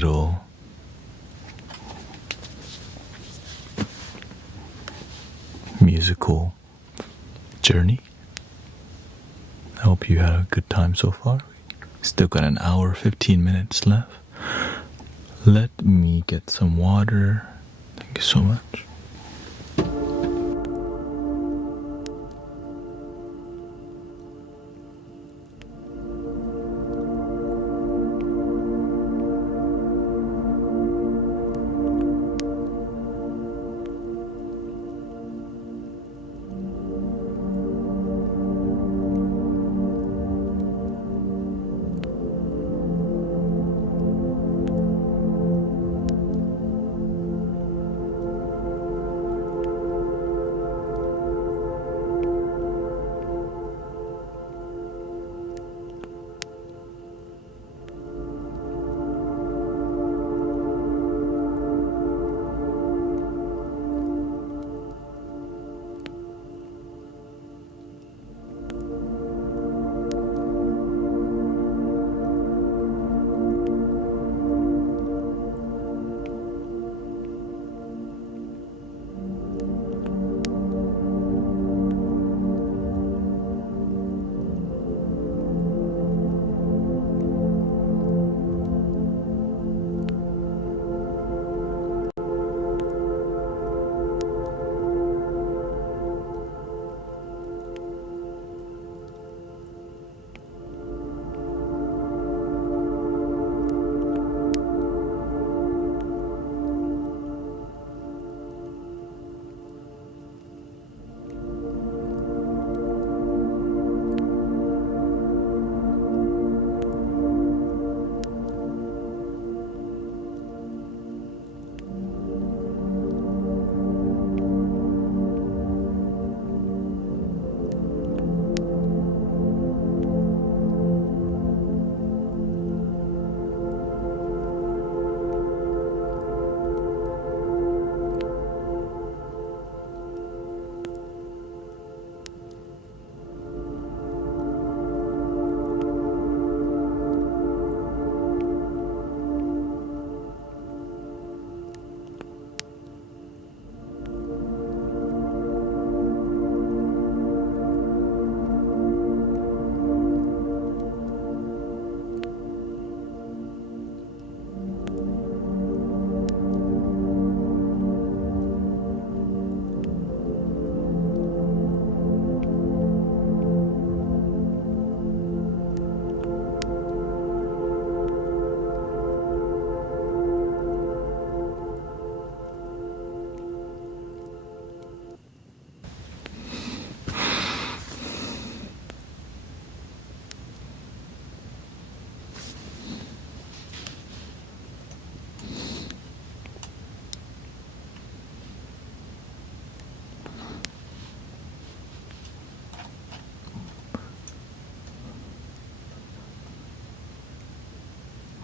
little musical journey. I hope you had a good time so far. Still got an hour, 15 minutes left. Let me get some water. Thank you so much.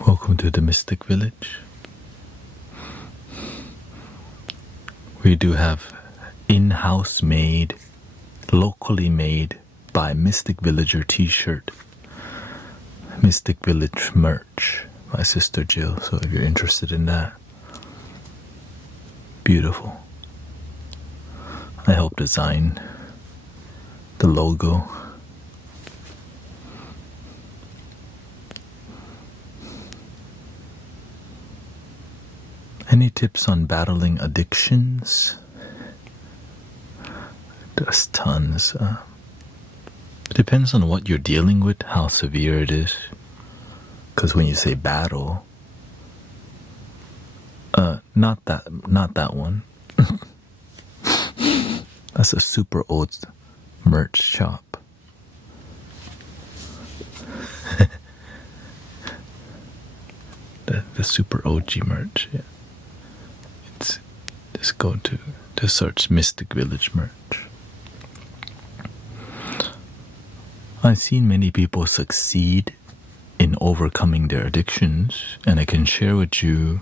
Welcome to the Mystic Village. We do have in-house made, locally made by Mystic Villager t-shirt, Mystic Village merch, my sister Jill, so if you're interested in that, beautiful. I helped design the logo. Any tips on battling addictions? There's tons. It depends on what you're dealing with, how severe it is. Because when you say battle, not that one. That's a super old merch shop. the super OG merch, yeah. Just go to search Mystic Village merch. I've seen many people succeed in overcoming their addictions, and I can share with you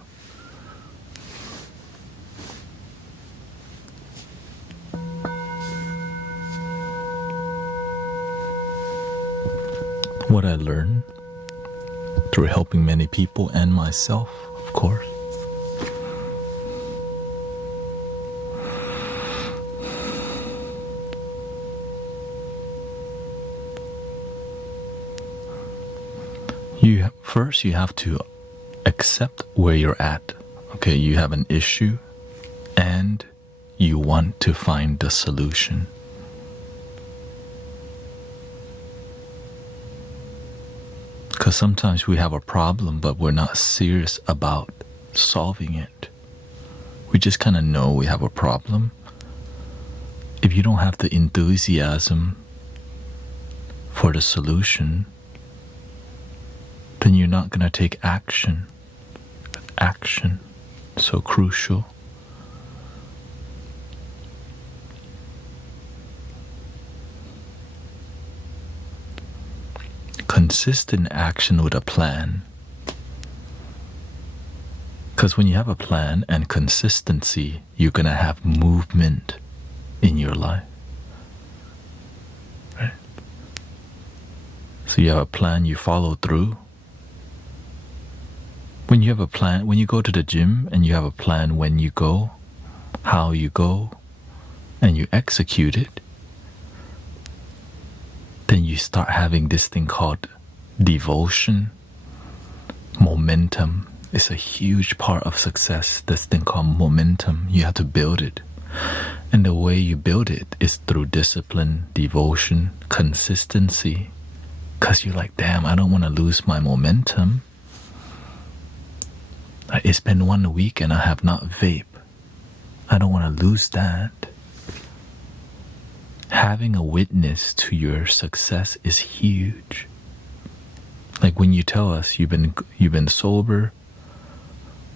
what I learned through helping many people and myself, of course. First, you have to accept where you're at. Okay, you have an issue and you want to find the solution. Because sometimes we have a problem, but we're not serious about solving it. We just kind of know we have a problem. If you don't have the enthusiasm for the solution, then you're not going to take action. Action, so crucial. Consistent action with a plan. Because when you have a plan and consistency, you're going to have movement in your life. Right? So you have a plan, you follow through. When you have a plan, when you go to the gym and you have a plan when you go, how you go, and you execute it, then you start having this thing called devotion, momentum. It's a huge part of success, this thing called momentum. You have to build it. And the way you build it is through discipline, devotion, consistency. Because you're like, damn, I don't want to lose my momentum. It's been 1 week and I have not vape. I don't want to lose that. Having a witness to your success is huge. Like when you tell us you've been sober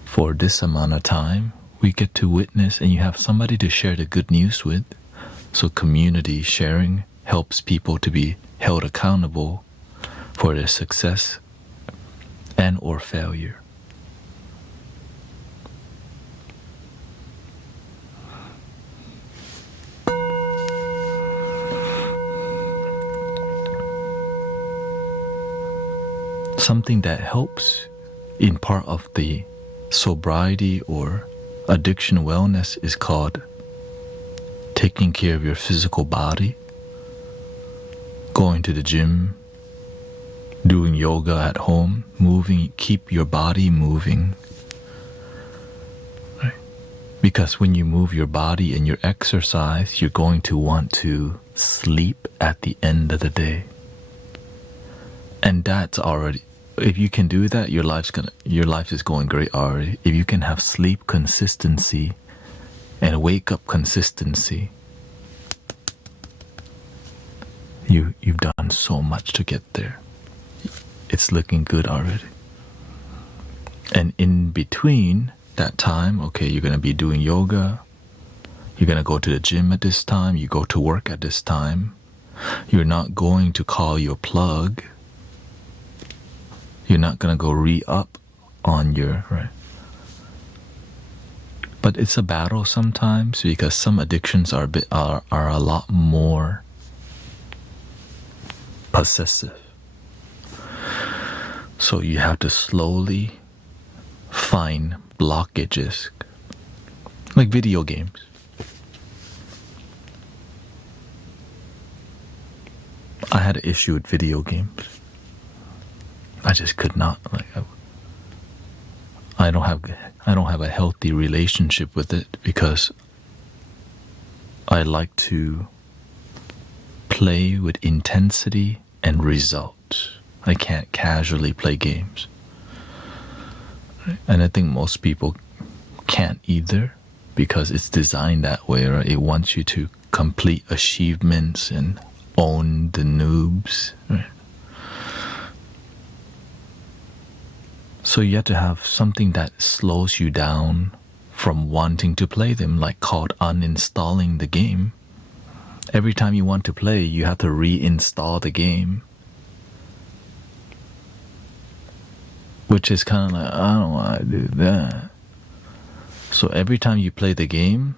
for this amount of time, we get to witness and you have somebody to share the good news with. So community sharing helps people to be held accountable for their success and or failure. Something that helps in part of the sobriety or addiction wellness is called taking care of your physical body, going to the gym, doing yoga at home, moving, keep your body moving. Right? Because when you move your body and you exercise, you're going to want to sleep at the end of the day. And that's already, if you can do that, your life is going great already. If you can have sleep consistency and wake up consistency, you've done so much to get there. It's looking good already. And in between that time, okay, you're going to be doing yoga, you're going to go to the gym at this time, you go to work at this time. You're not going to call your plug. You're not going to go re-up on your, right? But it's a battle sometimes because some addictions are a lot more possessive. So you have to slowly find blockages, like video games. I had an issue with video games. I just could not, like, I don't have a healthy relationship with it because I like to play with intensity and results. I can't casually play games. And I think most people can't either because it's designed that way, right? It wants you to complete achievements and own the noobs, right? So you have to have something that slows you down from wanting to play them, like called uninstalling the game. Every time you want to play, you have to reinstall the game. Which is kind of like, I don't want to do that. So every time you play the game,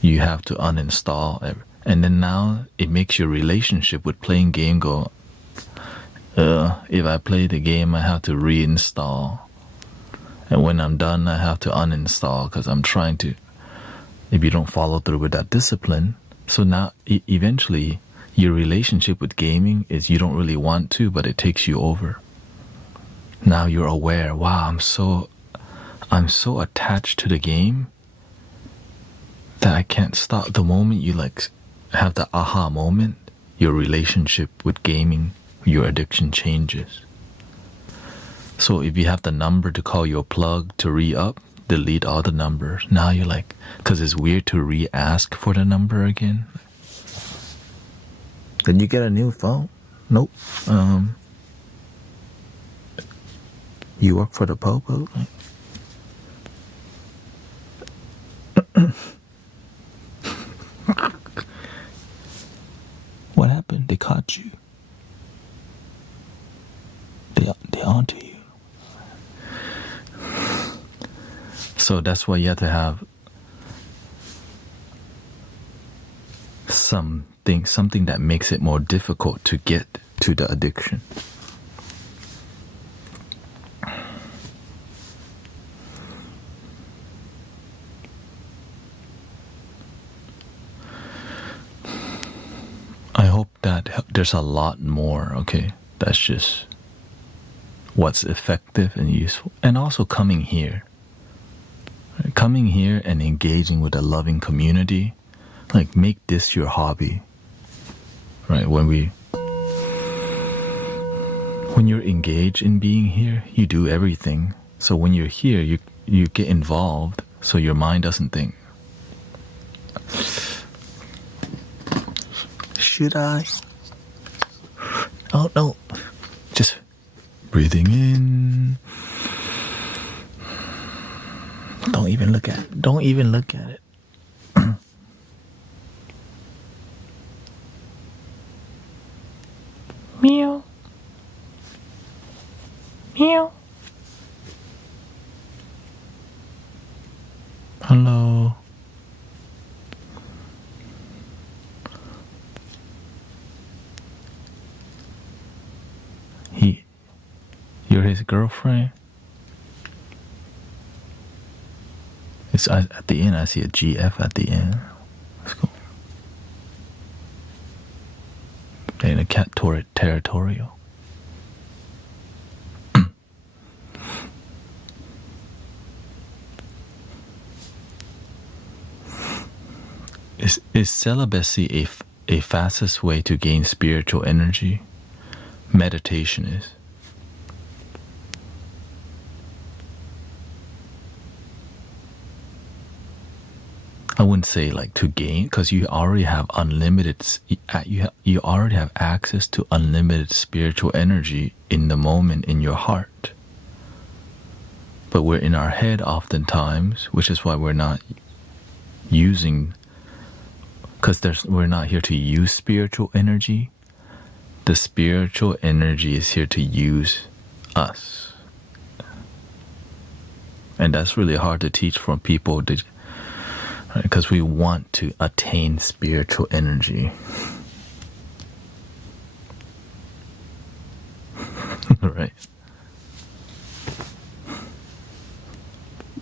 you have to uninstall. And then now it makes your relationship with playing game go, if I play the game, I have to reinstall. And when I'm done, I have to uninstall because I'm trying to, if you don't follow through with that discipline. So now, eventually, your relationship with gaming is you don't really want to, but it takes you over. Now you're aware, wow, I'm so attached to the game that I can't stop. The moment you like have the aha moment, your relationship with gaming, your addiction changes. So if you have the number to call your plug to re-up, delete all the numbers. Now you're like, because it's weird to re-ask for the number again. Did you get a new phone? Nope. You work for the Popo? What happened? They caught you. They onto you. So that's why you have to have something that makes it more difficult to get to the addiction. I hope that there's a lot more, okay? That's just what's effective and useful. And also coming here. Coming here and engaging with a loving community, like make this your hobby, right? When you're engaged in being here, you do everything. So when you're here, you get involved, so your mind doesn't think, should I? Oh no, just breathing in. Don't even look at it. Don't even look at it. Meow. Meow. Hello. You're his girlfriend? It's at the end. I see a GF at the end. That's cool. They're in a cat territorial. Is celibacy a fastest way to gain spiritual energy? Meditation is. I wouldn't say like to gain, because you already have unlimited. You already have access to unlimited spiritual energy in the moment in your heart. But we're in our head oftentimes, which is why we're not using. Because we're not here to use spiritual energy. The spiritual energy is here to use us, and that's really hard to teach from people. Because we want to attain spiritual energy. Right?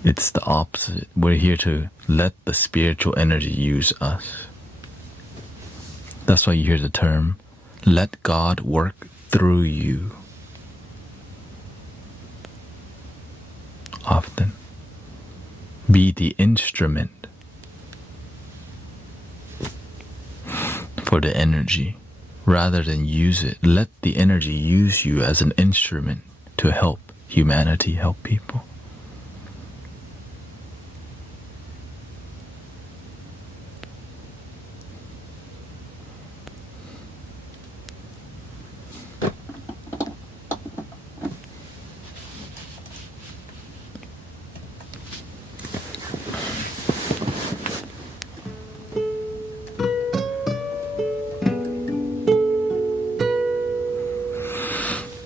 It's the opposite. We're here to let the spiritual energy use us. That's why you hear the term, let God work through you. Often. Be the instrument for the energy, rather than use it. Let the energy use you as an instrument to help humanity, help people.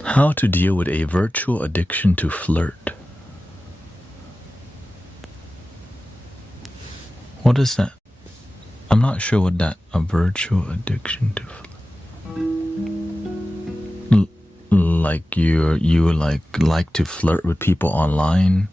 How to deal with a virtual addiction to flirt. What is that? I'm not sure what that, a virtual addiction to flirt. Like you like to flirt with people online,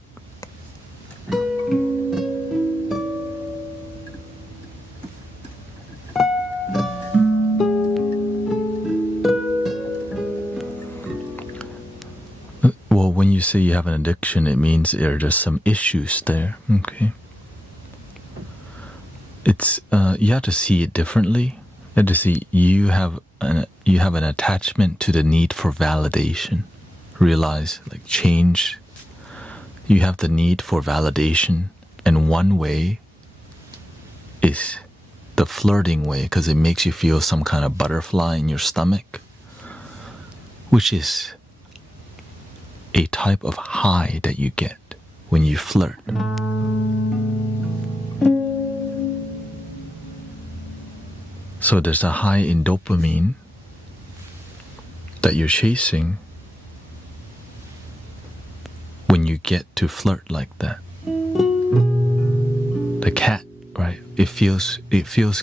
say you have an addiction, it means there are just some issues there. Okay. It's you have to see it differently. You have to see you have an attachment to the need for validation. Realize, like, change. You have the need for validation, and one way is the flirting way, because it makes you feel some kind of butterfly in your stomach, which is a type of high that you get when you flirt. So there's a high in dopamine that you're chasing when you get to flirt like that. The cat, right? It feels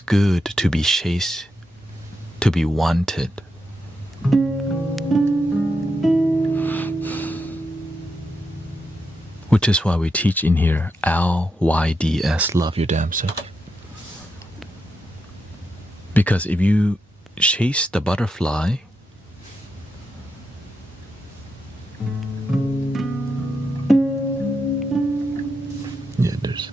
good to be chased, to be wanted. Which is why we teach in here LYDS, love your damn self. Because if you chase the butterfly, there's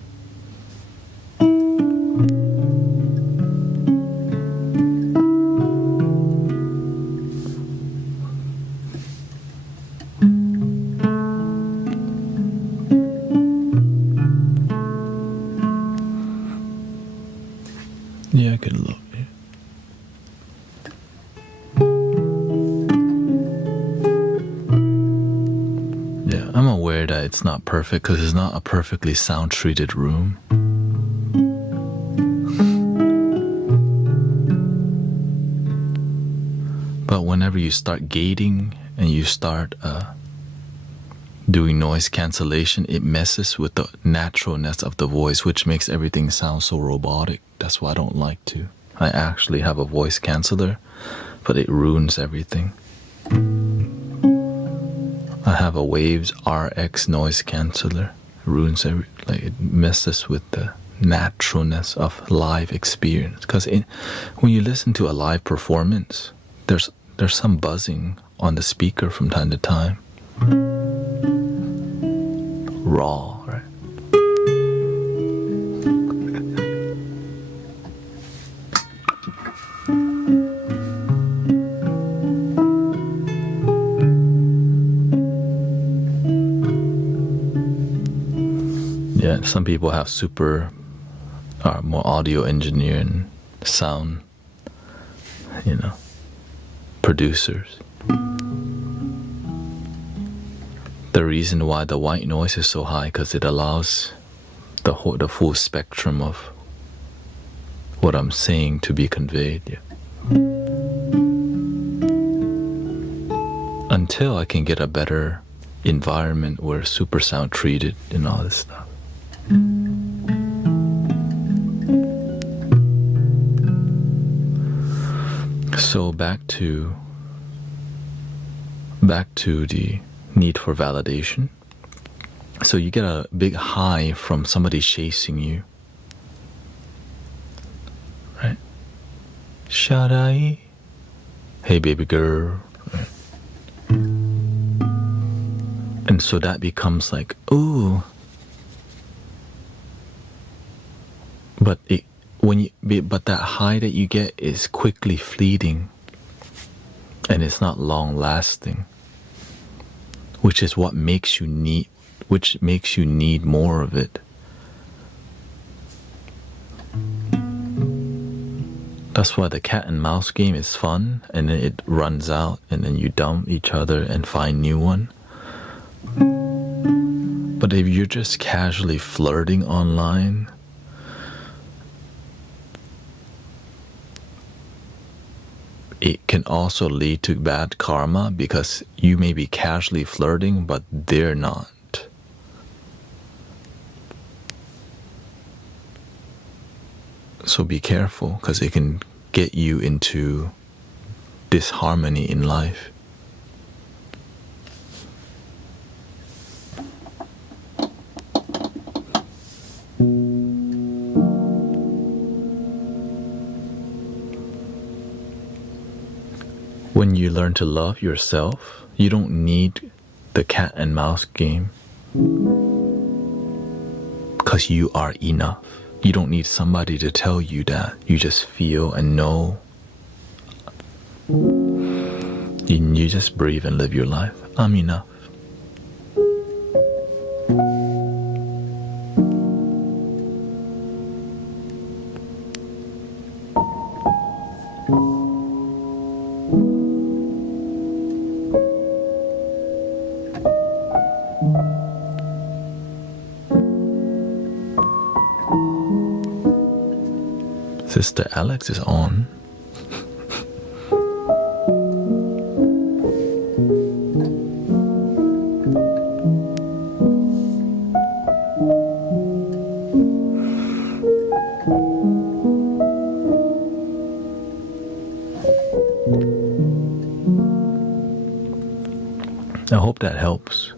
I can look. I'm aware that it's not perfect because it's not a perfectly sound treated room. But whenever you start gating and you start doing noise cancellation, it messes with the naturalness of the voice, which makes everything sound so robotic. That's why I don't like to. I actually have a voice canceller, but it ruins everything. I have a Waves RX noise canceller. Ruins it messes with the naturalness of live experience. Because when you listen to a live performance, there's some buzzing on the speaker from time to time. Raw, right? Yeah, some people have more audio engineer and sound, producers. The reason why the white noise is so high because it allows the full spectrum of what I'm saying to be conveyed. Yeah. Until I can get a better environment where super sound treated and all this stuff. So back to the need for validation. So you get a big high from somebody chasing you, right? Shadai, hey baby girl, right? And so that becomes like, ooh. But that high that you get is quickly fleeting, and it's not long lasting. Which is what makes you need more of it. That's why the cat and mouse game is fun, and then it runs out, and then you dump each other and find new one. But if you're just casually flirting online, it can also lead to bad karma because you may be casually flirting, but they're not. So be careful because it can get you into disharmony in life. When you learn to love yourself, you don't need the cat and mouse game. Because you are enough. You don't need somebody to tell you that. You just feel and know. You just breathe and live your life. I'm enough. Sister Alex is on. I hope that helps.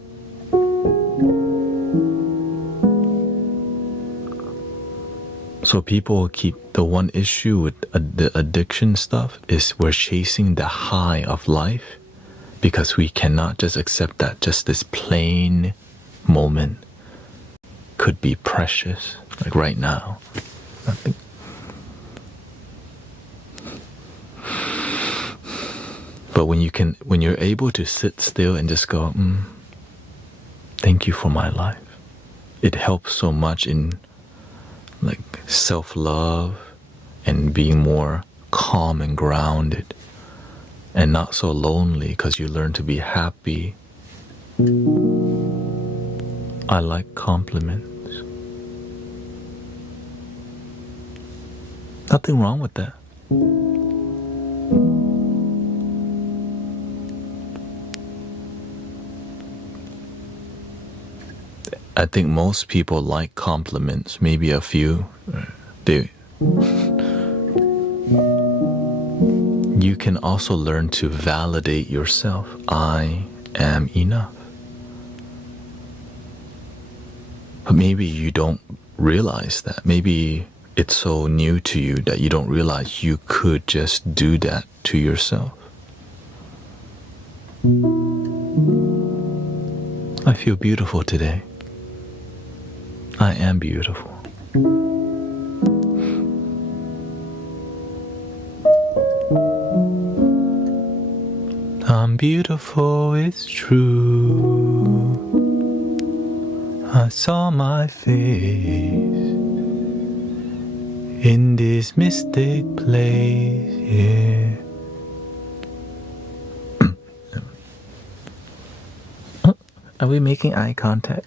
So people keep, the one issue with the addiction stuff is we're chasing the high of life because we cannot just accept that just this plain moment could be precious, like right now. I think. But when you're able to sit still and just go, thank you for my life, it helps so much in like self-love and being more calm and grounded and not so lonely because you learn to be happy. I like compliments. Nothing wrong with that. I think most people like compliments, maybe a few. You can also learn to validate yourself. I am enough. But maybe you don't realize that. Maybe it's so new to you that you don't realize you could just do that to yourself. I feel beautiful today. I am beautiful. I'm beautiful, it's true. I saw my face in this mystic place, yeah. Are we making eye contact?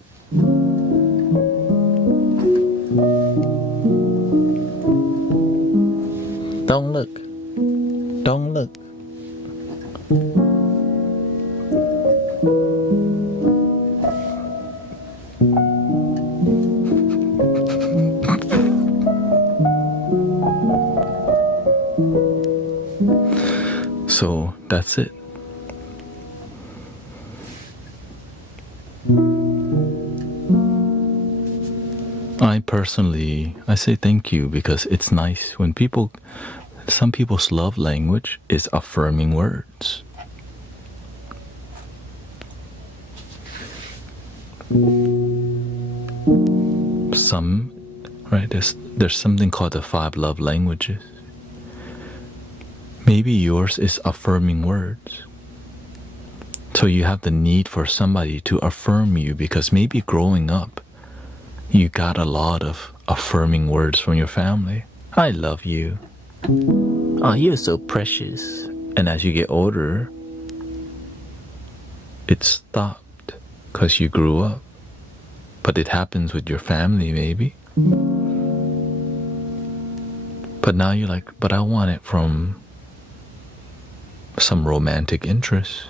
Don't look. Don't look. So that's it. I say thank you because it's nice when some people's love language is affirming words. Some, right, there's something called the 5 love languages. Maybe yours is affirming words. So you have the need for somebody to affirm you because maybe growing up, you got a lot of affirming words from your family. I love you. Oh, you're so precious. And as you get older, it stopped because you grew up. But it happens with your family, maybe. But now you're like, but I want it from some romantic interest.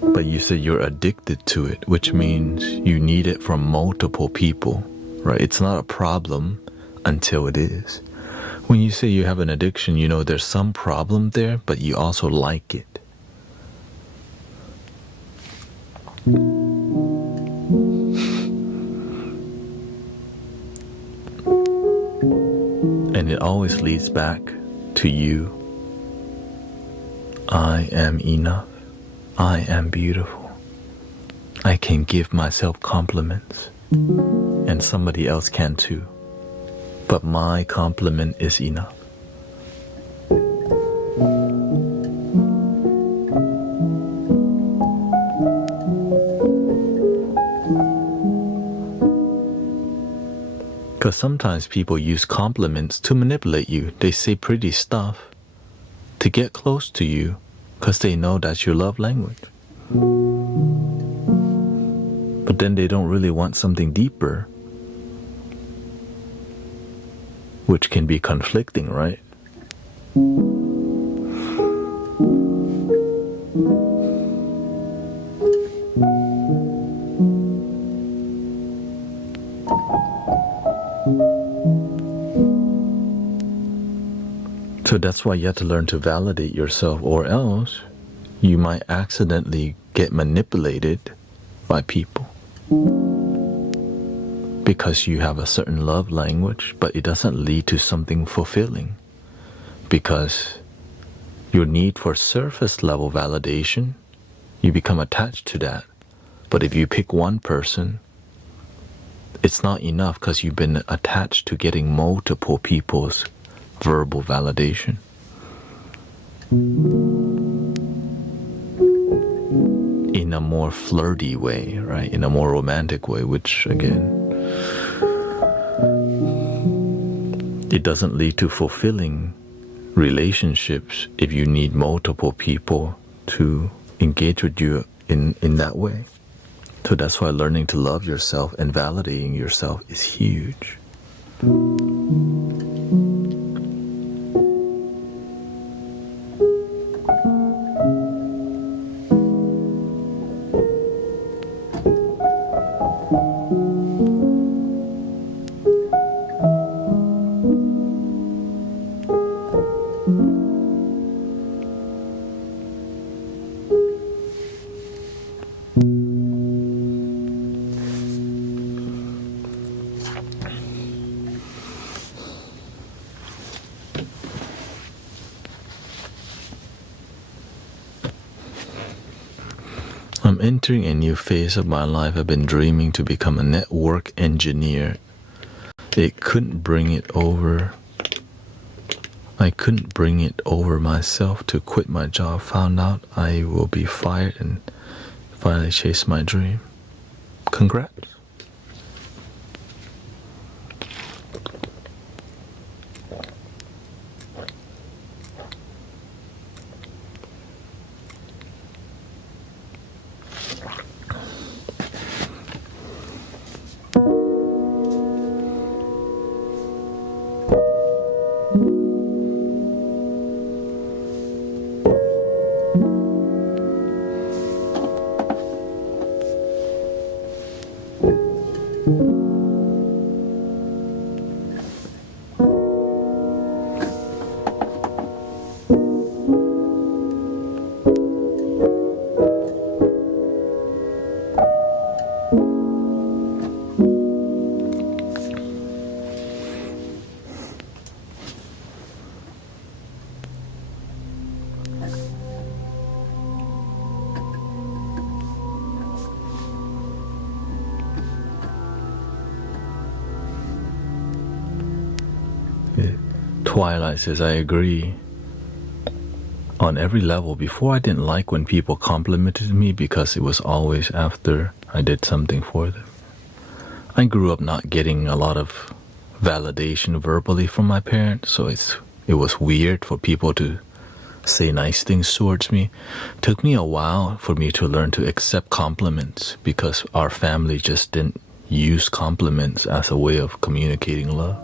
But you said you're addicted to it, which means you need it from multiple people, right? It's not a problem until it is. When you say you have an addiction, you know there's some problem there, but you also like it. And it always leads back to you. I am enough. I am beautiful. I can give myself compliments. And somebody else can too. But my compliment is enough. Because sometimes people use compliments to manipulate you. They say pretty stuff to get close to you because they know that's your love language. But then they don't really want something deeper, which can be conflicting, right? So that's why you have to learn to validate yourself, or else you might accidentally get manipulated by people. Because you have a certain love language, but it doesn't lead to something fulfilling. Because your need for surface level validation, you become attached to that. But if you pick one person, it's not enough because you've been attached to getting multiple people's verbal validation. In a more flirty way, right? In a more romantic way, which again, it doesn't lead to fulfilling relationships if you need multiple people to engage with you in that way. So that's why learning to love yourself and validating yourself is huge. I'm entering a new phase of my life. I've been dreaming to become a network engineer. I couldn't bring it over myself to quit my job. Found out I will be fired and finally chase my dream. Congrats. Twilight says, I agree. On every level, before I didn't like when people complimented me because it was always after I did something for them. I grew up not getting a lot of validation verbally from my parents, so it was weird for people to say nice things towards me. It took me a while for me to learn to accept compliments because our family just didn't use compliments as a way of communicating love.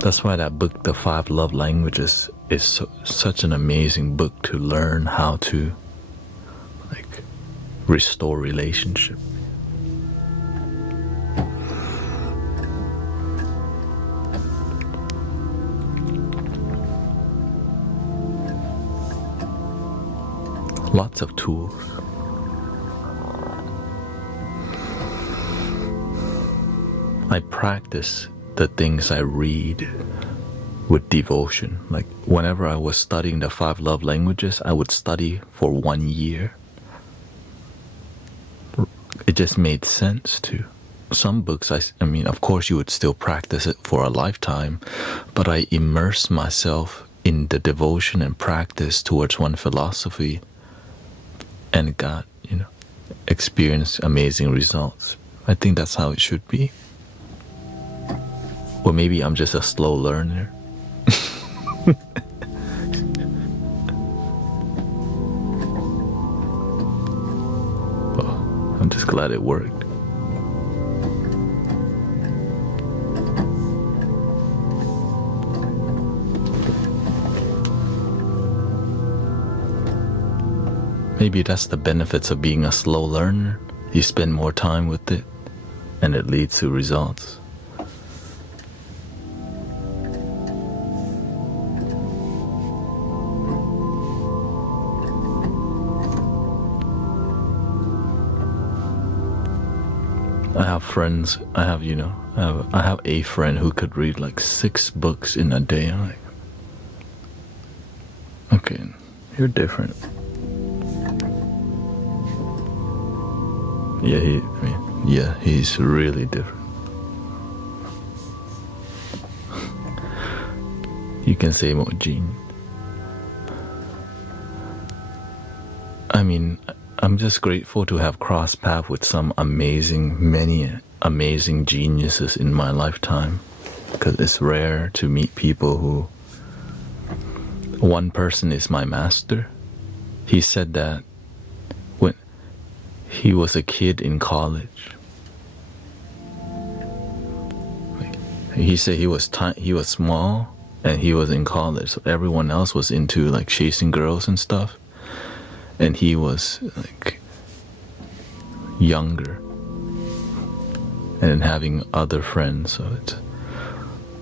That's why that book, The 5 Love Languages, is such an amazing book to learn how to restore relationship. Lots of tools. I practice the things I read with devotion. Like whenever I was studying the 5 love languages, I would study for 1 year. It just made sense to. Some books, I mean, of course you would still practice it for a lifetime, but I immerse myself in the devotion and practice towards one philosophy and got, experienced amazing results. I think that's how it should be. Or maybe I'm just a slow learner. Oh, I'm just glad it worked. Maybe that's the benefits of being a slow learner. You spend more time with it, and it leads to results. I have friends, I have a friend who could read like 6 books in a day. I'm like, okay, you're different. Yeah, he's really different. You can say more genius. I mean, I'm just grateful to have crossed paths with many amazing geniuses in my lifetime, because it's rare to meet people who. One person is my master. He said that when he was a kid in college. He said he was small and he was in college, so everyone else was into like chasing girls and stuff. And he was like younger and having other friends.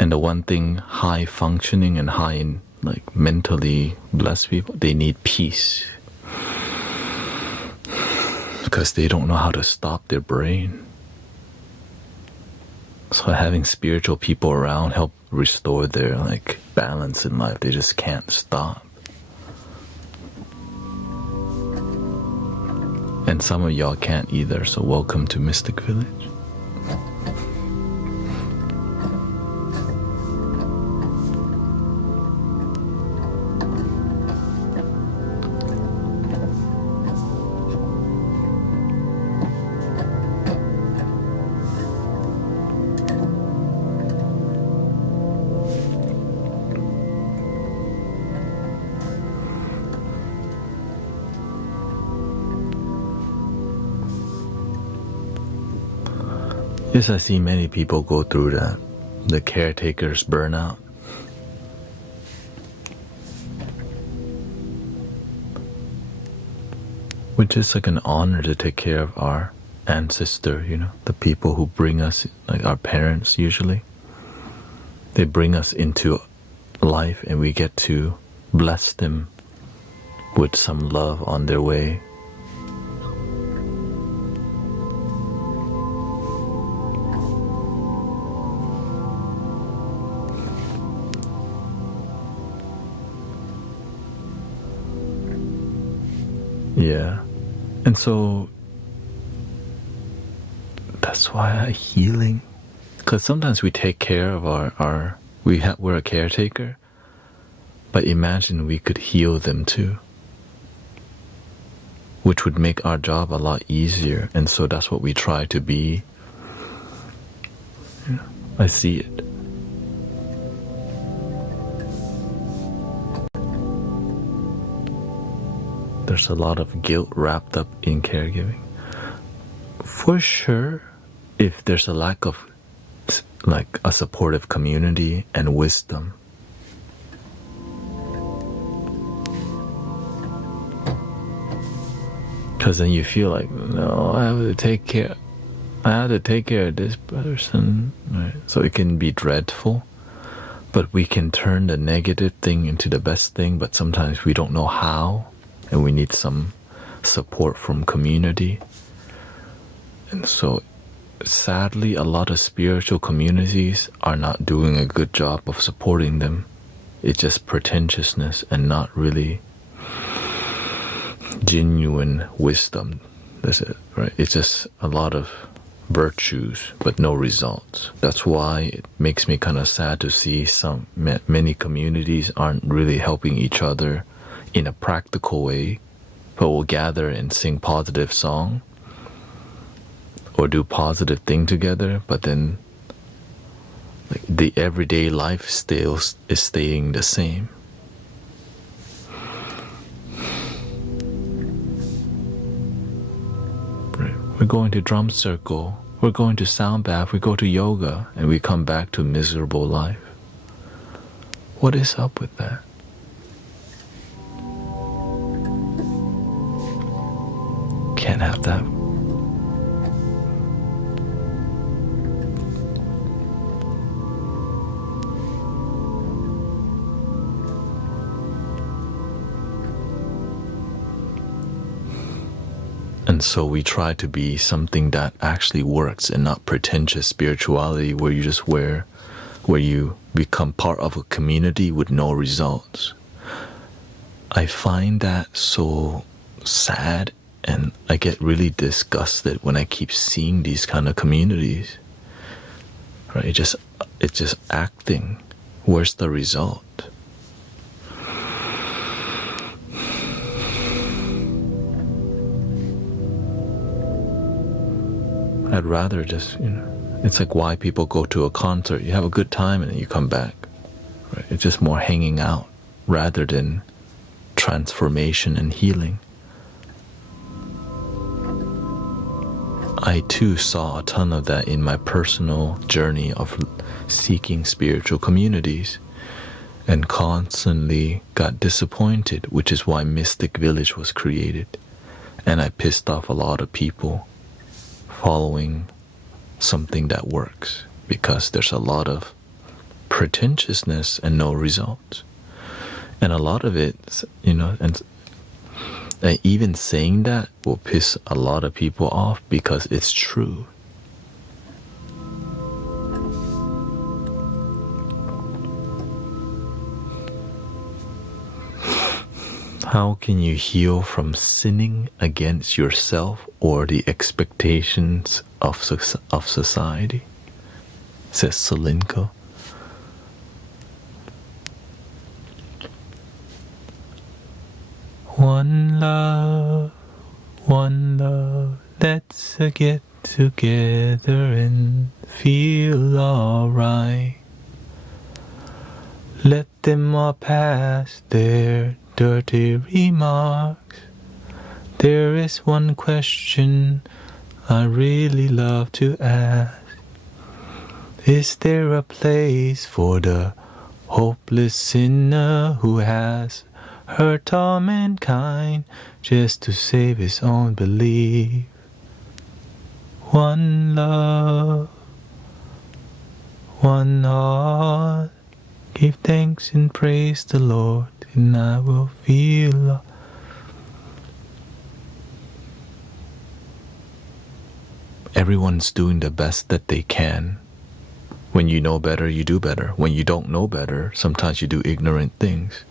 And the one thing high functioning and high like mentally blessed people, they need peace, because they don't know how to stop their brain. So having spiritual people around help restore their like balance in life. They just can't stop. And some of y'all can't either, so welcome to Mystic Village. Yes, I see many people go through that, the caretaker's burnout. Which is like an honor to take care of our ancestor, the people who bring us, like our parents usually. They bring us into life and we get to bless them with some love on their way. Yeah, and so that's why healing, because sometimes we take care of we're a caretaker, but imagine we could heal them too, which would make our job a lot easier. And so that's what we try to be. I see it. There's a lot of guilt wrapped up in caregiving. For sure, if there's a lack of like a supportive community and wisdom. Because then you feel like, no, I have to take care of this person. Right? So it can be dreadful. But we can turn the negative thing into the best thing, but sometimes we don't know how. And we need some support from community. And so sadly, a lot of spiritual communities are not doing a good job of supporting them. It's just pretentiousness and not really genuine wisdom. That's it, right? It's just a lot of virtues but no results. That's why it makes me kind of sad to see many communities aren't really helping each other in a practical way, but will gather and sing positive song or do positive thing together, but then like, the everyday life still is staying the same. Right. We're going to drum circle, we're going to sound bath, we go to yoga, and we come back to miserable life. What is up with that? Can't have that. And so we try to be something that actually works and not pretentious spirituality where you become part of a community with no results. I find that so sad, and I get really disgusted when I keep seeing these kind of communities. Right? It's just acting. Where's the result? I'd rather just, it's like why people go to a concert. You have a good time and then you come back. Right? It's just more hanging out rather than transformation and healing. I too saw a ton of that in my personal journey of seeking spiritual communities and constantly got disappointed, which is why Mystic Village was created. And I pissed off a lot of people following something that works because there's a lot of pretentiousness and no results. And a lot of it, and even saying that will piss a lot of people off because it's true. How can you heal from sinning against yourself or the expectations of society? Says Solinko. One love, let's get together and feel alright. Let them all pass their dirty remarks. There is one question I really love to ask. Is there a place for the hopeless sinner who has hurt all mankind just to save his own belief? One love, one heart, give thanks and praise the Lord, and I will feel. Everyone's doing the best that they can. When you know better, you do better. When you don't know better, sometimes you do ignorant things.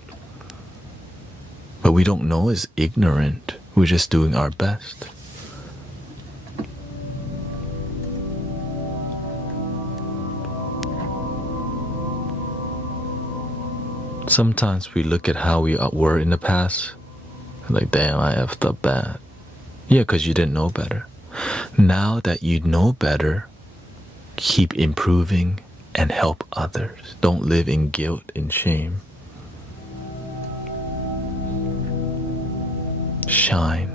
But we don't know is ignorant. We're just doing our best. Sometimes we look at how we were in the past, like, damn, I effed up bad. Yeah, because you didn't know better. Now that you know better, keep improving and help others. Don't live in guilt and shame. Shine.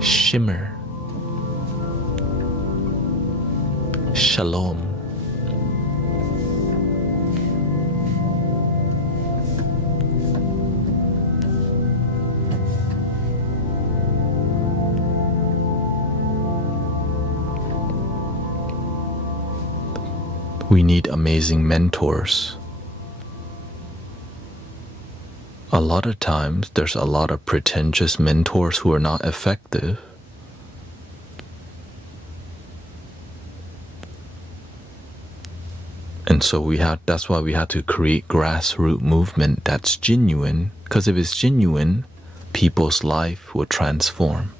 Shimmer. Shalom. We need amazing mentors. a lot of times there's a lot of pretentious mentors who are not effective. And so that's why we have to create grassroots movement that's genuine, because if it's genuine, people's life will transform.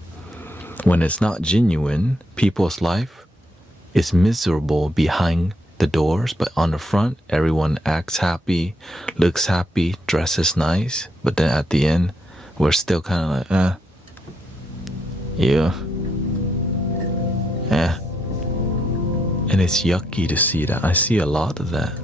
When it's not genuine, people's life is miserable behind the doors, but on the front, everyone acts happy, looks happy, dresses nice, but then at the end, we're still kind of like, yeah, and it's yucky to see that. I see a lot of that.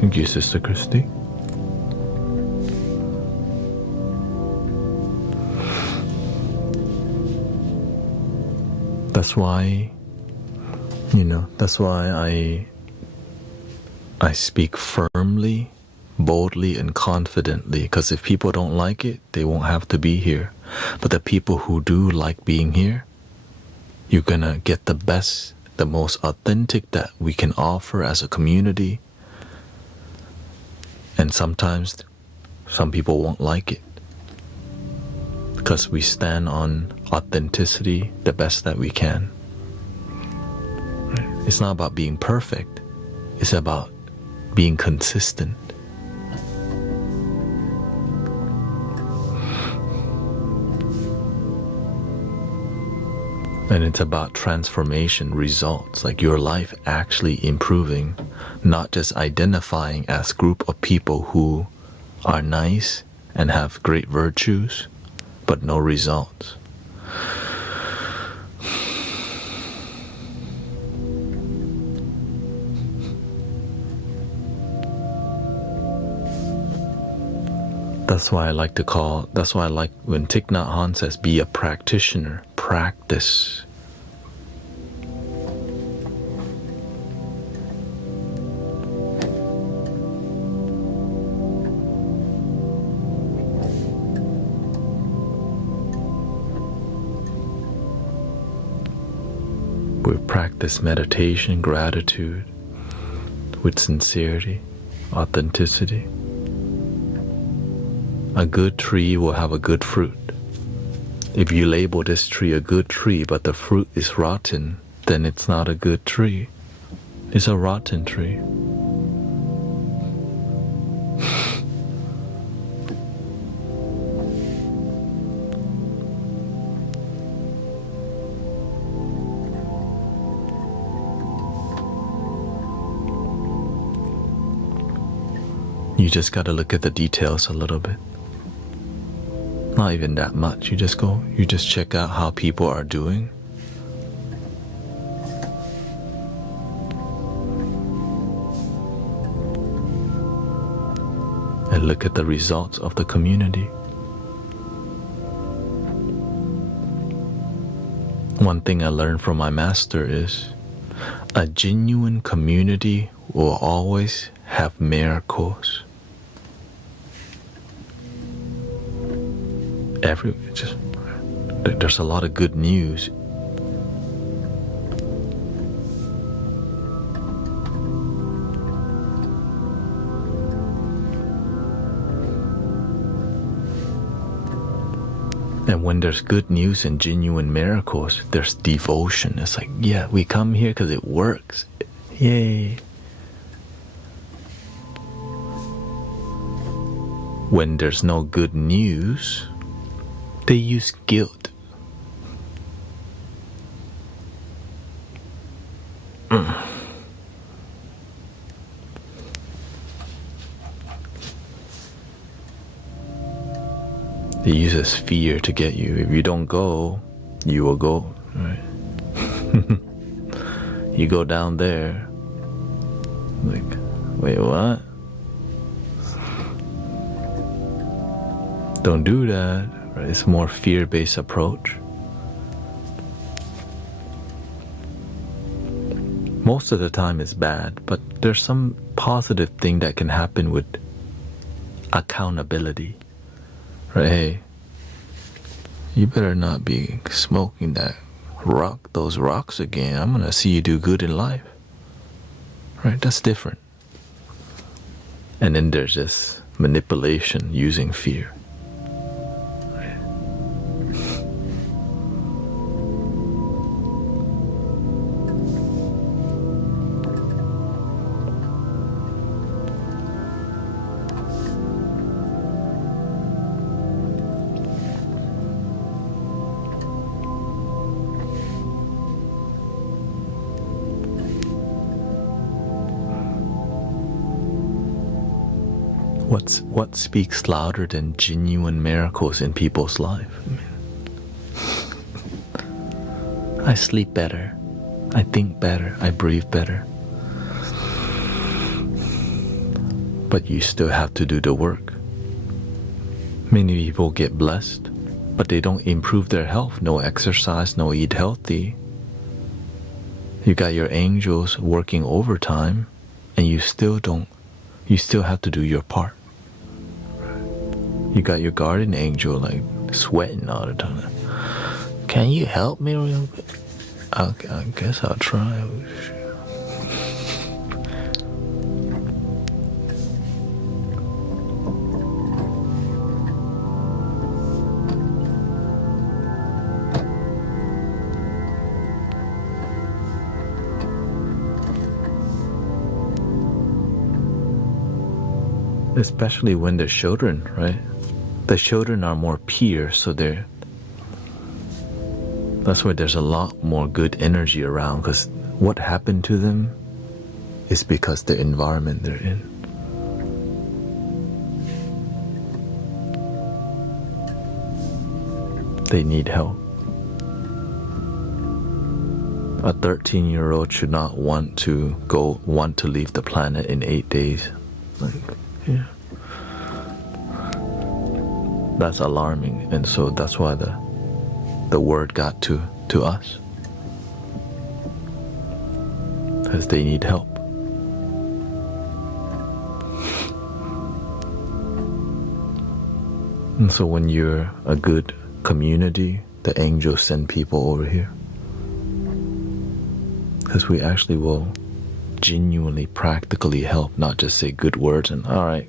Thank you, Sister Christy. That's why, that's why I speak firmly, boldly, and confidently, because if people don't like it, they won't have to be here. But the people who do like being here, you're gonna get the best, the most authentic that we can offer as a community. And sometimes some people won't like it, because we stand on authenticity the best that we can. It's not about being perfect, it's about being consistent. And it's about transformation, results, like your life actually improving, not just identifying as a group of people who are nice and have great virtues, but no results. That's why I like when Thich Nhat Hanh says, be a practitioner, practice. We practice meditation, gratitude, with sincerity, authenticity. A good tree will have a good fruit. If you label this tree a good tree, but the fruit is rotten, then it's not a good tree. It's a rotten tree. You just gotta look at the details a little bit. Not even that much. You just check out how people are doing. And look at the results of the community. One thing I learned from my master is a genuine community will always have miracles. There's a lot of good news. And when there's good news and genuine miracles, there's devotion. It's like, yeah, we come here because it works. Yay. When there's no good news, they use guilt. They use fear to get you. If you don't go, you will go. Right? You go down there. Like, wait, what? Don't do that. Right? It's a more fear-based approach. Most of the time it's bad, but there's some positive thing that can happen with accountability. Right? Hey, you better not be smoking that rock those rocks again. I'm gonna see you do good in life. Right? That's different. And then there's this manipulation using fear. What speaks louder than genuine miracles in people's life? I sleep better. I think better. I breathe better. But you still have to do the work. Many people get blessed, but they don't improve their health. No exercise, no eat healthy. You got your angels working overtime, and you still have to do your part. You got your guardian angel like sweating all the time. Can you help me real quick? I guess I'll try. Especially when they're children, right? The children are more pure, so that's why there's a lot more good energy around, because what happened to them is because the environment they're in. They need help. A 13-year-old should not want to leave the planet in 8 days. Like, yeah. That's alarming, and so that's why the word got to us, because they need help. And so when you're a good community, the angels send people over here, because we actually will genuinely, practically help, not just say good words and all right.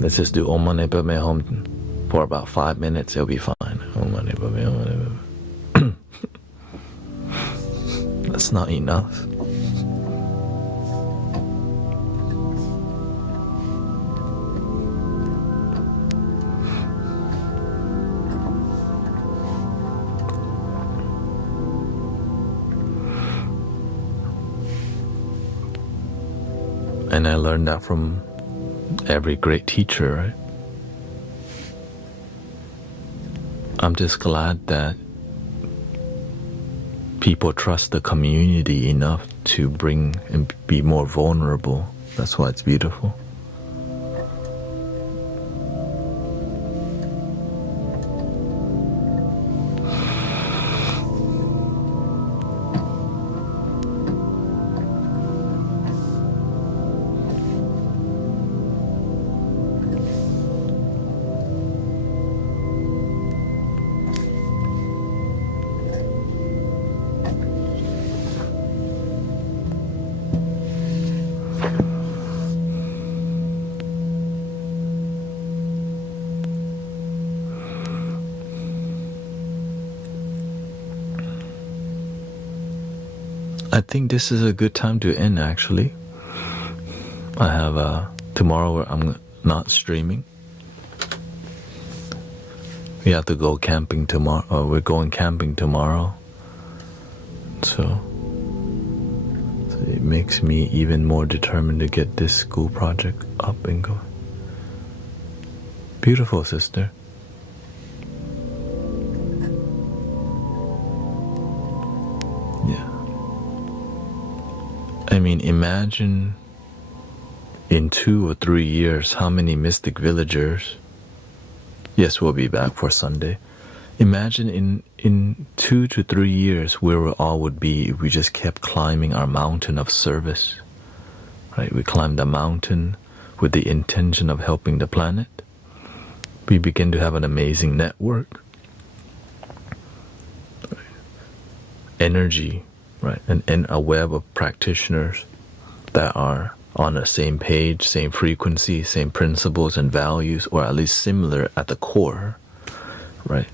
Let's just do Om Mani Padme Hum for about 5 minutes. It'll be fine. Om Mani Padme, Om Mani Padme. That's not enough. And I learned that from every great teacher, right? I'm just glad that people trust the community enough to bring and be more vulnerable. That's why it's beautiful. I think this is a good time to end, actually. I have tomorrow where I'm not streaming. We have to go camping tomorrow. We're going camping tomorrow. So it makes me even more determined to get this school project up and going. Beautiful, sister. I mean, imagine in 2 or 3 years how many mystic villagers. Yes, we'll be back for Sunday. Imagine in 2 to 3 years where we all would be if we just kept climbing our mountain of service. Right? We climbed the mountain with the intention of helping the planet. We begin to have an amazing network. energy, right? And a web of practitioners that are on the same page, same frequency, same principles and values, or at least similar at the core, right?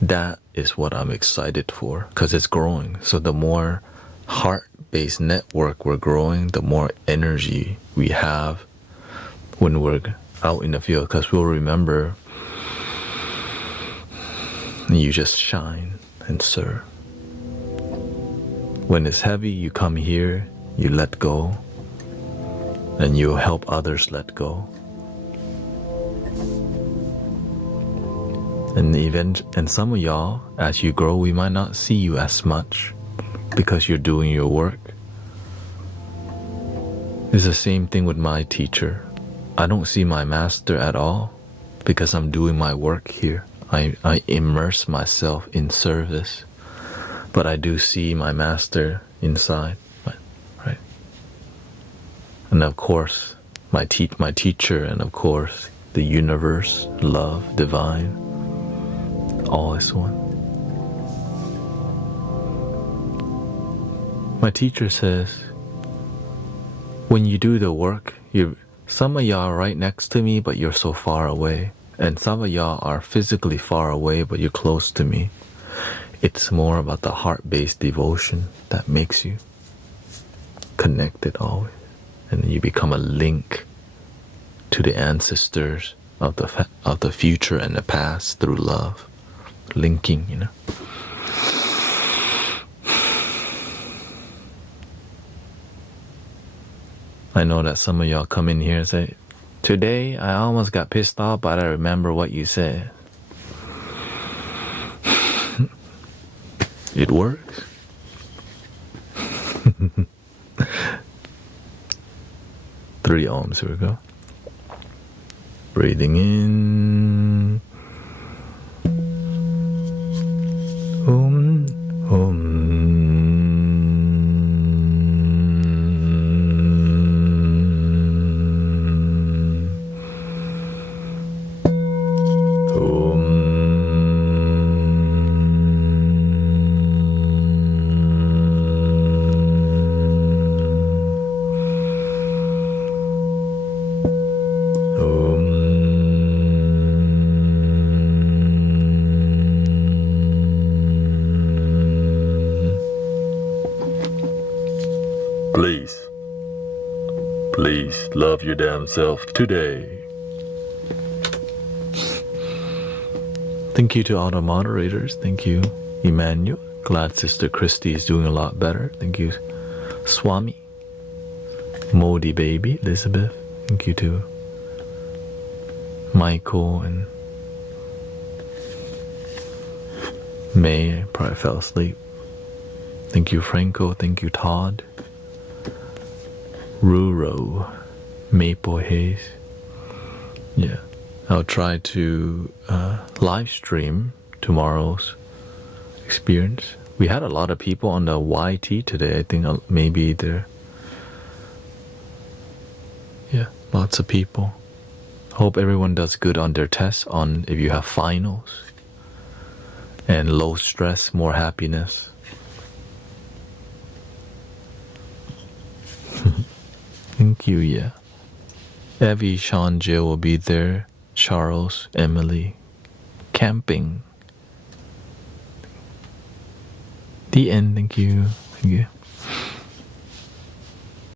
That is what I'm excited for, because it's growing. So the more heart-based network we're growing, the more energy we have when we're out in the field, because we'll remember you just shine and serve. When it's heavy, you come here, you let go, and you'll help others let go. And some of y'all, as you grow, we might not see you as much because you're doing your work. It's the same thing with my teacher. I don't see my master at all because I'm doing my work here. I immerse myself in service, but I do see my master inside, right? And of course, my teacher, and of course, the universe, love, divine, all is one. My teacher says, when you do the work, some of y'all are right next to me, but you're so far away. And some of y'all are physically far away, but you're close to me. It's more about the heart-based devotion that makes you connected always. And you become a link to the ancestors of the future and the past through love. Linking, you know. I know that some of y'all come in here and say, today I almost got pissed off, but I remember what you said. It works. 3 ohms, here we go. Breathing in. Please love your damn self today. Thank you to all the moderators. Thank you, Emmanuel. Glad Sister Christy is doing a lot better. Thank you, Swami. Modi baby, Elizabeth. Thank you to Michael and May. Probably fell asleep. Thank you, Franco. Thank you, Todd. Ruro, Maple Haze. Yeah, I'll try to live stream tomorrow's experience. We had a lot of people on the YT today. I think maybe lots of people. Hope everyone does good on their tests, on if you have finals. And low stress, more happiness. Thank you, yeah. Evie, Sean, Jill will be there. Charles, Emily. Camping. The end, thank you. Thank you.